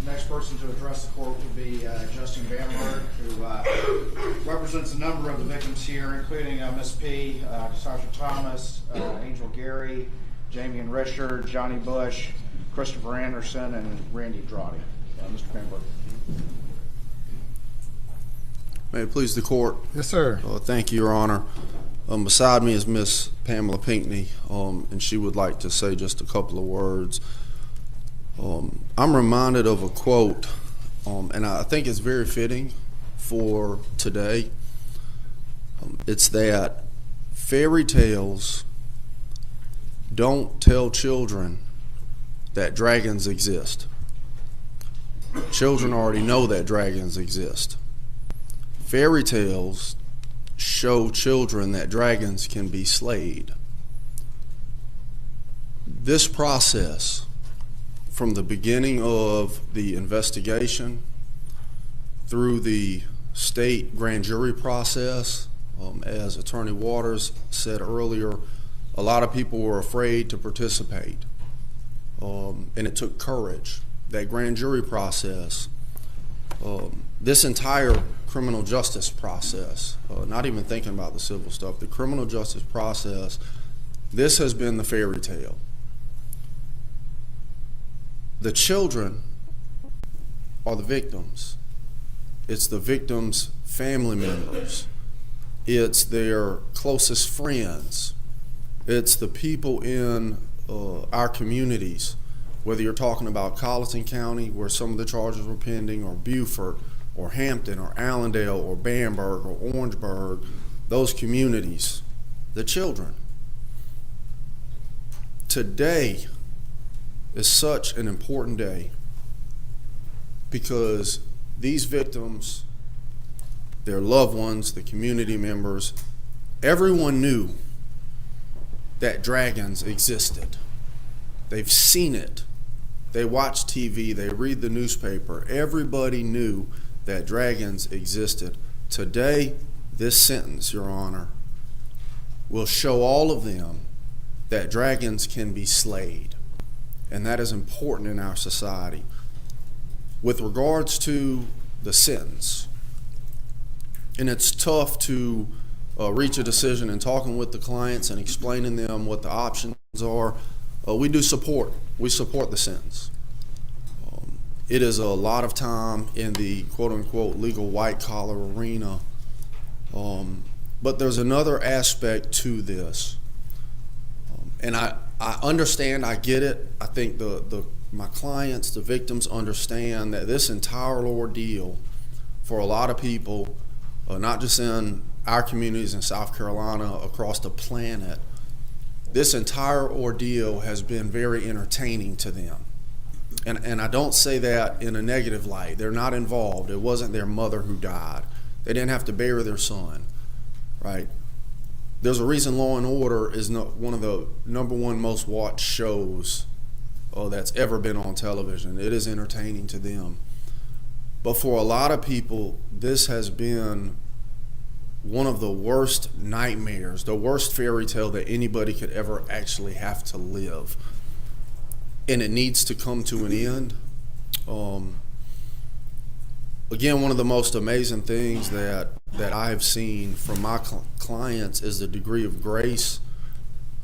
next person to address the court will be Justin Bamberg, who represents a number of the victims here, including Miss P, Sasha Thomas, Angel Gary, Jamie and Richard, Johnny Bush, Christopher Anderson, and Randy Drawdy. Mr. Bamberg. May it please the court. Yes, sir. Thank you, Your Honor. Beside me is Miss Pamela Pinckney, and she would like to say just a couple of words. I'm reminded of a quote, and I think it's very fitting for today. It's that fairy tales don't tell children that dragons exist. Children already know that dragons exist. Fairy tales show children that dragons can be slayed. This process, from the beginning of the investigation through the state grand jury process, as Attorney Waters said earlier, a lot of people were afraid to participate, and it took courage. That grand jury process, this entire criminal justice process, not even thinking about the civil stuff, the criminal justice process, this has been the fairy tale. The children are the victims. It's the victims' family members. It's their closest friends. It's the people in our communities, whether you're talking about Colleton County, where some of the charges were pending, or Beaufort, or Hampton, or Allendale, or Bamberg, or Orangeburg, those communities, the children. Today is such an important day because these victims, their loved ones, the community members, everyone knew that dragons existed. They've seen it. They watch TV, they read the newspaper. Everybody knew that dragons existed. Today, this sentence, Your Honor, will show all of them that dragons can be slayed. And that is important in our society. With regards to the sentence, and it's tough to reach a decision in talking with the clients and explaining them what the options are. We support the sentence. It is a lot of time in the quote-unquote legal white-collar arena, but there's another aspect to this, and I understand, I get it. I think my clients, the victims, understand that this entire ordeal for a lot of people, not just in our communities in South Carolina, across the planet, this entire ordeal has been very entertaining to them. And I don't say that in a negative light. They're not involved. It wasn't their mother who died. They didn't have to bury their son, right? There's a reason Law and Order is one of the #1 most watched shows that's ever been on television. It is entertaining to them. But for a lot of people, this has been one of the worst nightmares, the worst fairy tale that anybody could ever actually have to live. And it needs to come to an end. Again, one of the most amazing things that I have seen from my clients is the degree of grace.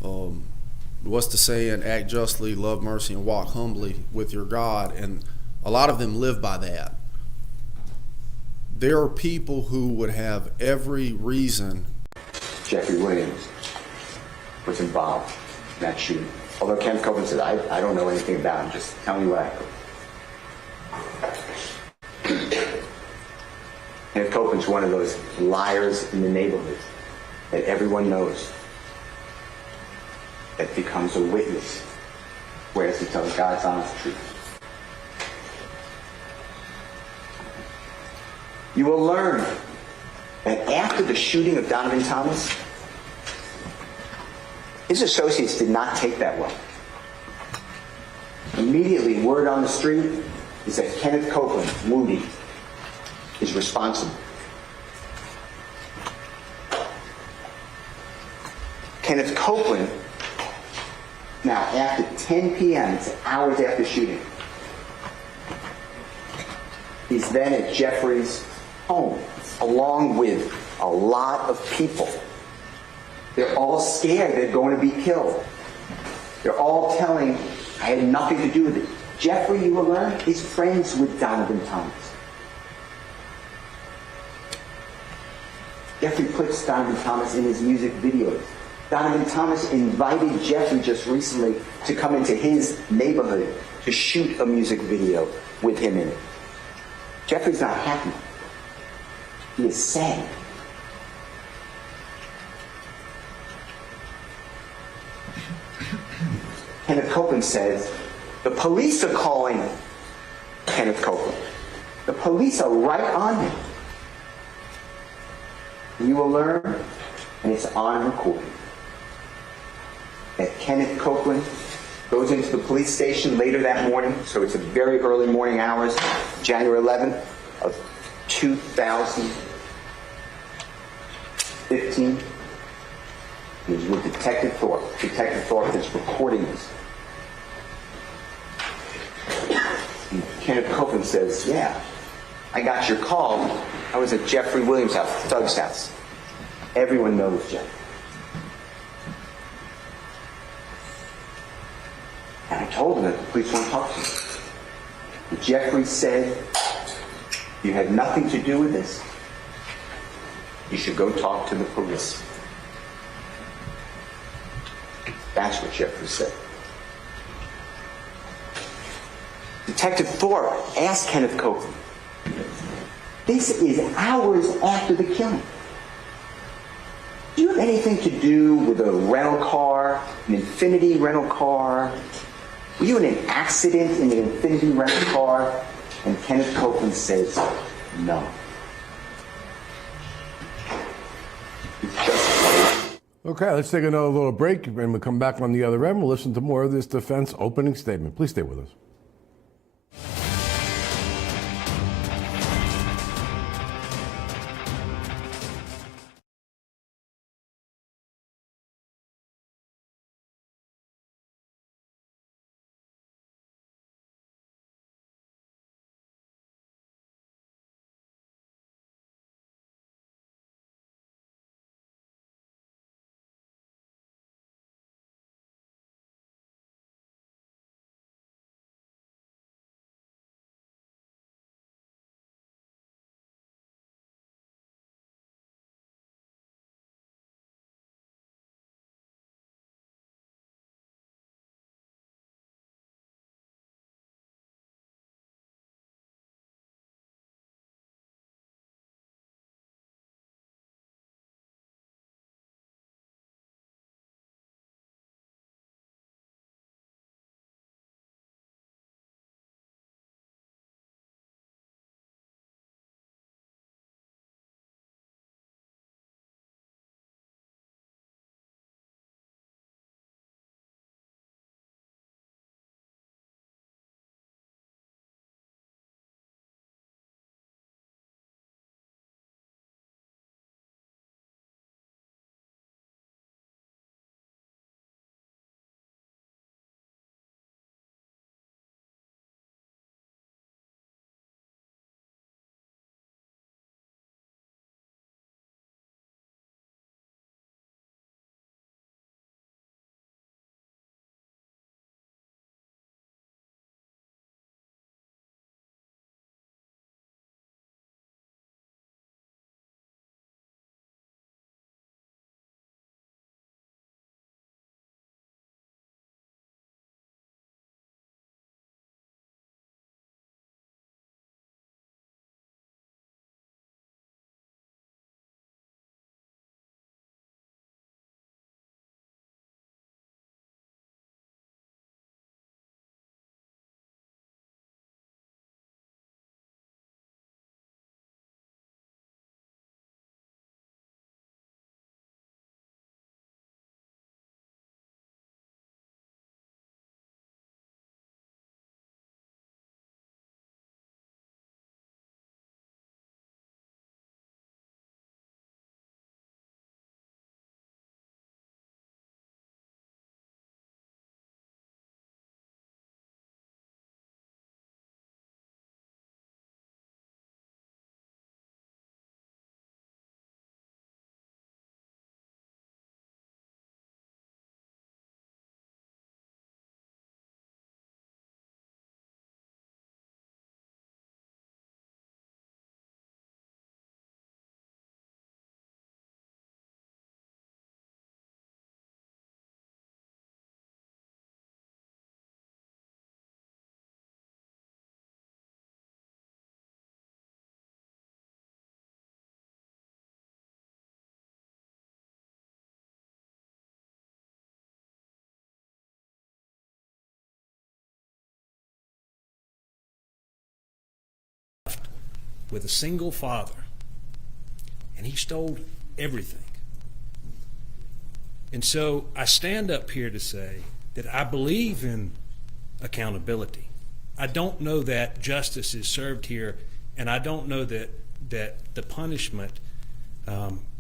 What's the saying? Act justly, love mercy, and walk humbly with your God. And a lot of them live by that. There are people who would have every reason. Jeffrey Williams was involved in that shooting. Although Kent Copeland said, I don't know anything about him, just tell me what I heard. Kent Copeland's one of those liars in the neighborhood that everyone knows. that becomes a witness, whereas he tells God's honest truth. You will learn that after the shooting of Donovan Thomas, his associates did not take that well. Immediately, word on the street is that Kenneth Copeland, Moody, is responsible. Kenneth Copeland, now after 10 p.m., it's hours after shooting, he's then at Jeffrey's home, along with a lot of people. They're all scared they're going to be killed. They're all telling, I had nothing to do with it. Jeffrey, you will learn, is friends with Donovan Thomas. Jeffrey puts Donovan Thomas in his music videos. Donovan Thomas invited Jeffrey just recently to come into his neighborhood to shoot a music video with him in it. Jeffrey's not happy. He is sad. Kenneth Copeland says, the police are calling Kenneth Copeland. The police are right on him. You will learn, and it's on recording, that Kenneth Copeland goes into the police station later that morning, so it's a very early morning hours, January 11th of 2015. He was with Detective Thorpe. Detective Thorpe is recording this. And Kenneth Copeland says, yeah, I got your call. I was at Jeffrey Williams' house, Doug's house. Everyone knows Jeff. And I told him that the police won't talk to me. And Jeffrey said, you had nothing to do with this. You should go talk to the police. That's what Jeffrey said. Detective Thorpe asked Kenneth Copeland, this is hours after the killing. Do you have anything to do with a rental car, an Infinity rental car? Were you in an accident in an Infinity rental car? And Kenneth Copeland says, no. Okay, let's take another little break, and we'll come back on the other end. We'll listen to more of this defense opening statement. Please stay with us. with a single father, and he stole everything. And so I stand up here to say that I believe in accountability. I don't know that justice is served here, and I don't know that the punishment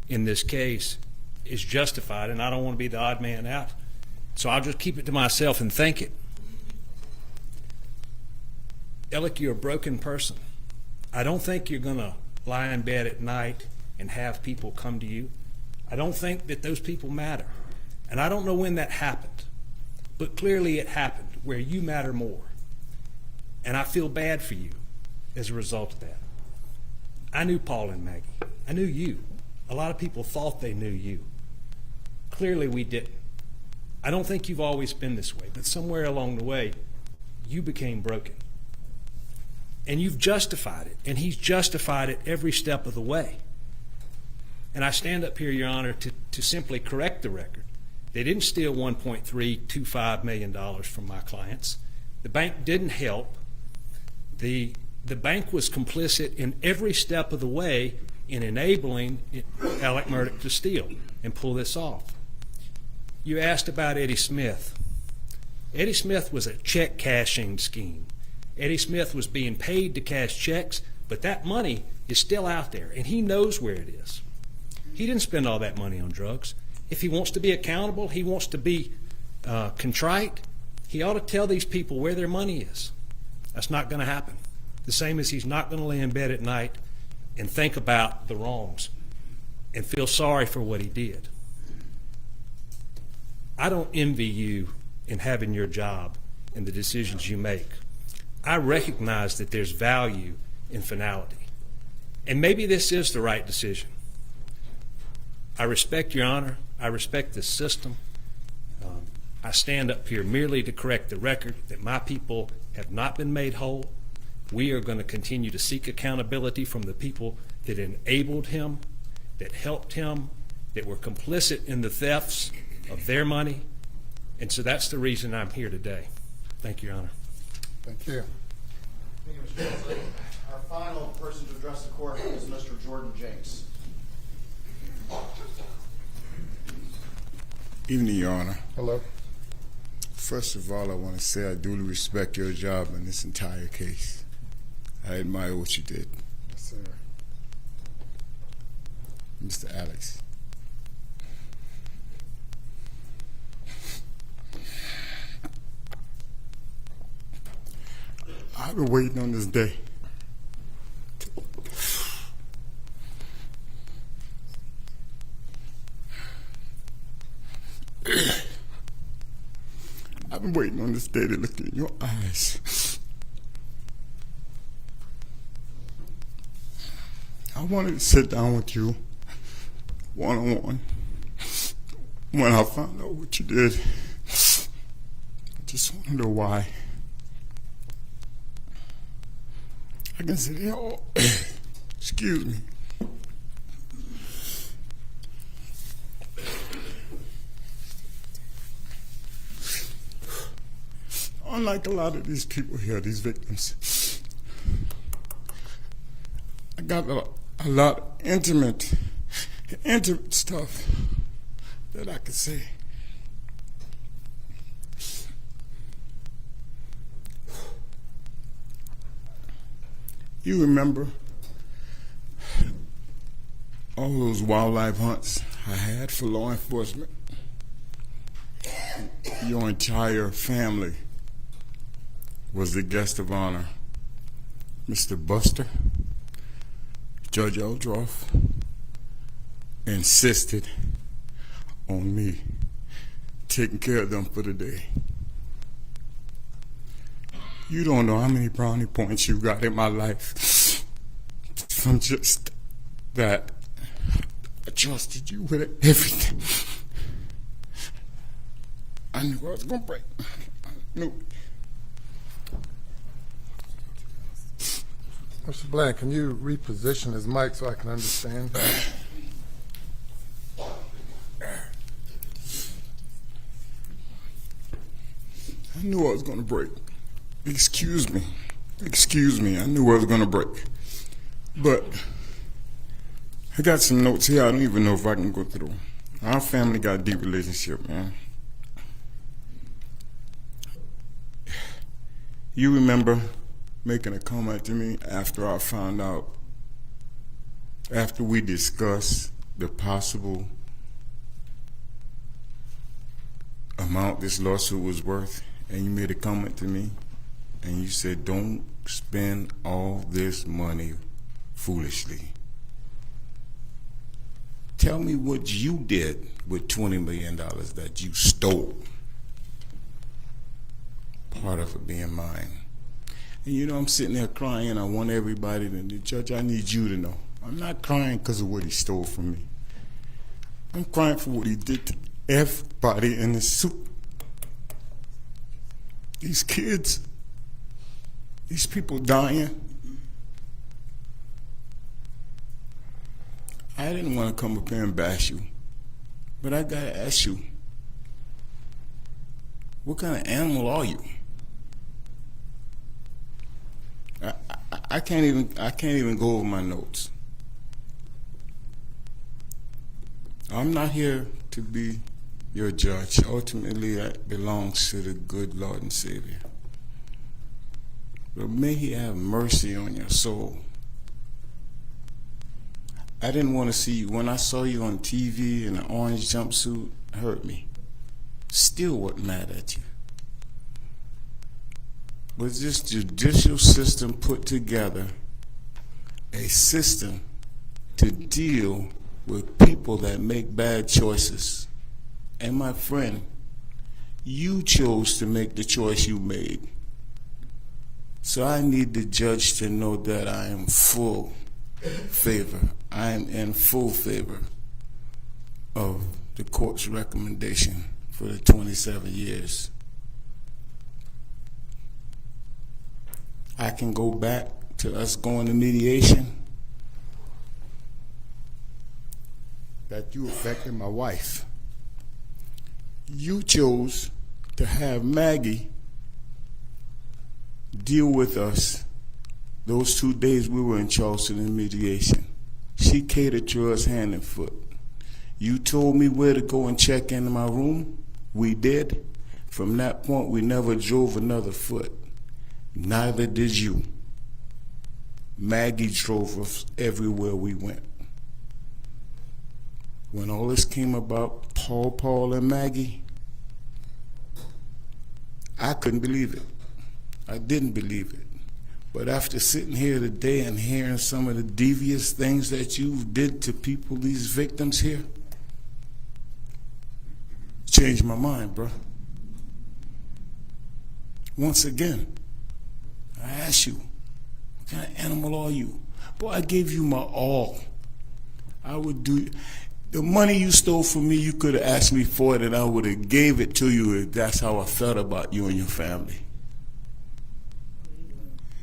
in this case is justified, and I don't want to be the odd man out. So I'll just keep it to myself and think it. Alec, you're a broken person. I don't think you're going to lie in bed at night and have people come to you. I don't think that those people matter. And I don't know when that happened, but clearly it happened where you matter more. And I feel bad for you as a result of that. I knew Paul and Maggie. I knew you. A lot of people thought they knew you. Clearly we didn't. I don't think you've always been this way, but somewhere along the way, you became broken. And you've justified it, and he's justified it every step of the way. And I stand up here, Your Honor, to simply correct the record. They didn't steal $1.325 million from my clients. The bank didn't help. The bank was complicit in every step of the way in enabling Alec Murdoch to steal and pull this off. You asked about Eddie Smith. Eddie Smith was a check cashing scheme. Eddie Smith was being paid to cash checks, but that money is still out there, and he knows where it is. He didn't spend all that money on drugs. If he wants to be accountable, he wants to be contrite, he ought to tell these people where their money is. That's not going to happen. The same as he's not going to lay in bed at night and think about the wrongs and feel sorry for what he did. I don't envy you in having your job and the decisions you make. I recognize that there's value in finality. And maybe this is the right decision. I respect Your Honor. I respect this system. I stand up here merely to correct the record that my people have not been made whole. We are going to continue to seek accountability from the people that enabled him, that helped him, that were complicit in the thefts of their money. And so that's the reason I'm here today. Thank you, Your Honor. Thank you. Thank you, Mr. Presley. Our final person to address the court is Mr. Jordan James. Evening, Your Honor. Hello. First of all, I want to say I duly respect your job in this entire case. I admire what you did. Yes, sir. Mr. Alex. I've been waiting on this day. I've been waiting on this day to look in your eyes. I wanted to sit down with you one-on-one when I found out what you did. I just want to know why. I can sit here all, excuse me. Unlike a lot of these people here, these victims, I got a lot of intimate stuff that I could say. You remember all those wildlife hunts I had for law enforcement? Your entire family was the guest of honor. Mr. Buster, Judge Eldroff insisted on me taking care of them for the day. You don't know how many brownie points you got in my life from just that. I trusted you with everything. I knew I was going to break. I knew it. Mr. Bland, can you reposition his mic so I can understand? I knew I was going to break. Excuse me, I knew I was going to break. But I got some notes here. I don't even know if I can go through. Our family got a deep relationship, man. You remember making a comment to me after I found out, after we discussed the possible amount this lawsuit was worth, and you made a comment to me, and you said, don't spend all this money foolishly. Tell me what you did with $20 million that you stole. Part of it being mine. And you know, I'm sitting there crying. I want everybody to, the judge, I need you to know. I'm not crying because of what he stole from me. I'm crying for what he did to everybody in the suit. These kids, these people dying. I didn't want to come up here and bash you, but I gotta ask you, what kind of animal are you? I can't even go over my notes. I'm not here to be your judge. Ultimately, that belongs to the good Lord and Savior. But may He have mercy on your soul. I didn't want to see you. When I saw you on TV in an orange jumpsuit, it hurt me. Still wasn't mad at you. Was this judicial system put together a system to deal with people that make bad choices? And my friend, you chose to make the choice you made. So I need the judge to know that I am full favor. I am in full favor of the court's recommendation for the 27 years. I can go back to us going to mediation. That you affected my wife. You chose to have Maggie deal with us those 2 days we were in Charleston in mediation. She catered to us hand and foot. You told me where to go and check into my room. We did. From that point, we never drove another foot. Neither did you. Maggie drove us everywhere we went. When all this came about, Paul, and Maggie, I couldn't believe it. I didn't believe it. But after sitting here today and hearing some of the devious things that you did to people, these victims here, changed my mind, bro. Once again, I ask you, what kind of animal are you? Boy, I gave you my all. I would do, the money you stole from me, you could have asked me for it and I would have gave it to you if that's how I felt about you and your family.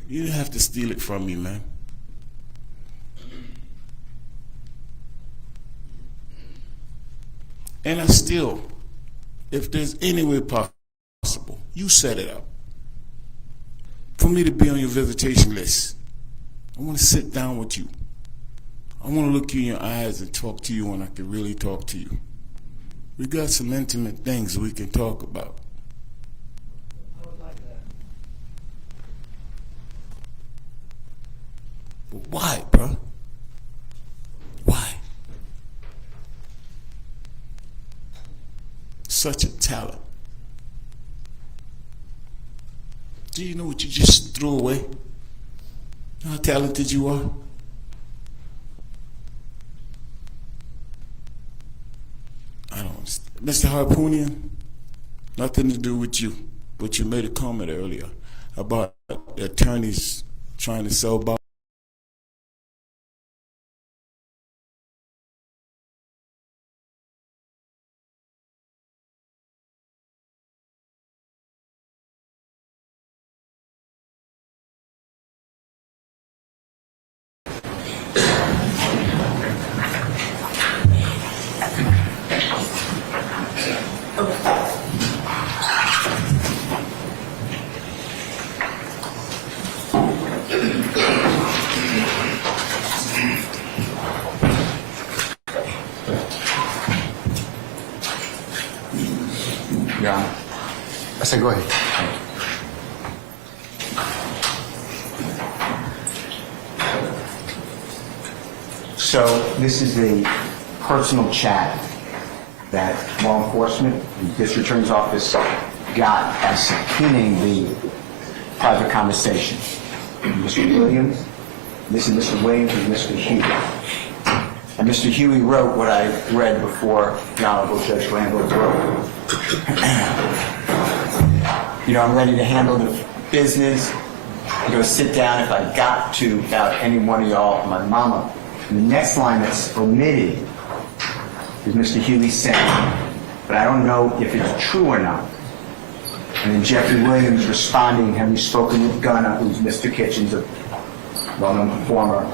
You didn't have to steal it from me, man. And I still, if there's any way possible, you set it up for me to be on your visitation list. I want to sit down with you. I want to look you in your eyes and talk to you when I can really talk to you. We got some intimate things we can talk about. I would like that. But why, bro? Why? Such a talent. Do you know what you just threw away? How talented you are? I don't understand. Mr. Harpoonian, nothing to do with you, but you made a comment earlier about the attorneys trying to sell bonds. Your Honor. I said, go ahead. So this is a personal chat that law enforcement, the district attorney's office, got as subpoenaing the private conversation. Mr. Williams, this is Mr. Williams and Mr. Huey. And Mr. Huey wrote what I read before the Honorable Judge Randall wrote. I'm ready to handle the business. I'm going to sit down if I got to without any one of y'all, my mama. And the next line that's omitted is Mr. Huey saying, but I don't know if it's true or not. And then Jeffrey Williams responding, have you spoken with Gunner, who's Mr. Kitchens, a well-known performer?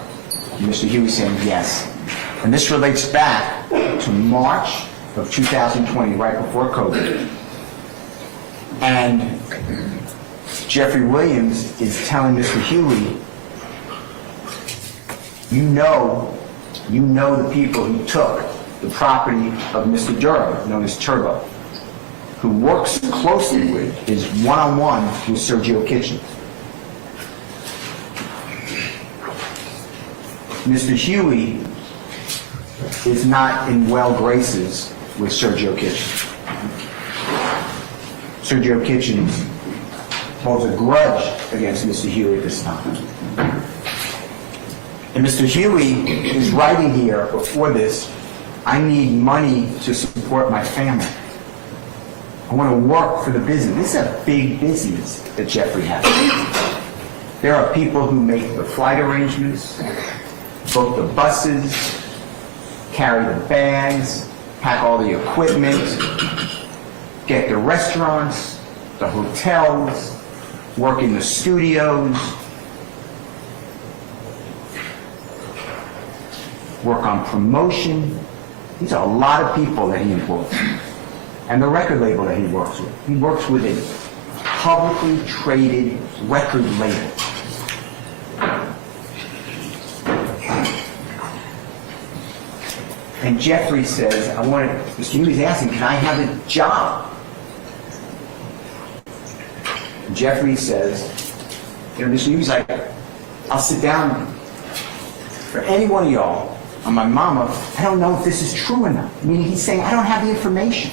And Mr. Huey saying yes. And this relates back to March of 2020, right before COVID. And Jeffrey Williams is telling Mr. Huey, you know the people who took the property of Mr. Durham, known as Turbo, who works closely with, is one-on-one with Sergio Kitchens. Mr. Huey is not in well graces with Sergio Kitchens. Sergio Kitchens holds a grudge against Mr. Huey at this time. And Mr. Huey is writing here before this, I need money to support my family. I want to work for the business. This is a big business that Jeffrey has. There are people who make the flight arrangements, book the buses, carry the bags, pack all the equipment, get the restaurants, the hotels, work in the studios, work on promotion. These are a lot of people that he employs. And the record label that he works with. He works with a publicly traded record label. And Jeffrey says, Mr. Huey's asking, can I have a job? And Jeffrey says, Mr. Huey's like, I'll sit down. For any one of y'all, or my mama, I don't know if this is true or not. Meaning he's saying, I don't have the information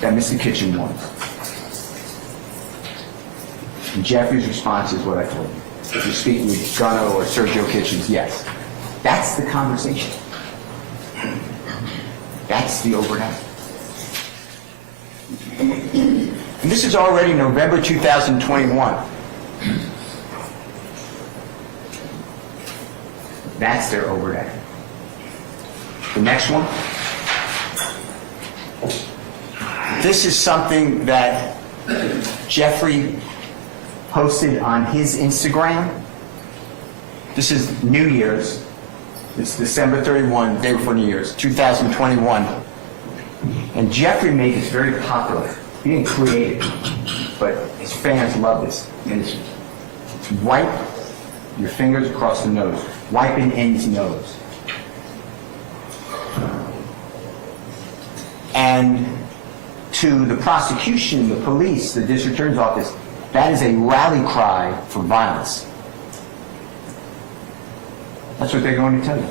that Mr. Kitchen wants. And Jeffrey's response is what I told you. If you're speaking with Gunnar or Sergio Kitchens, yes. That's the conversation. That's the overnight. And this is already November 2021. That's their overnight. The next one. This is something that Jeffrey posted on his Instagram. This is New Year's. It's December 31, day before New Year's, 2021. And Jeffrey made this very popular. He didn't create it, but his fans love this. And it's wipe your fingers across the nose. Wiping N's nose. And to the prosecution, the police, the district attorney's office, that is a rally cry for violence. That's what they're going to tell you.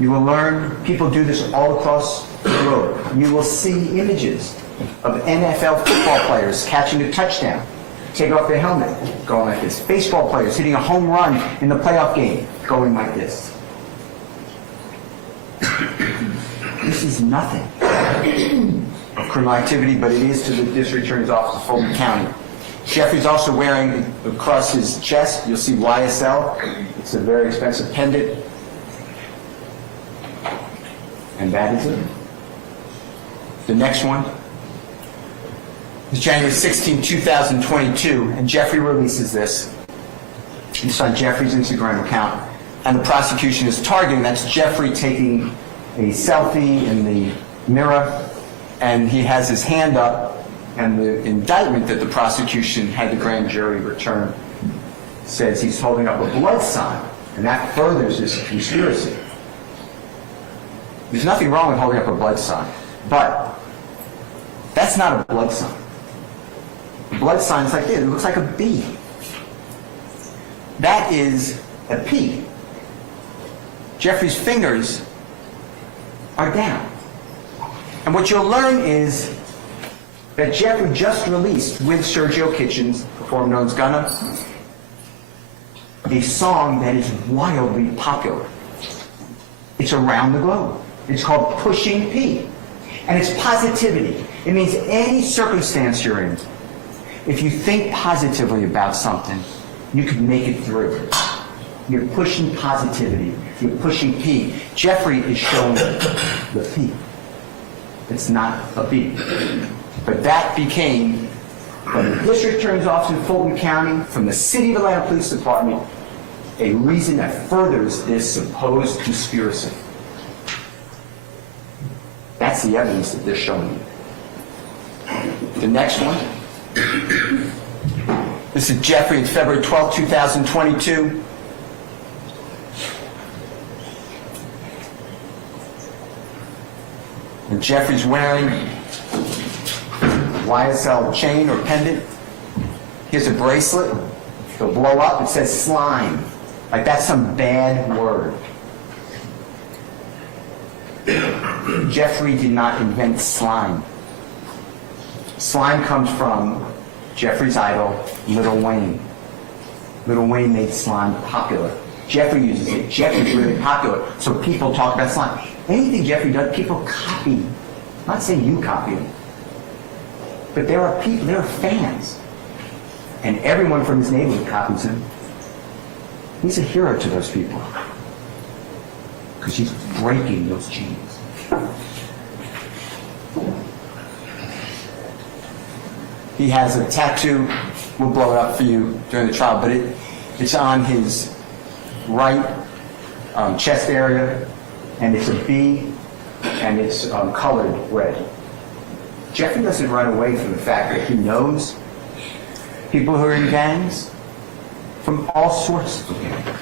You will learn, people do this all across the road. You will see images of NFL football players catching a touchdown, take off their helmet, going like this. Baseball players hitting a home run in the playoff game, going like this. This is nothing of criminal activity, but it is to the district attorney's office of Fulton County. Jeffrey's also wearing across his chest, you'll see YSL. It's a very expensive pendant. And that is it. The next one is January 16, 2022, and Jeffrey releases this. It's on Jeffrey's Instagram account. And the prosecution is targeting, that's Jeffrey taking a selfie in the mirror, and he has his hand up, and the indictment that the prosecution had the grand jury return says he's holding up a blood sign, and that furthers this conspiracy. There's nothing wrong with holding up a blood sign, but That's not a blood sign. A blood sign is like this. It looks like a B. That is a P. Jeffrey's fingers are down. And what you'll learn is that Jeffrey just released, with Sergio Kitchens, performer known as Gunna, a song that is wildly popular. It's around the globe. It's called Pushing P. And it's positivity. It means any circumstance you're in, if you think positively about something, you can make it through. You're pushing positivity. You're pushing P. Jeffrey is showing the P. It's not a B. But that became, from the district attorney's office in Fulton County, from the City of Atlanta Police Department, a reason that furthers this supposed conspiracy. That's the evidence that they're showing you. The next one. This is Jeffrey. It's February 12, 2022. And Jeffrey's wearing YSL chain or pendant. Here's a bracelet. It'll blow up. It says slime. Like that's some bad word. Jeffrey did not invent slime. Slime comes from Jeffrey's idol, Lil Wayne. Lil Wayne made slime popular. Jeffrey uses it. Jeffrey's really popular. So people talk about slime. Anything Jeffrey does, people copy. I'm not saying you copy him. But there are people, there are fans. And everyone from his neighborhood copies him. He's a hero to those people. Because he's breaking those chains. He has a tattoo. We'll blow it up for you during the trial, but it's on his right chest area, and it's a B, and it's colored red. Jeffrey doesn't run away from the fact that he knows people who are in gangs from all sorts of gangs.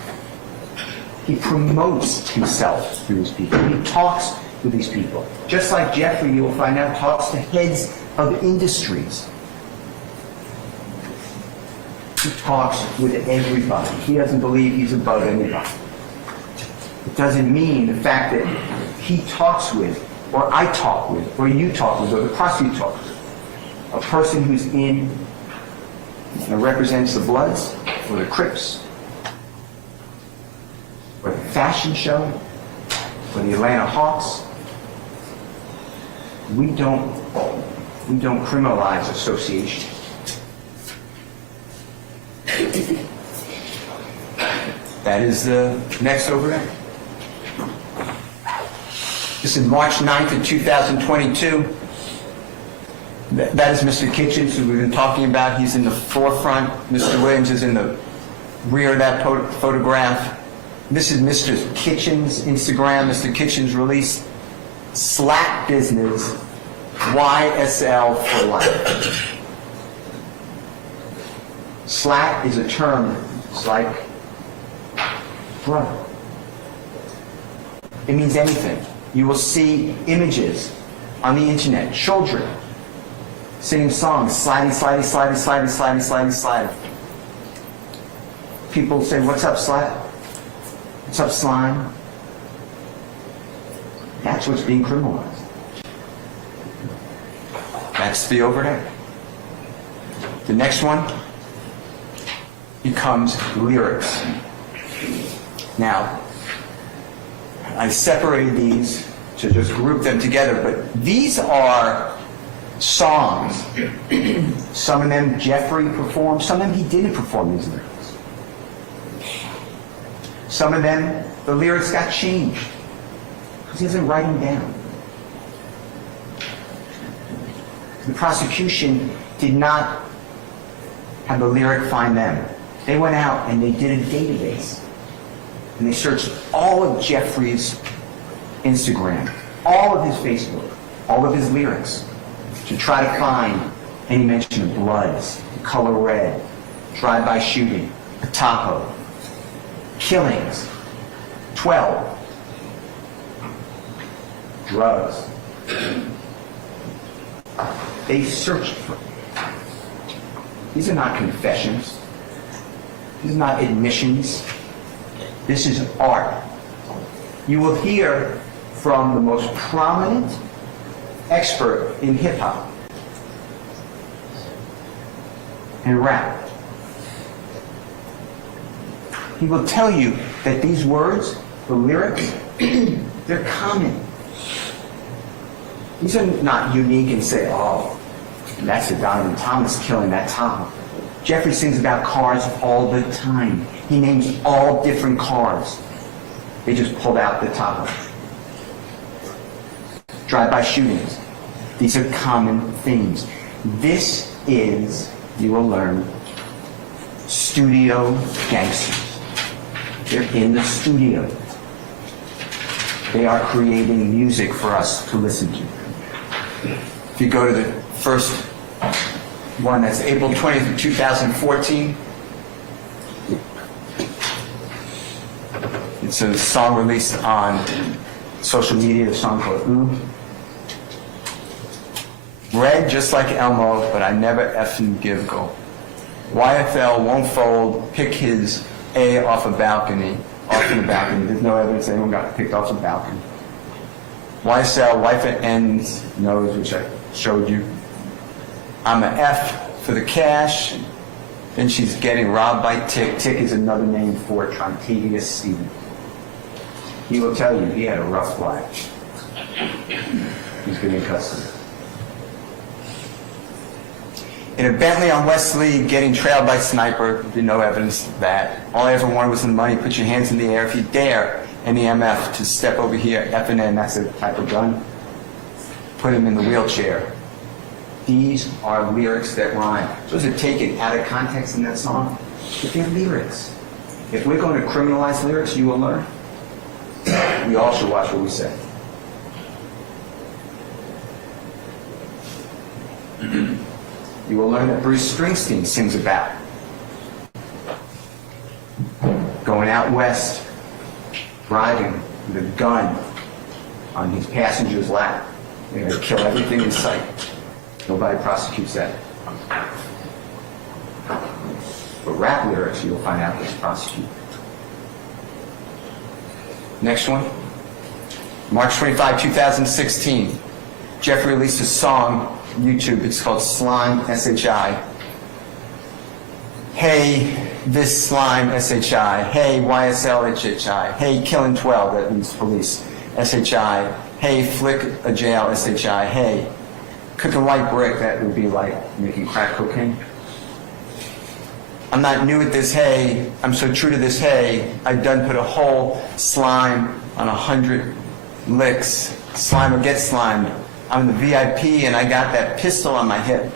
He promotes himself through these people. He talks with these people. Just like Jeffrey, you will find out, talks to heads of industries. He talks with everybody. He doesn't believe he's above anybody. It doesn't mean the fact that he talks with, or I talk with, or you talk with, or the prosecutor talks with, a person who's in and represents the Bloods, or the Crips, or the fashion show, or the Atlanta Hawks. We don't criminalize association. That is the next over there. This is March 9th of 2022. That is Mr. Kitchens, who we've been talking about. He's in the forefront. Mr. Williams is in the rear of that photograph. This is Mr. Kitchens' Instagram. Mr. Kitchens released Slap Business, YSL for life. Slat is a term. It's like brother. It means anything. You will see images on the internet. Children singing songs, sliding, sliding, sliding, sliding, sliding, sliding, sliding. People say, "What's up, Slat? What's up, slime?" That's what's being criminalized. That's the over there. The next one becomes lyrics. Now, I separated these to just group them together, but these are songs. Some of them Jeffrey performed, some of them he didn't perform these lyrics. Some of them, the lyrics got changed because he doesn't write them down. The prosecution did not have the lyric find them. They went out and they did a database. And they searched all of Jeffrey's Instagram, all of his Facebook, all of his lyrics, to try to find any mention of Bloods, the color red, drive-by shooting, a Tahoe, killings, 12, drugs. They searched for it. These are not confessions. These are not admissions. This is art. You will hear from the most prominent expert in hip-hop and rap. He will tell you that these words, the lyrics, they're common. These are not unique and say, oh, that's a Donovan Thomas killing that Tahoe. Jeffrey sings about cars all the time. He names all different cars. They just pulled out the Tahoe. Drive-by shootings. These are common things. This is, you will learn, studio gangsters. They're in the studio. They are creating music for us to listen to. If you go to the first one, that's April 20th, 2014. It's a song released on social media, a song called Ooh. Red just like Elmo, but I never effing give go. YFL won't fold, pick his A off the balcony. There's no evidence anyone got picked off the balcony. YSL, wife at ends, nose, which I showed you. I'm an F for the cash. Then she's getting robbed by Tick. Tick is another name for Trontavious Stevens. He will tell you he had a rough life. He's been in custody. In a Bentley on Wesley, getting trailed by sniper, there's no evidence of that. All I ever wanted was the money. Put your hands in the air if you dare any MF to step over here. F&N, that's a type of gun. Put him in the wheelchair. These are lyrics that rhyme. Those are taken out of context in that song, but they're lyrics. If we're going to criminalize lyrics, you will learn. We all should watch what we say. You will learn that Bruce Springsteen sings about going out west, driving with a gun on his passenger's lap. They're going to kill everything in sight. Nobody prosecutes that. But rap lyrics, you'll find out is prosecuted. Next one. March 25, 2016. Jeffrey released a song on YouTube. It's called Slime, S-H-I. Hey, this slime, S-H-I. Hey, YSL, H-H-I. Hey, killing 12, that means police, S-H-I. Hey, flick a jail, S-H-I. Hey, cooking white brick, that would be like making crack cocaine. I'm not new at this, hey. I'm so true to this, hey. I done put a whole slime on 100 licks. Slime or get slimed. I'm the VIP and I got that pistol on my hip.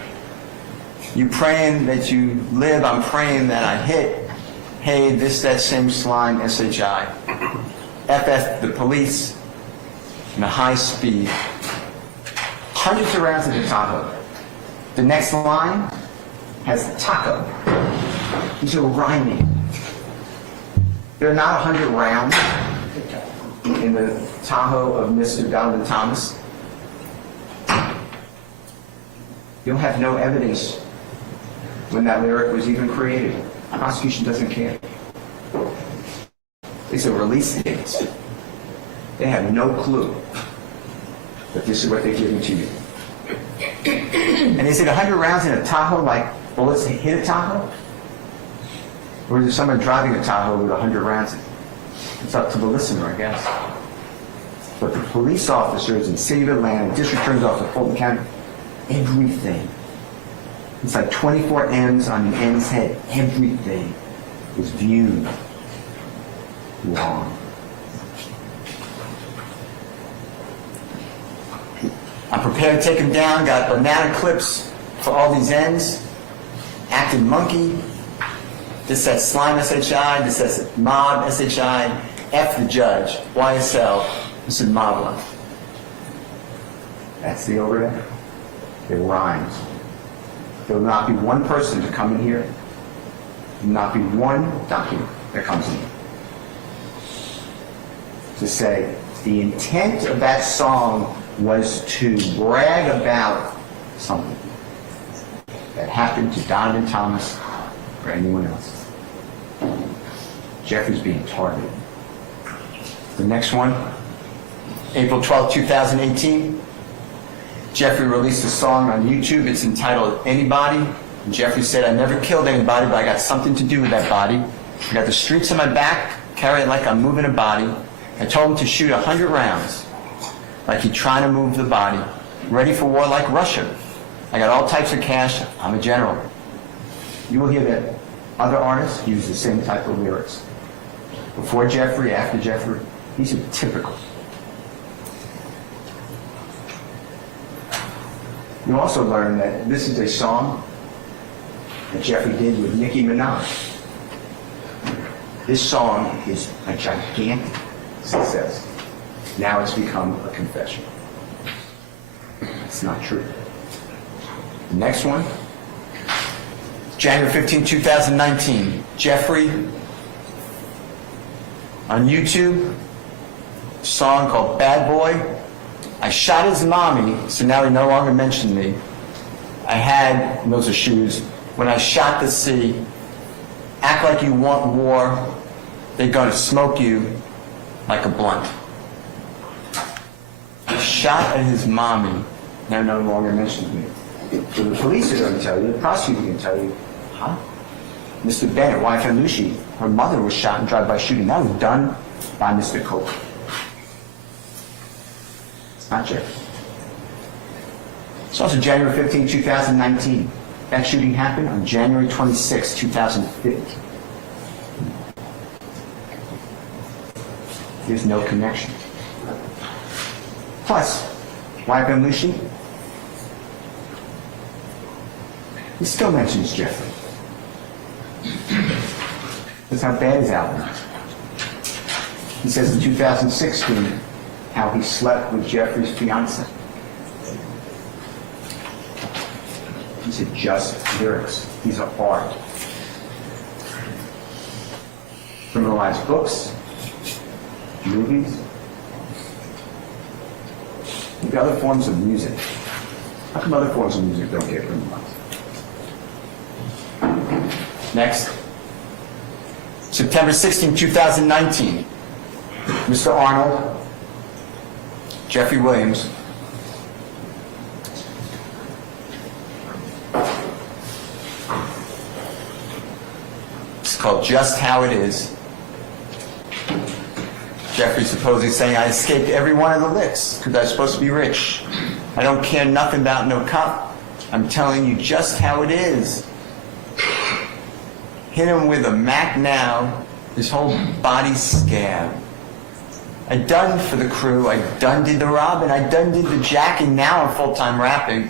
You praying that you live, I'm praying that I hit. Hey, this, that same slime, S-H-I. FF, the police, and a high speed. Hundreds of rounds in the Tahoe. The next line has taco. These are rhyming. There are not 100 rounds in the Tahoe of Mr. Donovan Thomas. You'll have no evidence when that lyric was even created. The prosecution doesn't care. These are release dates. They have no clue that this is what they're giving to you. And is it 100 rounds in a Tahoe like bullets hit a Tahoe? Or is there someone driving a Tahoe with 100 rounds in it? It's up to the listener, I guess. But the police officers in the city of Atlanta, district attorney's office, Fulton County, everything. It's like 24 M's on the N's head. Everything is viewed wrong. I'm prepared to take him down. Got banana clips for all these ends. Acted monkey. This says slime, S-H-I. This says mob, S-H-I. F the judge, YSL. This is mob life. That's the overhead. It rhymes. There will not be one person to come in here. There will not be one document that comes in here to say the intent of that song was to brag about something that happened to Donovan Thomas or anyone else. Jeffrey's being targeted. The next one, April 12, 2018, Jeffrey released a song on YouTube. It's entitled Anybody. And Jeffrey said, I never killed anybody, but I got something to do with that body. I got the streets on my back, carry it like I'm moving a body. I told him to shoot 100 rounds, like he's trying to move the body. Ready for war like Russia. I got all types of cash. I'm a general. You will hear that other artists use the same type of lyrics. Before Jeffrey, after Jeffrey, these are typical. You also learn that this is a song that Jeffrey did with Nicki Minaj. This song is a gigantic success. Now it's become a confession. It's not true. The next one, January 15, 2019, Jeffrey on YouTube, a song called Bad Boy. I shot his mommy, so now he no longer mentioned me. I had, those are shoes, when I shot the sea, act like you want war, they're gonna smoke you like a blunt. I shot at his mommy, now no longer mentions me. So the police are going to tell you, the prosecutor is going to tell you, huh? Mr. Bennett, YSL Rico, her mother was shot in drive-by shooting. That was done by Mr. Coke. It's not Jeff. It's also January 15, 2019. That shooting happened on January 26, 2015. There's no connection. Plus, YSL Rico, he still mentions Jeffrey. That's how bad his album is. He says in 2016 how he slept with Jeffrey's fiancée. These are just lyrics. These are art. Criminalized books, movies, maybe other forms of music. How come other forms of music don't get criminalized? Next, September 16, 2019, Mr. Arnold, Jeffrey Williams, it's called Just How It Is. Jeffrey supposedly saying, I escaped every one of the licks because I was supposed to be rich. I don't care nothing about no cop. I'm telling you just how it is. Hit him with a Mac now, his whole body's scabbed. I done for the crew, I done did the robbing, I done did the jacking, now I'm full-time rapping.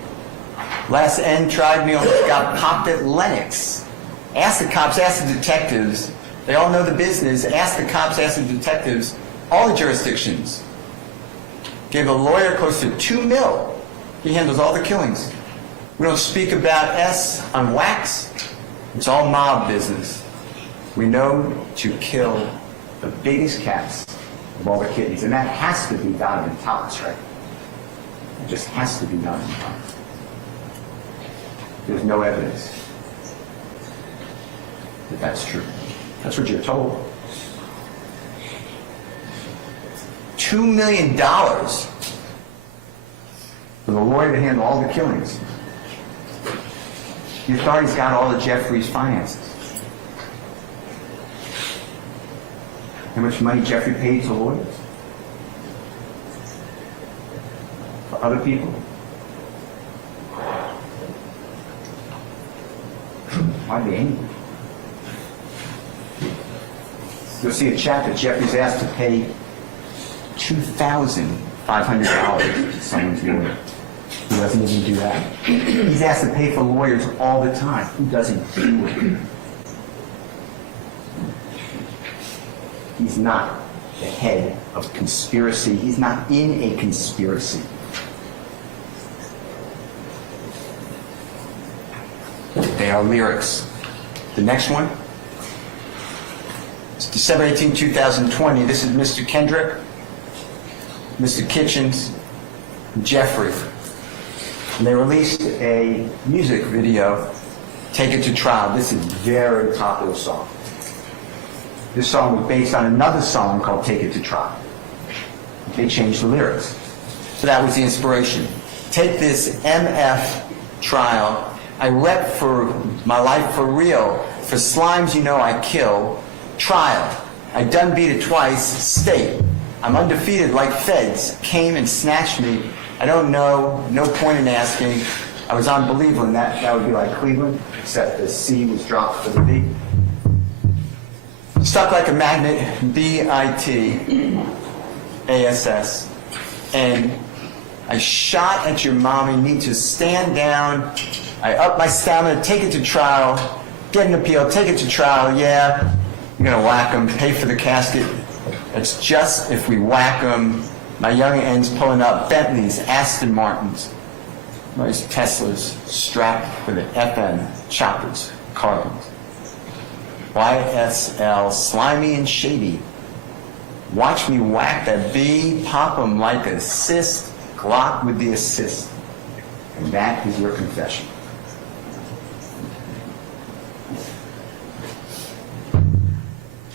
Last end tried me, almost got popped at Lennox. Ask the cops, ask the detectives, they all know the business, ask the cops, ask the detectives, all the jurisdictions. Gave a lawyer close to $2 million. He handles all the killings. We don't speak about S on wax. It's all mob business. We know to kill the biggest cats of all the kittens, and that has to be Donovan Thomas, right? It just has to be Donovan Thomas. There's no evidence that that's true. That's what you're told. $2 million for the lawyer to handle all the killings. The authorities got all of Jeffrey's finances. How much money Jeffrey paid to lawyers? For other people? Hardly anything. You'll see a chat that Jeffrey's asked to pay $2,500 to someone's lawyer. Who doesn't even do that? He's asked to pay for lawyers all the time. Who doesn't do it? He's not the head of conspiracy. He's not in a conspiracy. They are lyrics. The next one. It's December 18, 2020. This is Mr. Kendrick, Mr. Kitchens, Jeffrey. And they released a music video, Take It to Trial. This is a very popular song. This song was based on another song called Take It to Trial. They changed the lyrics. So that was the inspiration. Take this MF trial. I rep for my life for real. For slimes you know I kill. Trial. I done beat it twice. State. I'm undefeated like feds. Came and snatched me. I don't know. No point in asking. I was on Believeland. That would be like Cleveland, except the C was dropped for the B. Stuck like a magnet. B-I-T-A-S-S. And I shot at your mommy. Need to stand down. I up my stamina. Take it to trial. Get an appeal. Take it to trial. Yeah. You're going to whack them. Pay for the casket. It's just if we whack them. My young ends pulling up Bentleys, Aston Martins, those Teslas strapped with an FN, choppers, carbons. YSL, slimy and shady. Watch me whack that B, pop 'em like a cyst, Glock with the assist. And that is your confession.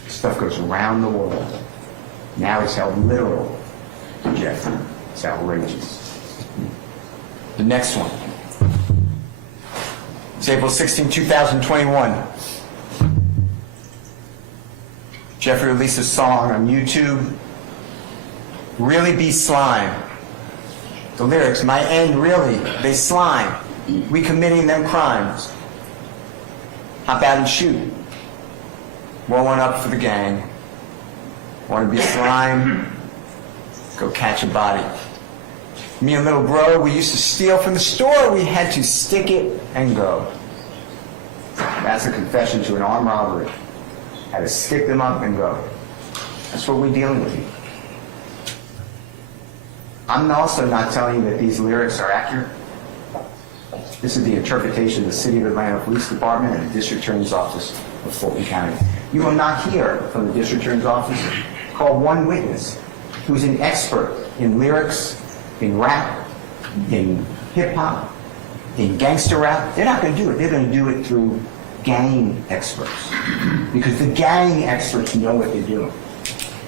Stuff goes around the world. Now it's held literal to Jeffrey. It's outrageous. The next one. It's April 16, 2021. Jeffrey released a song on YouTube. Really be slime. The lyrics, my end really, they slime. We committing them crimes. Hop out and shoot. Roll one up for the gang. Want to be slime? Go catch a body. Me and little bro, we used to steal from the store. We had to stick it and go. That's a confession to an armed robbery. Had to stick them up and go. That's what we're dealing with here. I'm also not telling you that these lyrics are accurate. This is the interpretation of the City of Atlanta Police Department and the District Attorney's Office of Fulton County. You will not hear from the District Attorney's Office. Call one witness who's an expert in lyrics, in rap, in hip-hop, in gangster rap. They're not going to do it. They're going to do it through gang experts. Because the gang experts know what they're doing.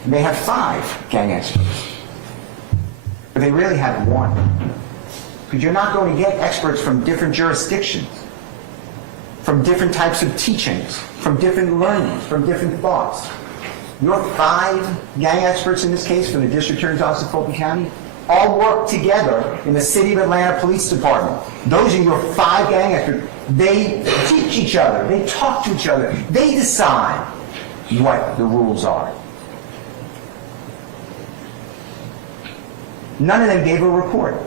And they have 5 gang experts. But they really have 1. Because you're not going to get experts from different jurisdictions, from different types of teachings, from different learnings, from different thoughts. Your 5 gang experts in this case from the District Attorney's Office of Fulton County all work together in the City of Atlanta Police Department. Those are your 5 gang experts. They teach each other. They talk to each other. They decide what the rules are. None of them gave a report.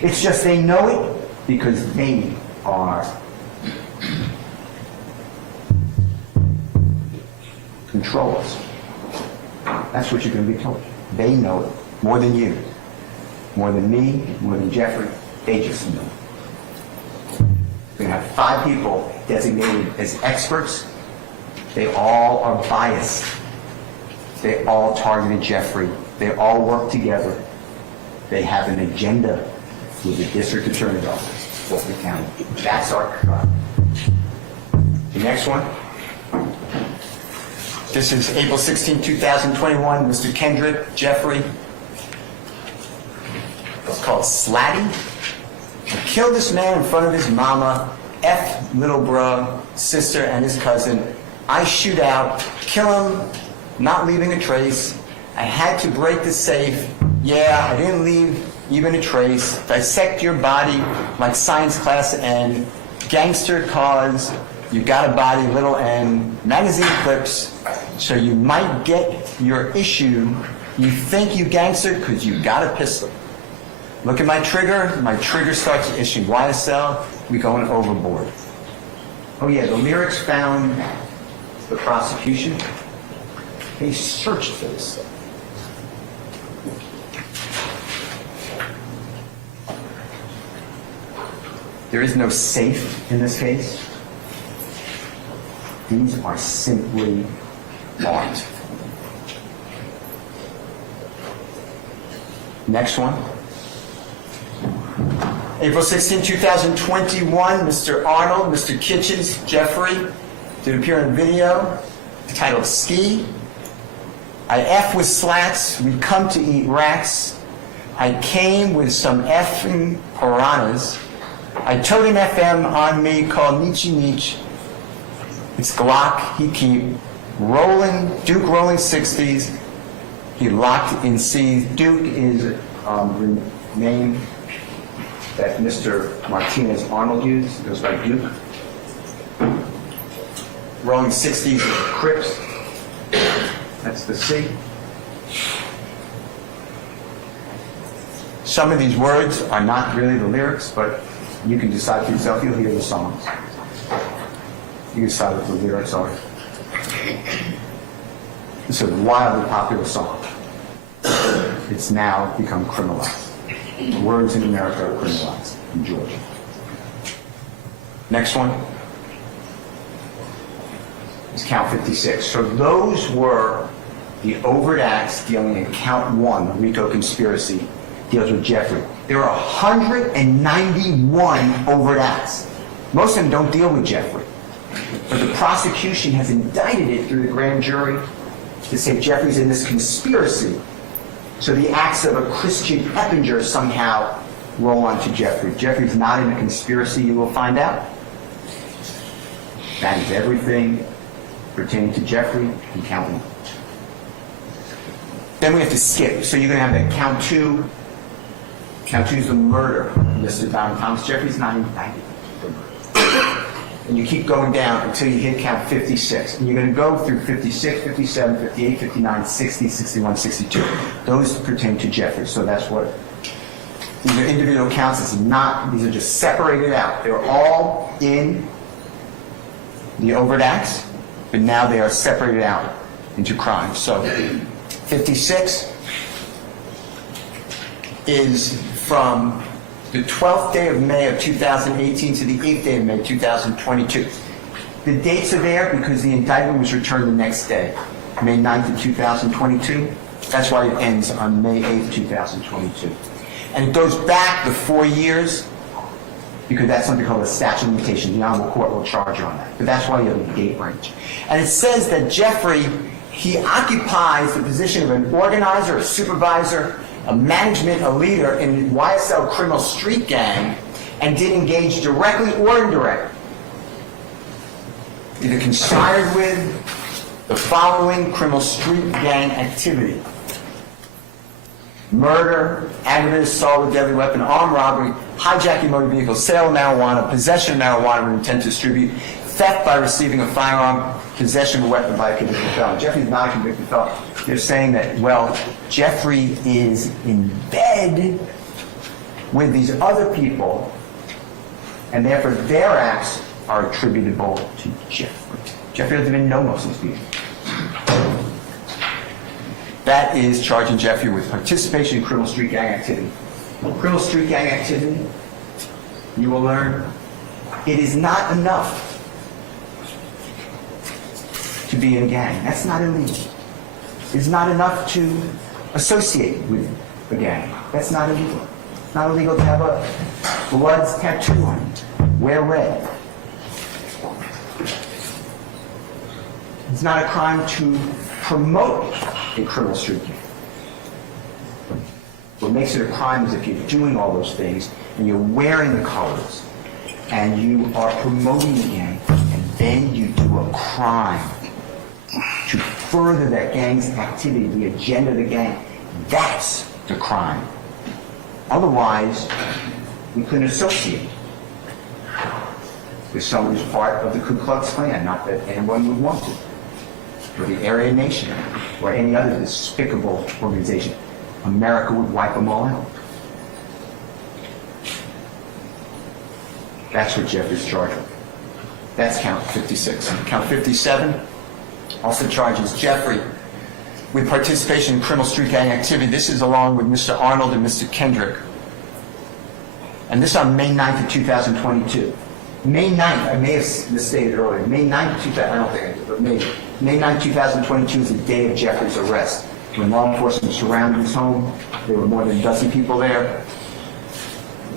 It's just they know it because they are controllers. That's what you're going to be told. They know it more than you, more than me, more than Jeffrey. They just know. We're going to have 5 people designated as experts. They all are biased. They all targeted Jeffrey. They all work together. They have an agenda with the District Attorney's Office, Fulton County. That's our crime. The next one. This is April 16, 2021. Mr. Kendrick, Jeffrey. It's called Slatty. I killed this man in front of his mama, F little bro, sister, and his cousin. I shoot out, kill him, not leaving a trace. I had to break the safe. Yeah, I didn't leave even a trace. Dissect your body like science class N. Gangster cause, you got a body, little n. Magazine clips, so you might get your issue. You think you gangster because you got a pistol. Look at my trigger starts to issue. YSL, we going overboard. Oh yeah, the lyrics found the prosecution. They searched for this stuff. There is no safe in this case. These are simply art. Next one. April 16, 2021, Mr. Arnold, Mr. Kitchens, Jeffrey did appear in a video titled Ski. I F with slats, we come to eat rats. I came with some effing piranhas. I told him FM on me, called Nietzsche Nietzsche. It's Glock, he keep rolling, Duke rolling 60s. He locked in C. Duke is the name that Mr. Martinez Arnold used. It goes by Duke. Rolling 60s Crips. That's the C. Some of these words are not really the lyrics, but you can decide for yourself. You'll hear the songs. You decide what the lyrics are. It's a wildly popular song. It's now become criminalized. The words in America are criminalized in Georgia. Next one is count 56. So those were the overt acts dealing in count 1, the Rico conspiracy, deals with Jeffrey. There are 191 overt acts. Most of them don't deal with Jeffrey. But the prosecution has indicted it through the grand jury to say Jeffrey's in this conspiracy. So the acts of a Christian Eppinger somehow roll onto Jeffrey. Jeffrey's not in a conspiracy, you will find out. That is everything pertaining to Jeffrey and count 1. Then we have to skip. So you're going to have that count 2. Count 2 is the murder listed by Thomas Jeffrey's not indicted for murder. And you keep going down until you hit count 56. And you're going to go through 56, 57, 58, 59, 60, 61, 62. Those pertain to Jeffrey. So that's what these are individual counts. It's not, these are just separated out. They're all in the overt acts, but now they are separated out into crimes. So 56 is from the 12th day of May of 2018 to the 8th day of May 2022. The dates are there because the indictment was returned the next day, May 9th of 2022. That's why it ends on May 8th, 2022. And it goes back the 4 years because that's something called a statute of limitations. The Honorable Court will charge you on that. But that's why you have a date range. And it says that Jeffrey, he occupies the position of an organizer, a supervisor, a management, a leader in the YSL criminal street gang, and did engage directly or indirectly, either conspired with the following criminal street gang activity: murder, aggravated assault with deadly weapon, armed robbery, hijacking motor vehicle, sale of marijuana, possession of marijuana with intent to distribute, theft by receiving a firearm, possession of a weapon by a convicted felon. Jeffrey's not a convicted felon. They're saying that, well, Jeffrey is in bed with these other people, and therefore their acts are attributable to Jeffrey. Jeffrey doesn't even know most of these people. That is charging Jeffrey with participation in criminal street gang activity. Criminal street gang activity, you will learn, it is not enough to be in a gang. That's not illegal. It's not enough to associate with a gang. That's not illegal. It's not illegal to have a blood tattoo on it, wear red. It's not a crime to promote a criminal street gang. What makes it a crime is if you're doing all those things and you're wearing the colors and you are promoting the gang and then you do a crime to further that gang's activity, the agenda of the gang. That's the crime. Otherwise, we couldn't associate with someone who's part of the Ku Klux Klan, not that anyone would want to, or the Aryan Nation, or any other despicable organization. America would wipe them all out. That's what Jeffrey's charged with. That's count 56. Count 57 also charges Jeffrey with participation in criminal street gang activity. This is along with Mr. Arnold and Mr. Kendrick. And this on May 9th of 2022. May 9th, I may have misstated earlier. May 9th, I don't think I did, but maybe. May 9th, 2022 is the day of Jeffrey's arrest. When law enforcement surrounded his home, there were more than a dozen people there.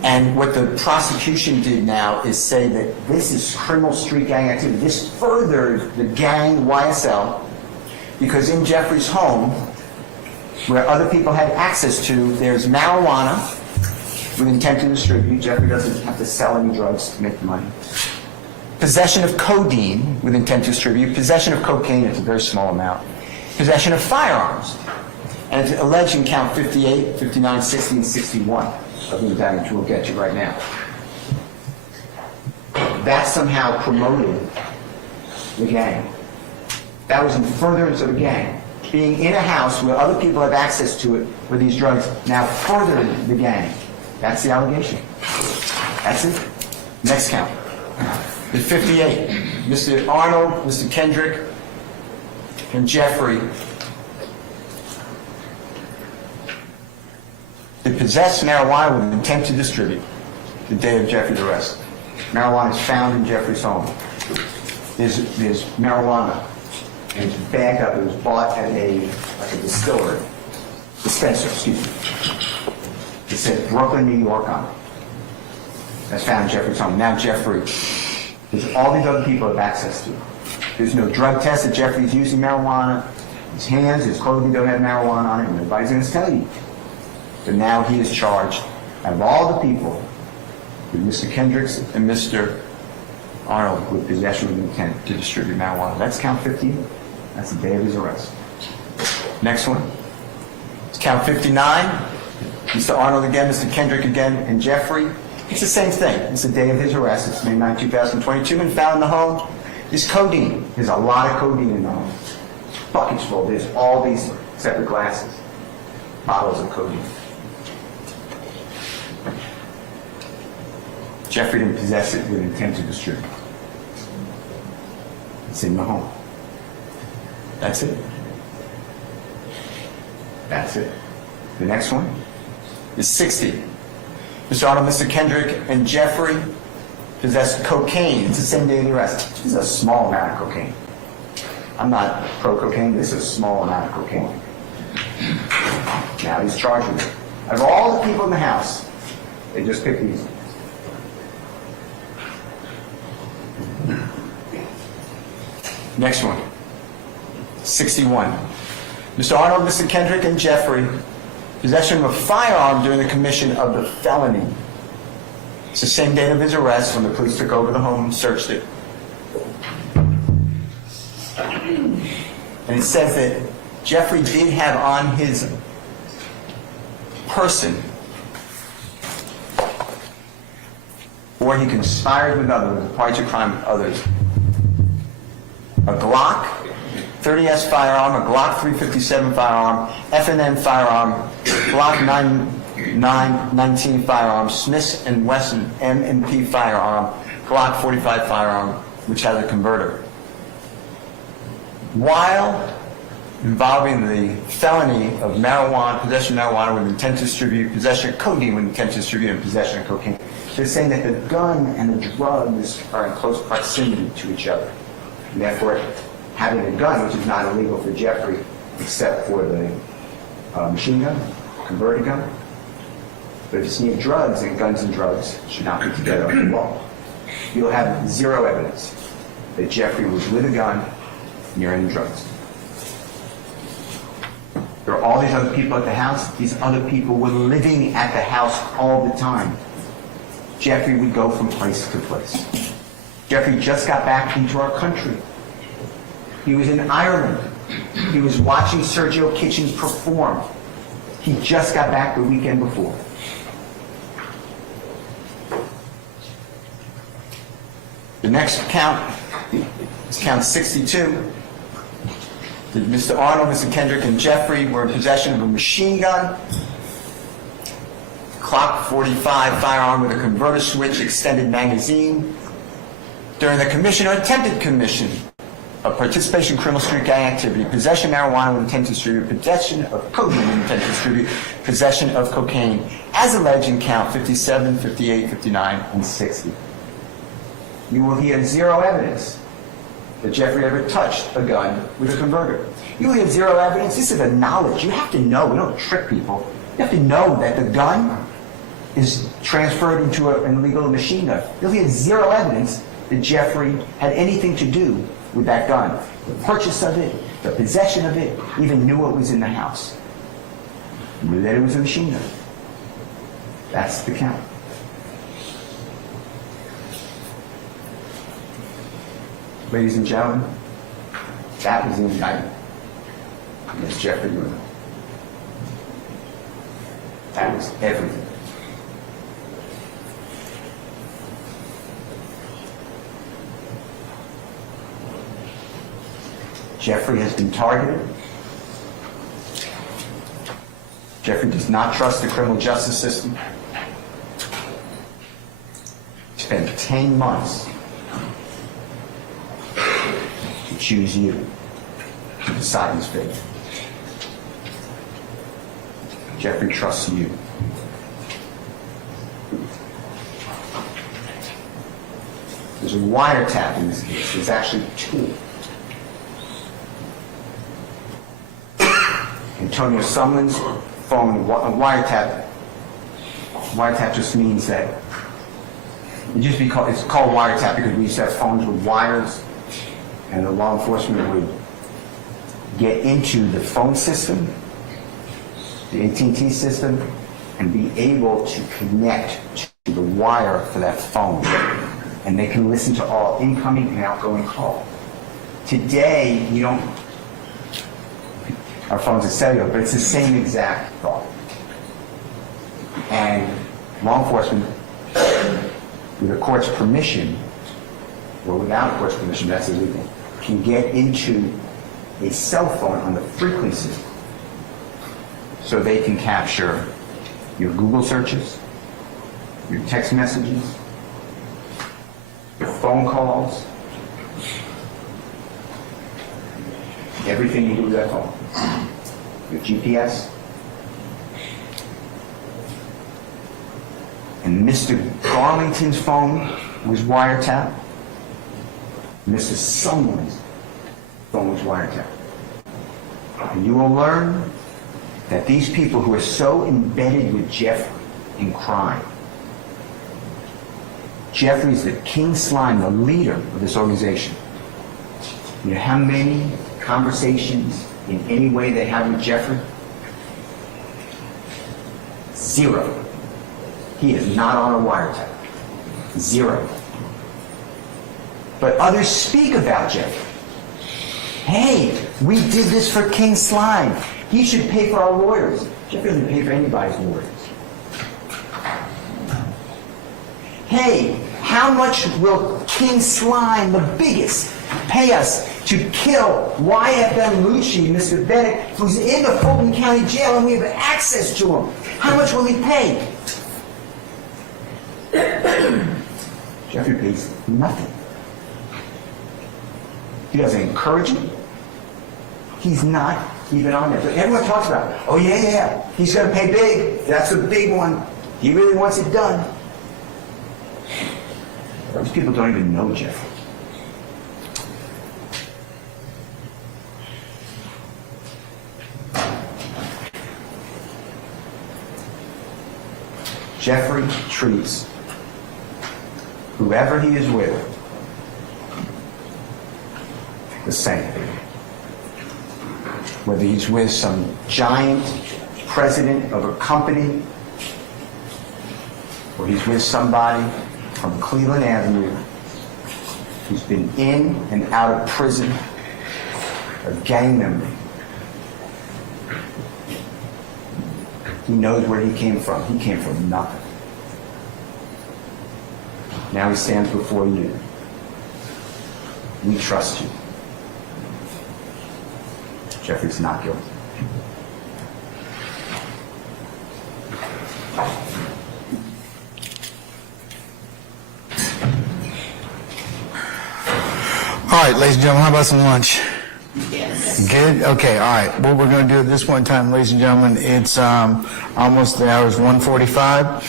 And what the prosecution did now is say that this is criminal street gang activity. This furthered the gang YSL, because in Jeffrey's home, where other people had access to, there's marijuana with intent to distribute. Jeffrey doesn't have to sell any drugs to make money. Possession of codeine with intent to distribute. Possession of cocaine, it's a very small amount. Possession of firearms. And it's alleged in count 58, 59, 60, and 61 of the indictment, which we'll get to right now. That somehow promoted the gang. That was in furtherance of the gang. Being in a house where other people have access to it with these drugs now furthered the gang. That's the allegation. That's it. Next count. The 58. Mr. Arnold, Mr. Kendrick, and Jeffrey. They possessed marijuana with intent to distribute the day of Jeffrey's arrest. Marijuana is found in Jeffrey's home. There's marijuana, and it's bagged up. It was bought at a dispenser, excuse me. It said Brooklyn, New York on it. That's found in Jeffrey's home. Now Jeffrey, there's all these other people have access to it. There's no drug test that Jeffrey's using marijuana. His hands, his clothing don't have marijuana on it, and nobody's going to tell you. But now he is charged, out of all the people, with Mr. Kendricks and Mr. Arnold, with possession with intent to distribute marijuana. That's count 50. That's the day of his arrest. Next one. It's count 59. Mr. Arnold again, Mr. Kendrick again, and Jeffrey. It's the same thing. It's the day of his arrest. It's May 9, 2022, and found in the home is codeine. There's a lot of codeine in the home. Buckets full. There's all these separate glasses, bottles of codeine. Jeffrey didn't possess it with intent to distribute. It's in the home. That's it. That's it. The next one is 60. Mr. Arnold, Mr. Kendrick, and Jeffrey possessed cocaine. It's the same day of the arrest. This is a small amount of cocaine. I'm not pro-cocaine. This is a small amount of cocaine. Now he's charged with it. Of all the people in the house, they just picked these. Next one. 61. Mr. Arnold, Mr. Kendrick, and Jeffrey, possession of a firearm during the commission of the felony. It's the same date of his arrest when the police took over the home and searched it. And it says that Jeffrey did have on his person, or he conspired with others, a party to crime with others, a Glock 30S firearm, a Glock 357 firearm, F&N firearm, Glock 919 firearm, Smith & Wesson M&P firearm, Glock 45 firearm, which has a converter. While involving the felony of marijuana, possession of marijuana with intent to distribute, possession of codeine with intent to distribute, and possession of cocaine, they're saying that the gun and the drugs are in close proximity to each other. And therefore, having a gun, which is not illegal for Jeffrey, except for the machine gun, converted gun. But if you need drugs, and guns and drugs should not be together under the law. You'll have zero evidence that Jeffrey was with a gun near any drugs. There are all these other people at the house. These other people were living at the house all the time. Jeffrey would go from place to place. Jeffrey just got back into our country. He was in Ireland. He was watching Sergio Kitchens perform. He just got back the weekend before. The next count is count 62. Mr. Arnold, Mr. Kendrick, and Jeffrey were in possession of a machine gun, Glock 45 firearm with a converter switch, extended magazine. During the commission or attempted commission of participation in criminal street gang activity, possession of marijuana with intent to distribute, possession of codeine with intent to distribute, possession of cocaine, as alleged in count 57, 58, 59, and 60. You will hear zero evidence that Jeffrey ever touched a gun with a converter. You only have zero evidence. This is a knowledge. You have to know. We don't trick people. You have to know that the gun is transferred into an illegal machine gun. You only have zero evidence that Jeffrey had anything to do with that gun. The purchase of it, the possession of it, even knew it was in the house. Knew that it was a machine gun. That's the count. Ladies and gentlemen, that was the indictment against Jeffrey Rico. That was everything. Jeffrey has been targeted. Jeffrey does not trust the criminal justice system. He spent 10 months to choose you to decide his fate. Jeffrey trusts you. There's a wiretap in this case. There's actually two. Antonio Sumlin's phone, wiretap. Wiretap just means that it's called wiretap because we used to have phones with wires, and the law enforcement would get into the phone system, the AT&T system, and be able to connect to the wire for that phone. And they can listen to all incoming and outgoing calls. Today, you don't, our phones are cellular, but it's the same exact thought. And law enforcement, with a court's permission, or without a court's permission, that's illegal, can get into a cell phone on the frequency so they can capture your Google searches, your text messages, your phone calls, everything you do with that phone, your GPS. And Mr. Garlington's phone was wiretapped. Mr. Sumlin's phone was wiretapped. And you will learn that these people who are so embedded with Jeffrey in crime, Jeffrey's the king slime, the leader of this organization. You know how many conversations in any way they have with Jeffrey? 0. He is not on a wiretap. 0. But others speak about Jeffrey. Hey, we did this for King Slime. He should pay for our lawyers. Jeffrey doesn't pay for anybody's lawyers. Hey, how much will King Slime, the biggest, pay us to kill YSL Rico, Mr. Bennett, who's in the Fulton County Jail and we have access to him? How much will he pay? Jeffrey pays nothing. He doesn't encourage him. He's not even on there. But everyone talks about it. Oh, yeah. He's going to pay big. That's a big one. He really wants it done. Those people don't even know Jeffrey. Jeffrey treats whoever he is with the same. Whether he's with some giant president of a company or he's with somebody from Cleveland Avenue who's been in and out of prison, a gang member. He knows where he came from. He came from nothing. Now he stands before you. We trust you. Jeffrey's not guilty. All right, ladies and gentlemen, how about some lunch? Yes. Good? Okay, all right. What we're going to do at this point in time, ladies and gentlemen, it's almost the hour's 1:45.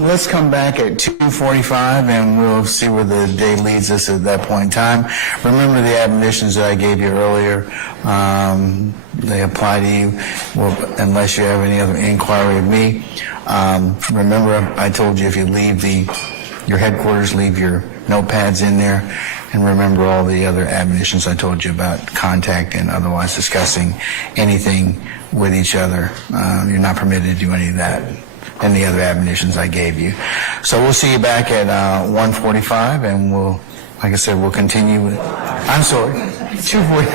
Let's come back at 2:45 and we'll see where the day leads us at that point in time. Remember the admonitions that I gave you earlier. They apply to you unless you have any other inquiry of me. Remember, I told you if you leave your headquarters, leave your notepads in there. And remember all the other admonitions I told you about contact and otherwise discussing anything with each other. You're not permitted to do any of that. And the other admonitions I gave you. So we'll see you back at 1:45, and we'll, like I said, we'll continue with. I'm sorry, 2:40.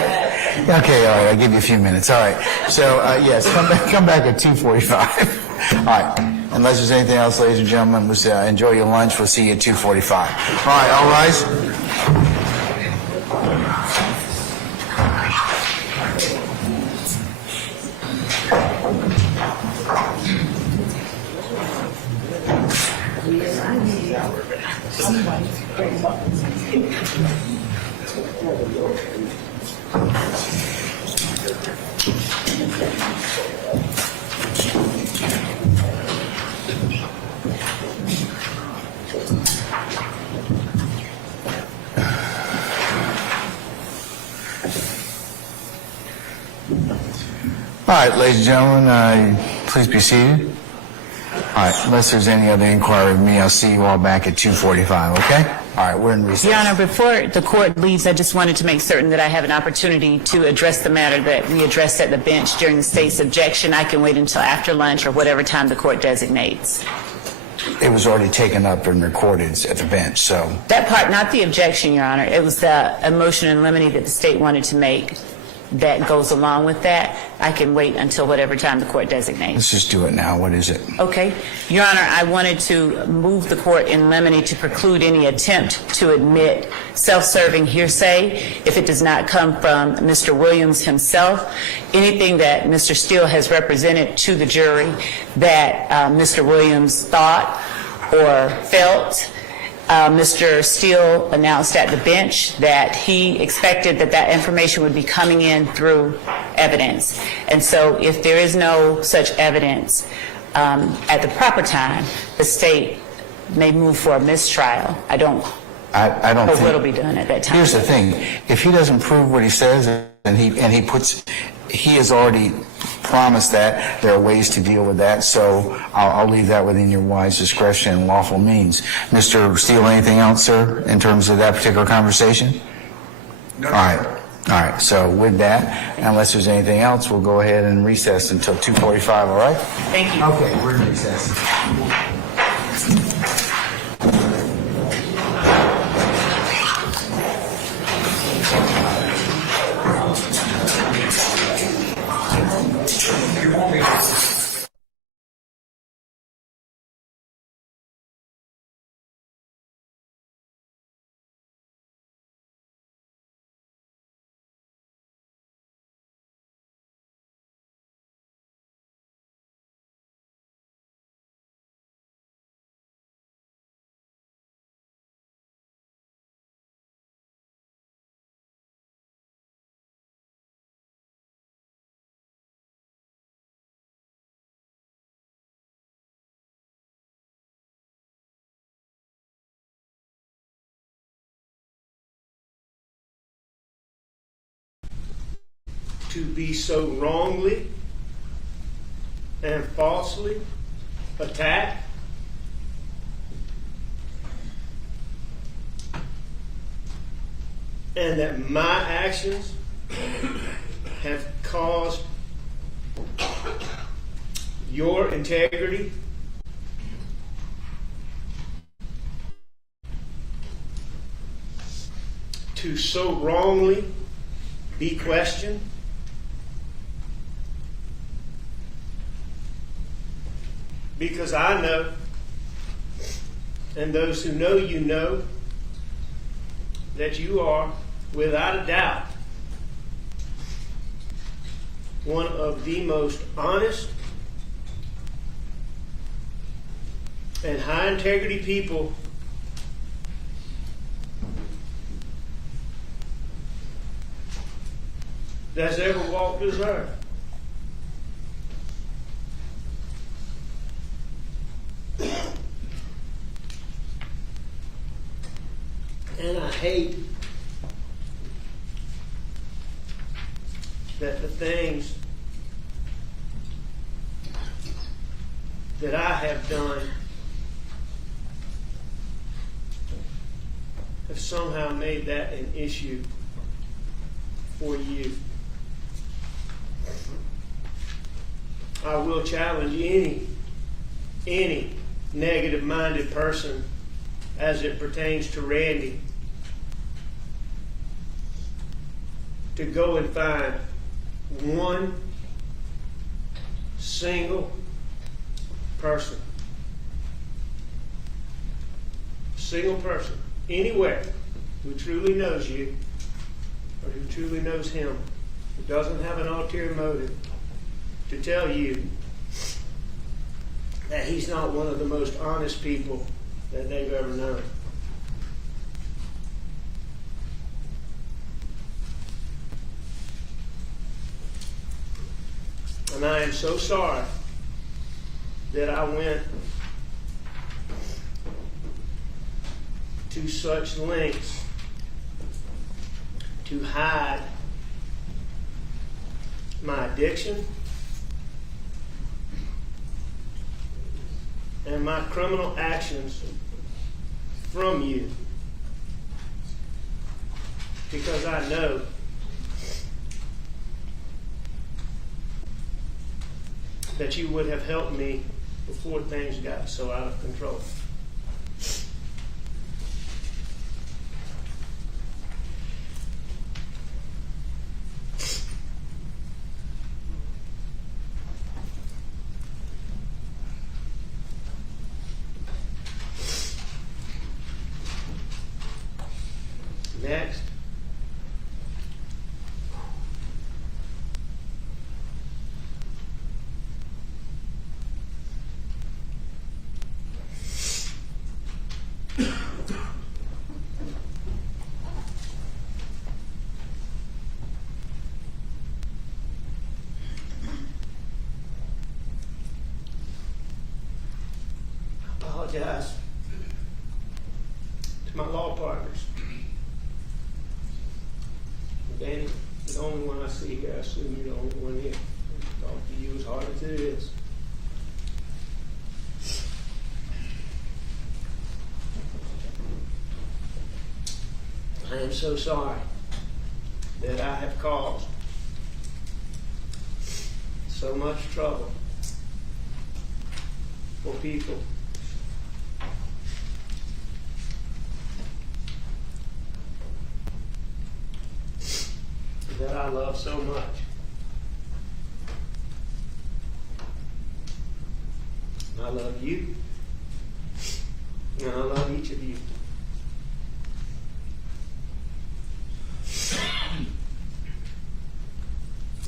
Okay, all right. I'll give you a few minutes. All right. So yes, come back at 2:45. All right. Unless there's anything else, ladies and gentlemen, let's enjoy your lunch. We'll see you at 2:45. All right. All rise. All right, ladies and gentlemen, please be seated. All right, unless there's any other inquiry of me, I'll see you all back at 2:45, okay? All right, we're in recess. Your Honor, before the court leaves, I just wanted to make certain that I have an opportunity to address the matter that we addressed at the bench during the state's objection. I can wait until after lunch or whatever time the court designates. It was already taken up and recorded at the bench, so. That part, not the objection, Your Honor. It was the motion in limine that the state wanted to make that goes along with that. I can wait until whatever time the court designates. Let's just do it now. What is it? Okay. Your Honor, I wanted to move the court in limine to preclude any attempt to admit self-serving hearsay if it does not come from Mr. Williams himself. Anything that Mr. Steele has represented to the jury that Mr. Williams thought or felt. Mr. Steele announced at the bench that he expected that information would be coming in through evidence. And so if there is no such evidence at the proper time, the state may move for a mistrial. I don't know what will be done at that time. Here's the thing. If he doesn't prove what he says and he has already promised that, there are ways to deal with that, so I'll leave that within your wise discretion and lawful means. Mr. Steele, anything else, sir, in terms of that particular conversation? No. All right. All right. So with that, unless there's anything else, we'll go ahead and recess until 2:45, all right? Thank you. Okay, we're in recess. To be so wrongly and falsely attacked, and that my actions have caused your integrity to so wrongly be questioned. Because I know, and those who know you know, that you are, without a doubt, one of the most honest and high integrity people that's ever walked this earth. And I hate that the things that I have done have somehow made that an issue for you. I will challenge any negative-minded person as it pertains to Randy to go and find one single person, anywhere, who truly knows you or who truly knows him, who doesn't have an ulterior motive, to tell you that he's not one of the most honest people that they've ever known. And I am so sorry that I went to such lengths to hide my addiction and my criminal actions from you, because I know that you would have helped me before things got so out of control. Next. I apologize to my law partners. Danny, you're the only one I see here. I assume you're the only one here. Talk to you as hard as it is. I am so sorry that I have caused so much trouble for people that I love so much. I love you, and I love each of you.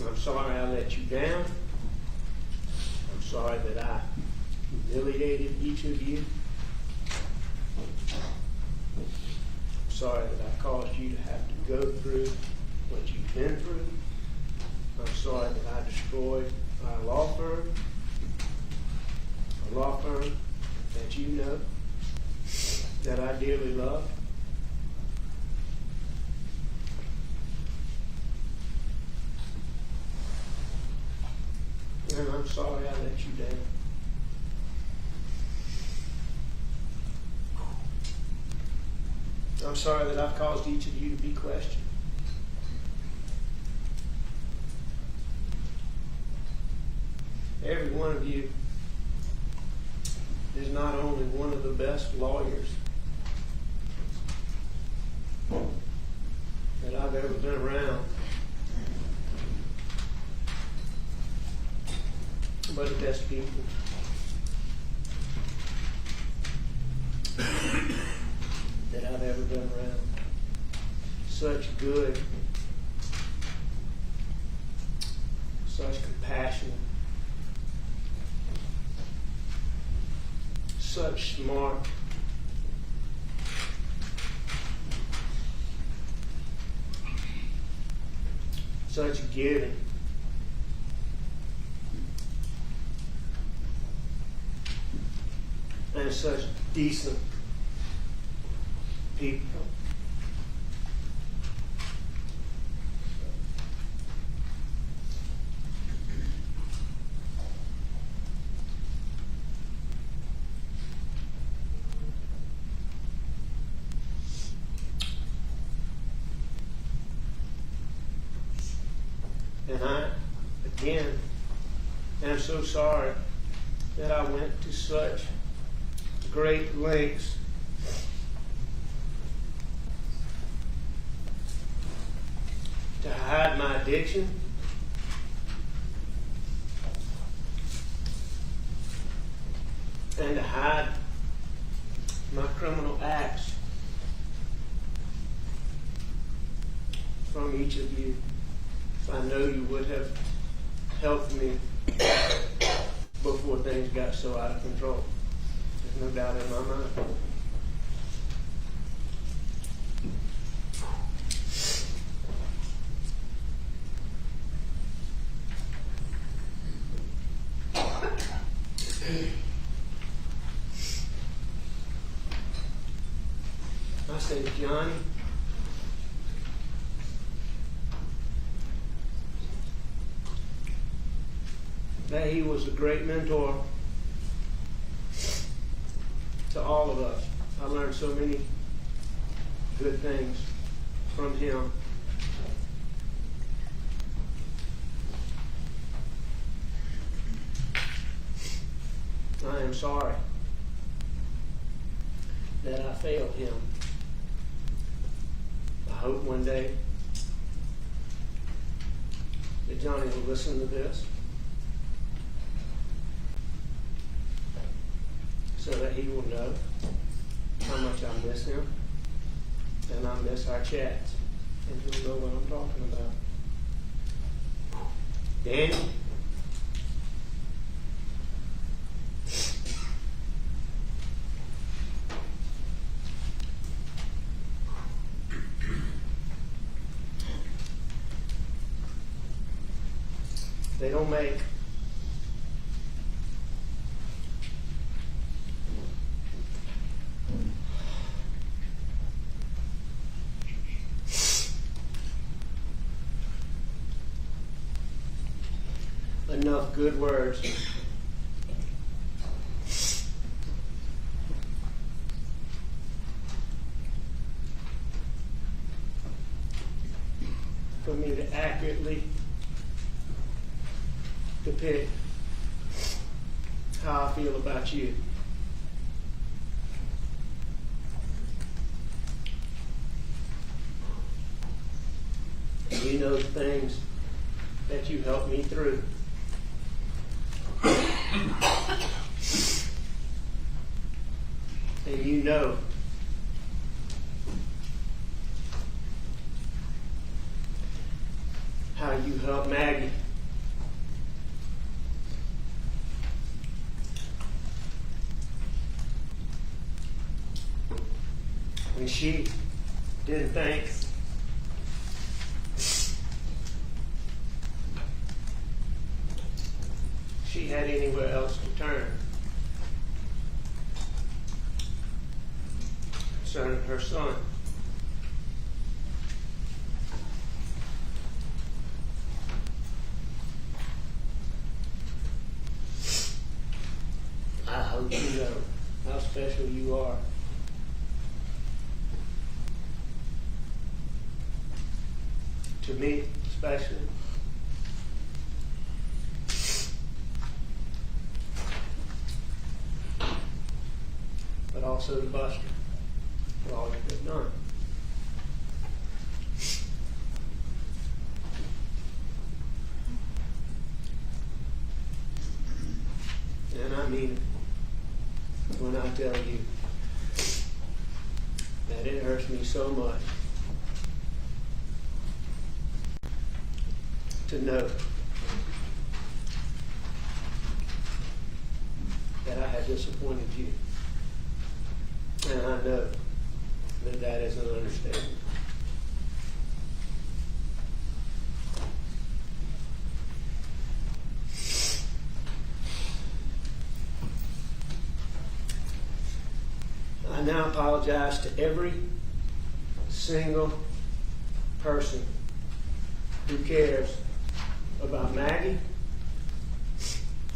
I'm sorry I let you down. I'm sorry that I humiliated each of you. I'm sorry that I caused you to have to go through what you've been through. I'm sorry that I destroyed our law firm, a law firm that you know, that I dearly love. And I'm sorry I let you down. I'm sorry that I've caused each of you to be questioned. Every one of you is not only one of the best lawyers that I've ever been around, but the best people that I've ever been around. Such good, such compassion, such smart, such giving. And such decent people. And I, again, am so sorry that I went to such great lengths to hide my addiction, and to hide my criminal acts from each of you. I know you would have helped me before things got so out of control. There's no doubt in my mind. I say, Johnny, that he was a great mentor to all of us. I learned so many good things from him. I am sorry that I failed him. I hope one day that Johnny will listen to this, so that he will know how much I miss him, and I miss our chats, and he'll know what I'm talking about. Danny, they don't make enough good words for me to accurately depict how I feel about you. And you know the things that you helped me through. And you know how you helped Maggie when she didn't think she had anywhere else to turn concerning her son. I hope you know how special you are. To me, especially. But also to Buster for all you've done. And I mean it when I tell you that it hurts me so much to know that I have disappointed you. And I know that that is an understatement. now apologize to every single person who cares about Maggie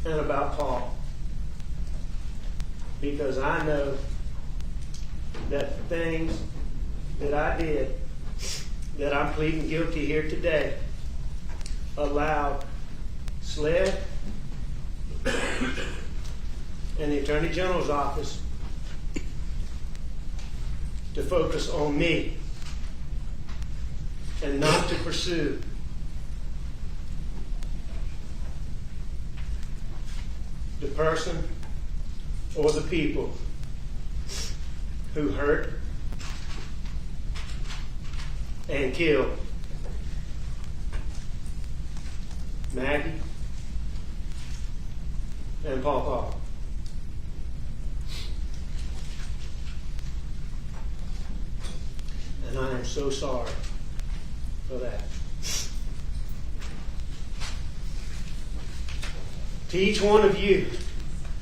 and about Paul. Because I know that the things that I did, that I'm pleading guilty here today, allowed SLED and the Attorney General's office to focus on me and not to pursue the person or the people who hurt and killed Maggie and Paul. And I am so sorry for that. To each one of you,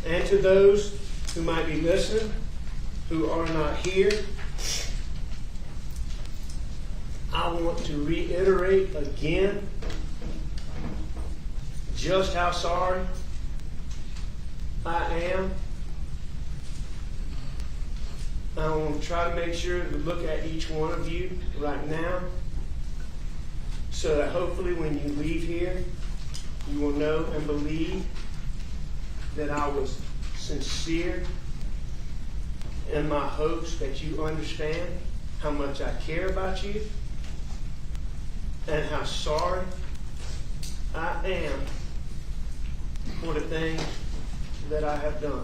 and to those who might be listening, who are not here, I want to reiterate again just how sorry I am. I want to try to make sure to look at each one of you right now so that hopefully when you leave here, you will know and believe that I was sincere in my hopes that you understand how much I care about you and how sorry I am for the things that I have done.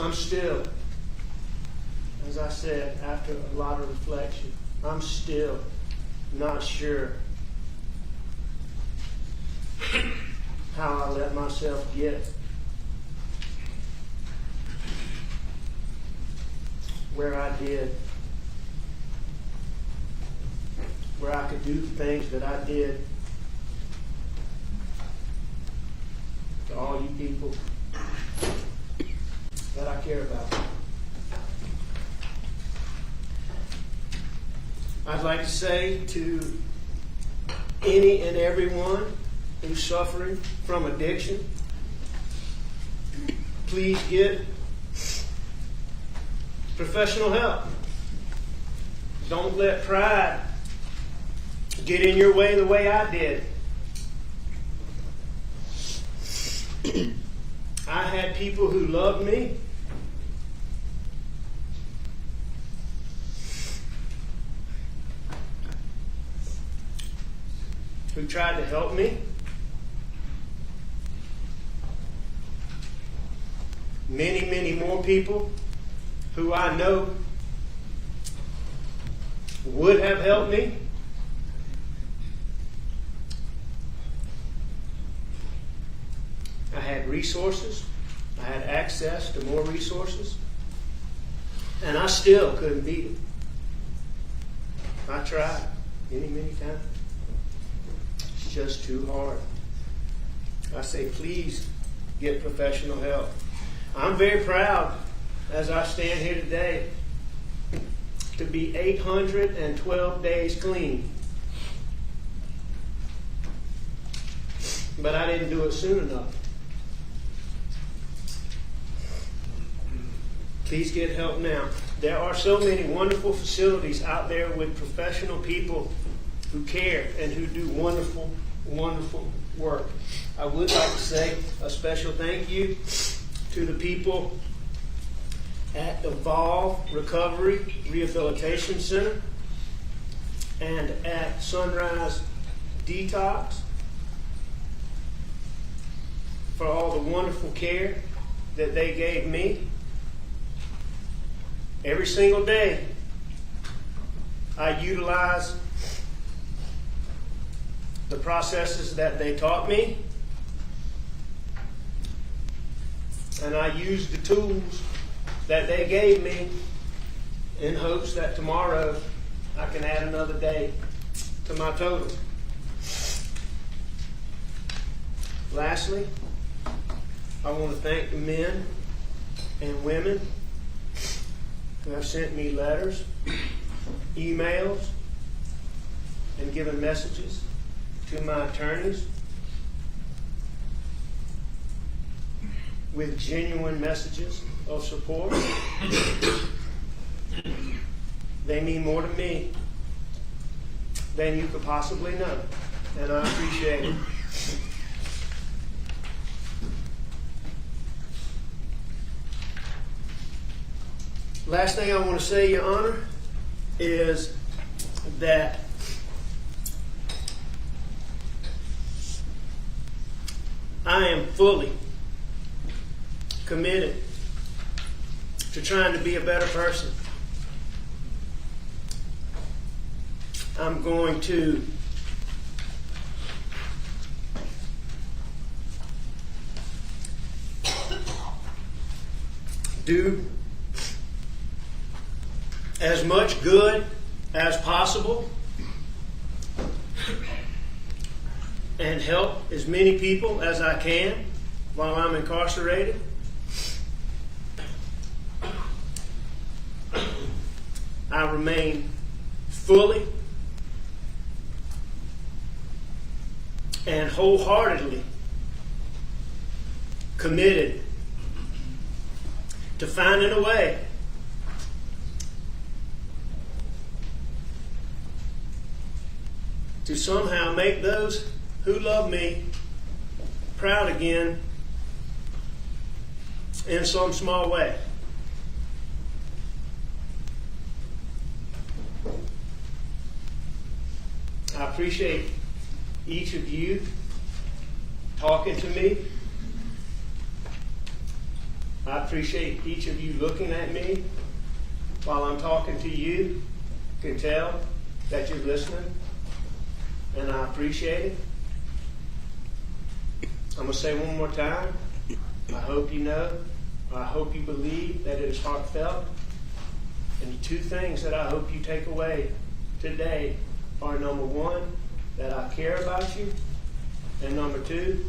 I'm still, as I said, after a lot of reflection, I'm still not sure how I let myself get where I did, where I could do the things that I did to all you people that I care about. I'd like to say to any and everyone who's suffering from addiction, please get professional help. Don't let pride get in your way the way I did. I had people who loved me who tried to help me. Many, many more people who I know would have helped me. I had resources. I had access to more resources. And I still couldn't beat it. I tried many, many times. It's just too hard. I say, please get professional help. I'm very proud, as I stand here today, to be 812 days clean. But I didn't do it soon enough. Please get help now. There are so many wonderful facilities out there with professional people who care and who do wonderful, wonderful work. I would like to say a special thank you to the people at Evolve Recovery Rehabilitation Center and at Sunrise Detox for all the wonderful care that they gave me. Every single day, I utilize the processes that they taught me, and I used the tools that they gave me in hopes that tomorrow I can add another day to my total. Lastly, I want to thank the men and women who have sent me letters, emails, and given messages to my attorneys with genuine messages of support. They mean more to me than you could possibly know, and I appreciate it. Last thing I want to say, Your Honor, is that I am fully committed to trying to be a better person. I'm going to do as much good as possible and help as many people as I can while I'm incarcerated. I remain fully and wholeheartedly committed to finding a way to somehow make those who love me proud again in some small way. I appreciate each of you talking to me. I appreciate each of you looking at me while I'm talking to you. You can tell that you're listening, and I appreciate it. I'm going to say one more time, I hope you know, I hope you believe that it is heartfelt. And the two things that I hope you take away today are, number one, that I care about you, and number two,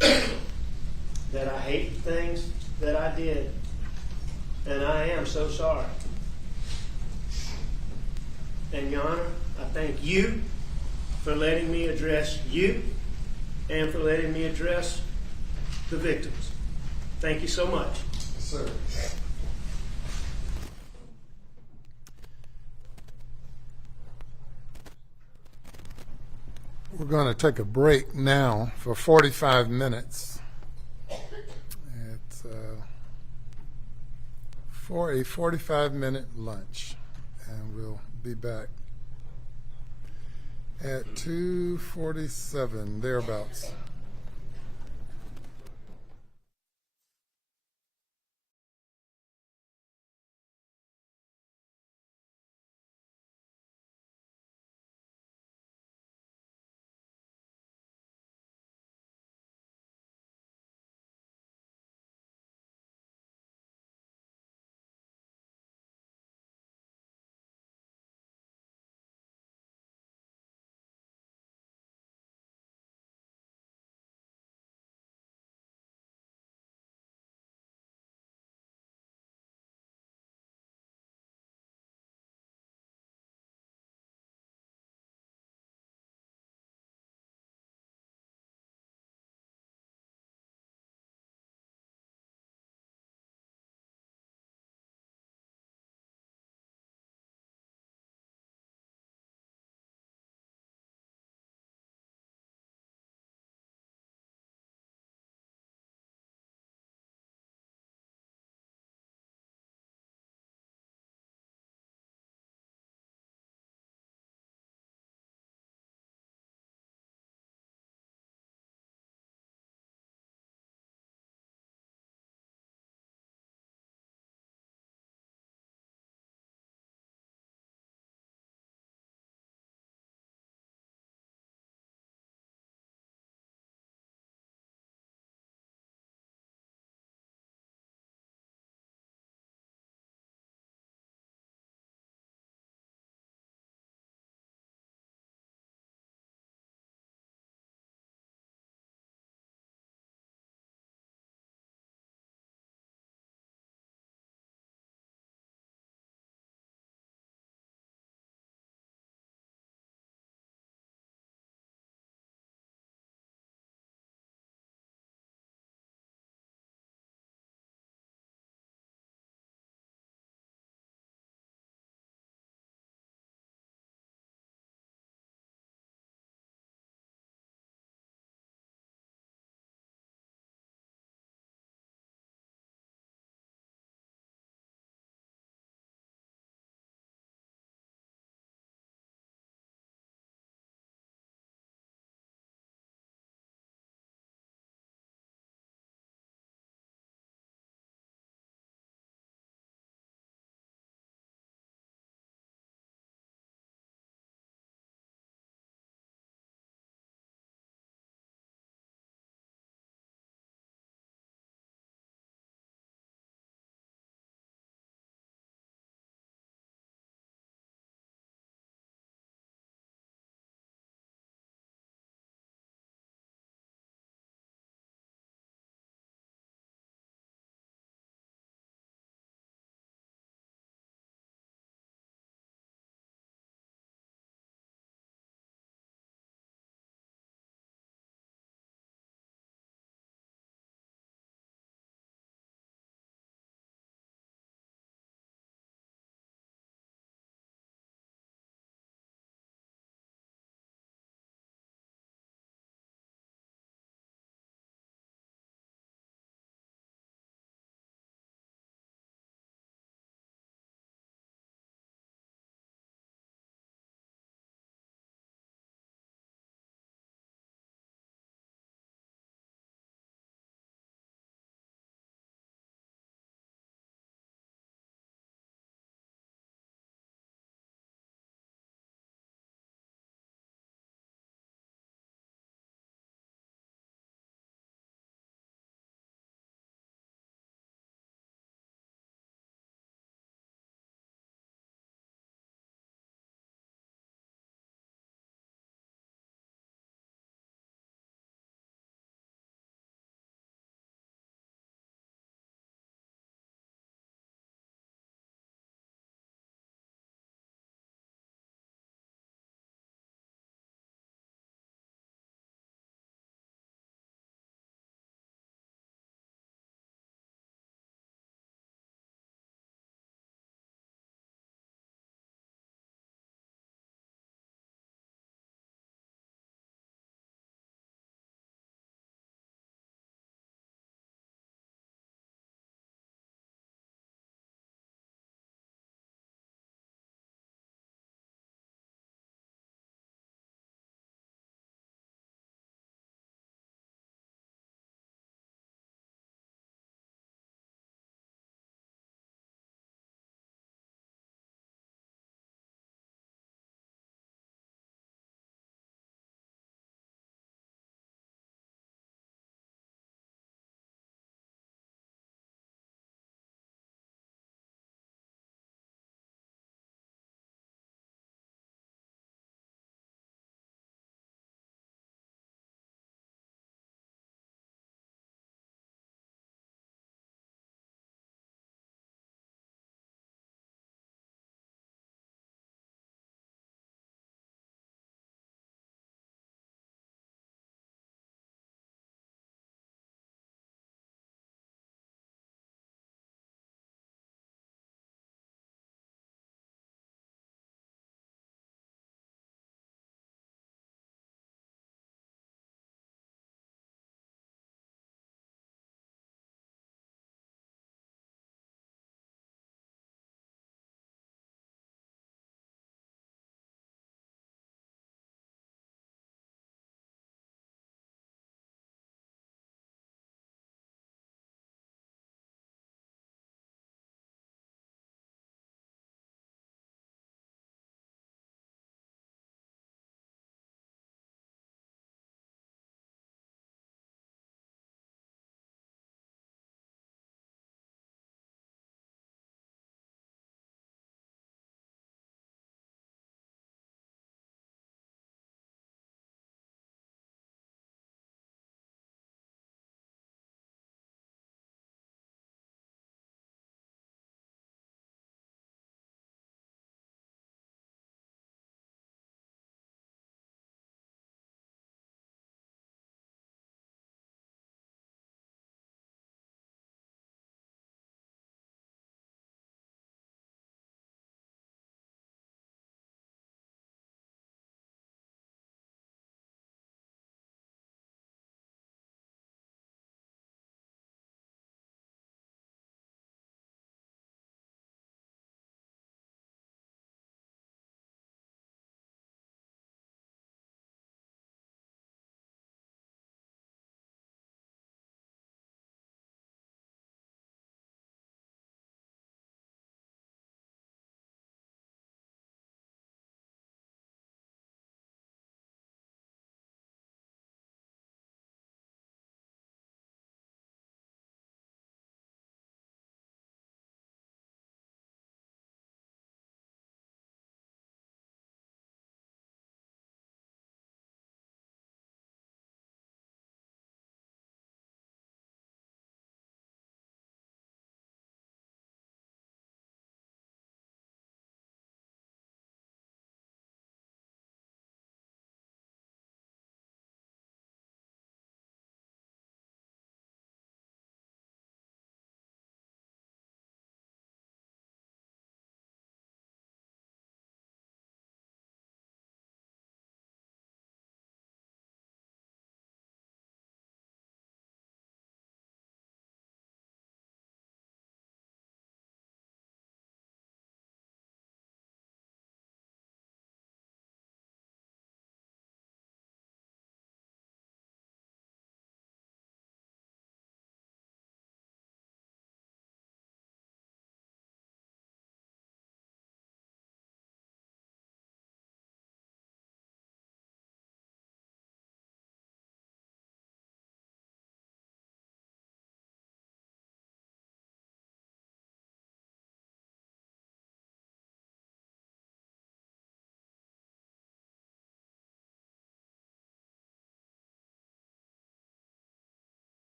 that I hate the things that I did, and I am so sorry. And Your Honor, I thank you for letting me address you and for letting me address the victims. Thank you so much. Yes, sir. We're going to take a break now for 45 minutes. It's for a 45-minute lunch, and we'll be back at 2:47, thereabouts.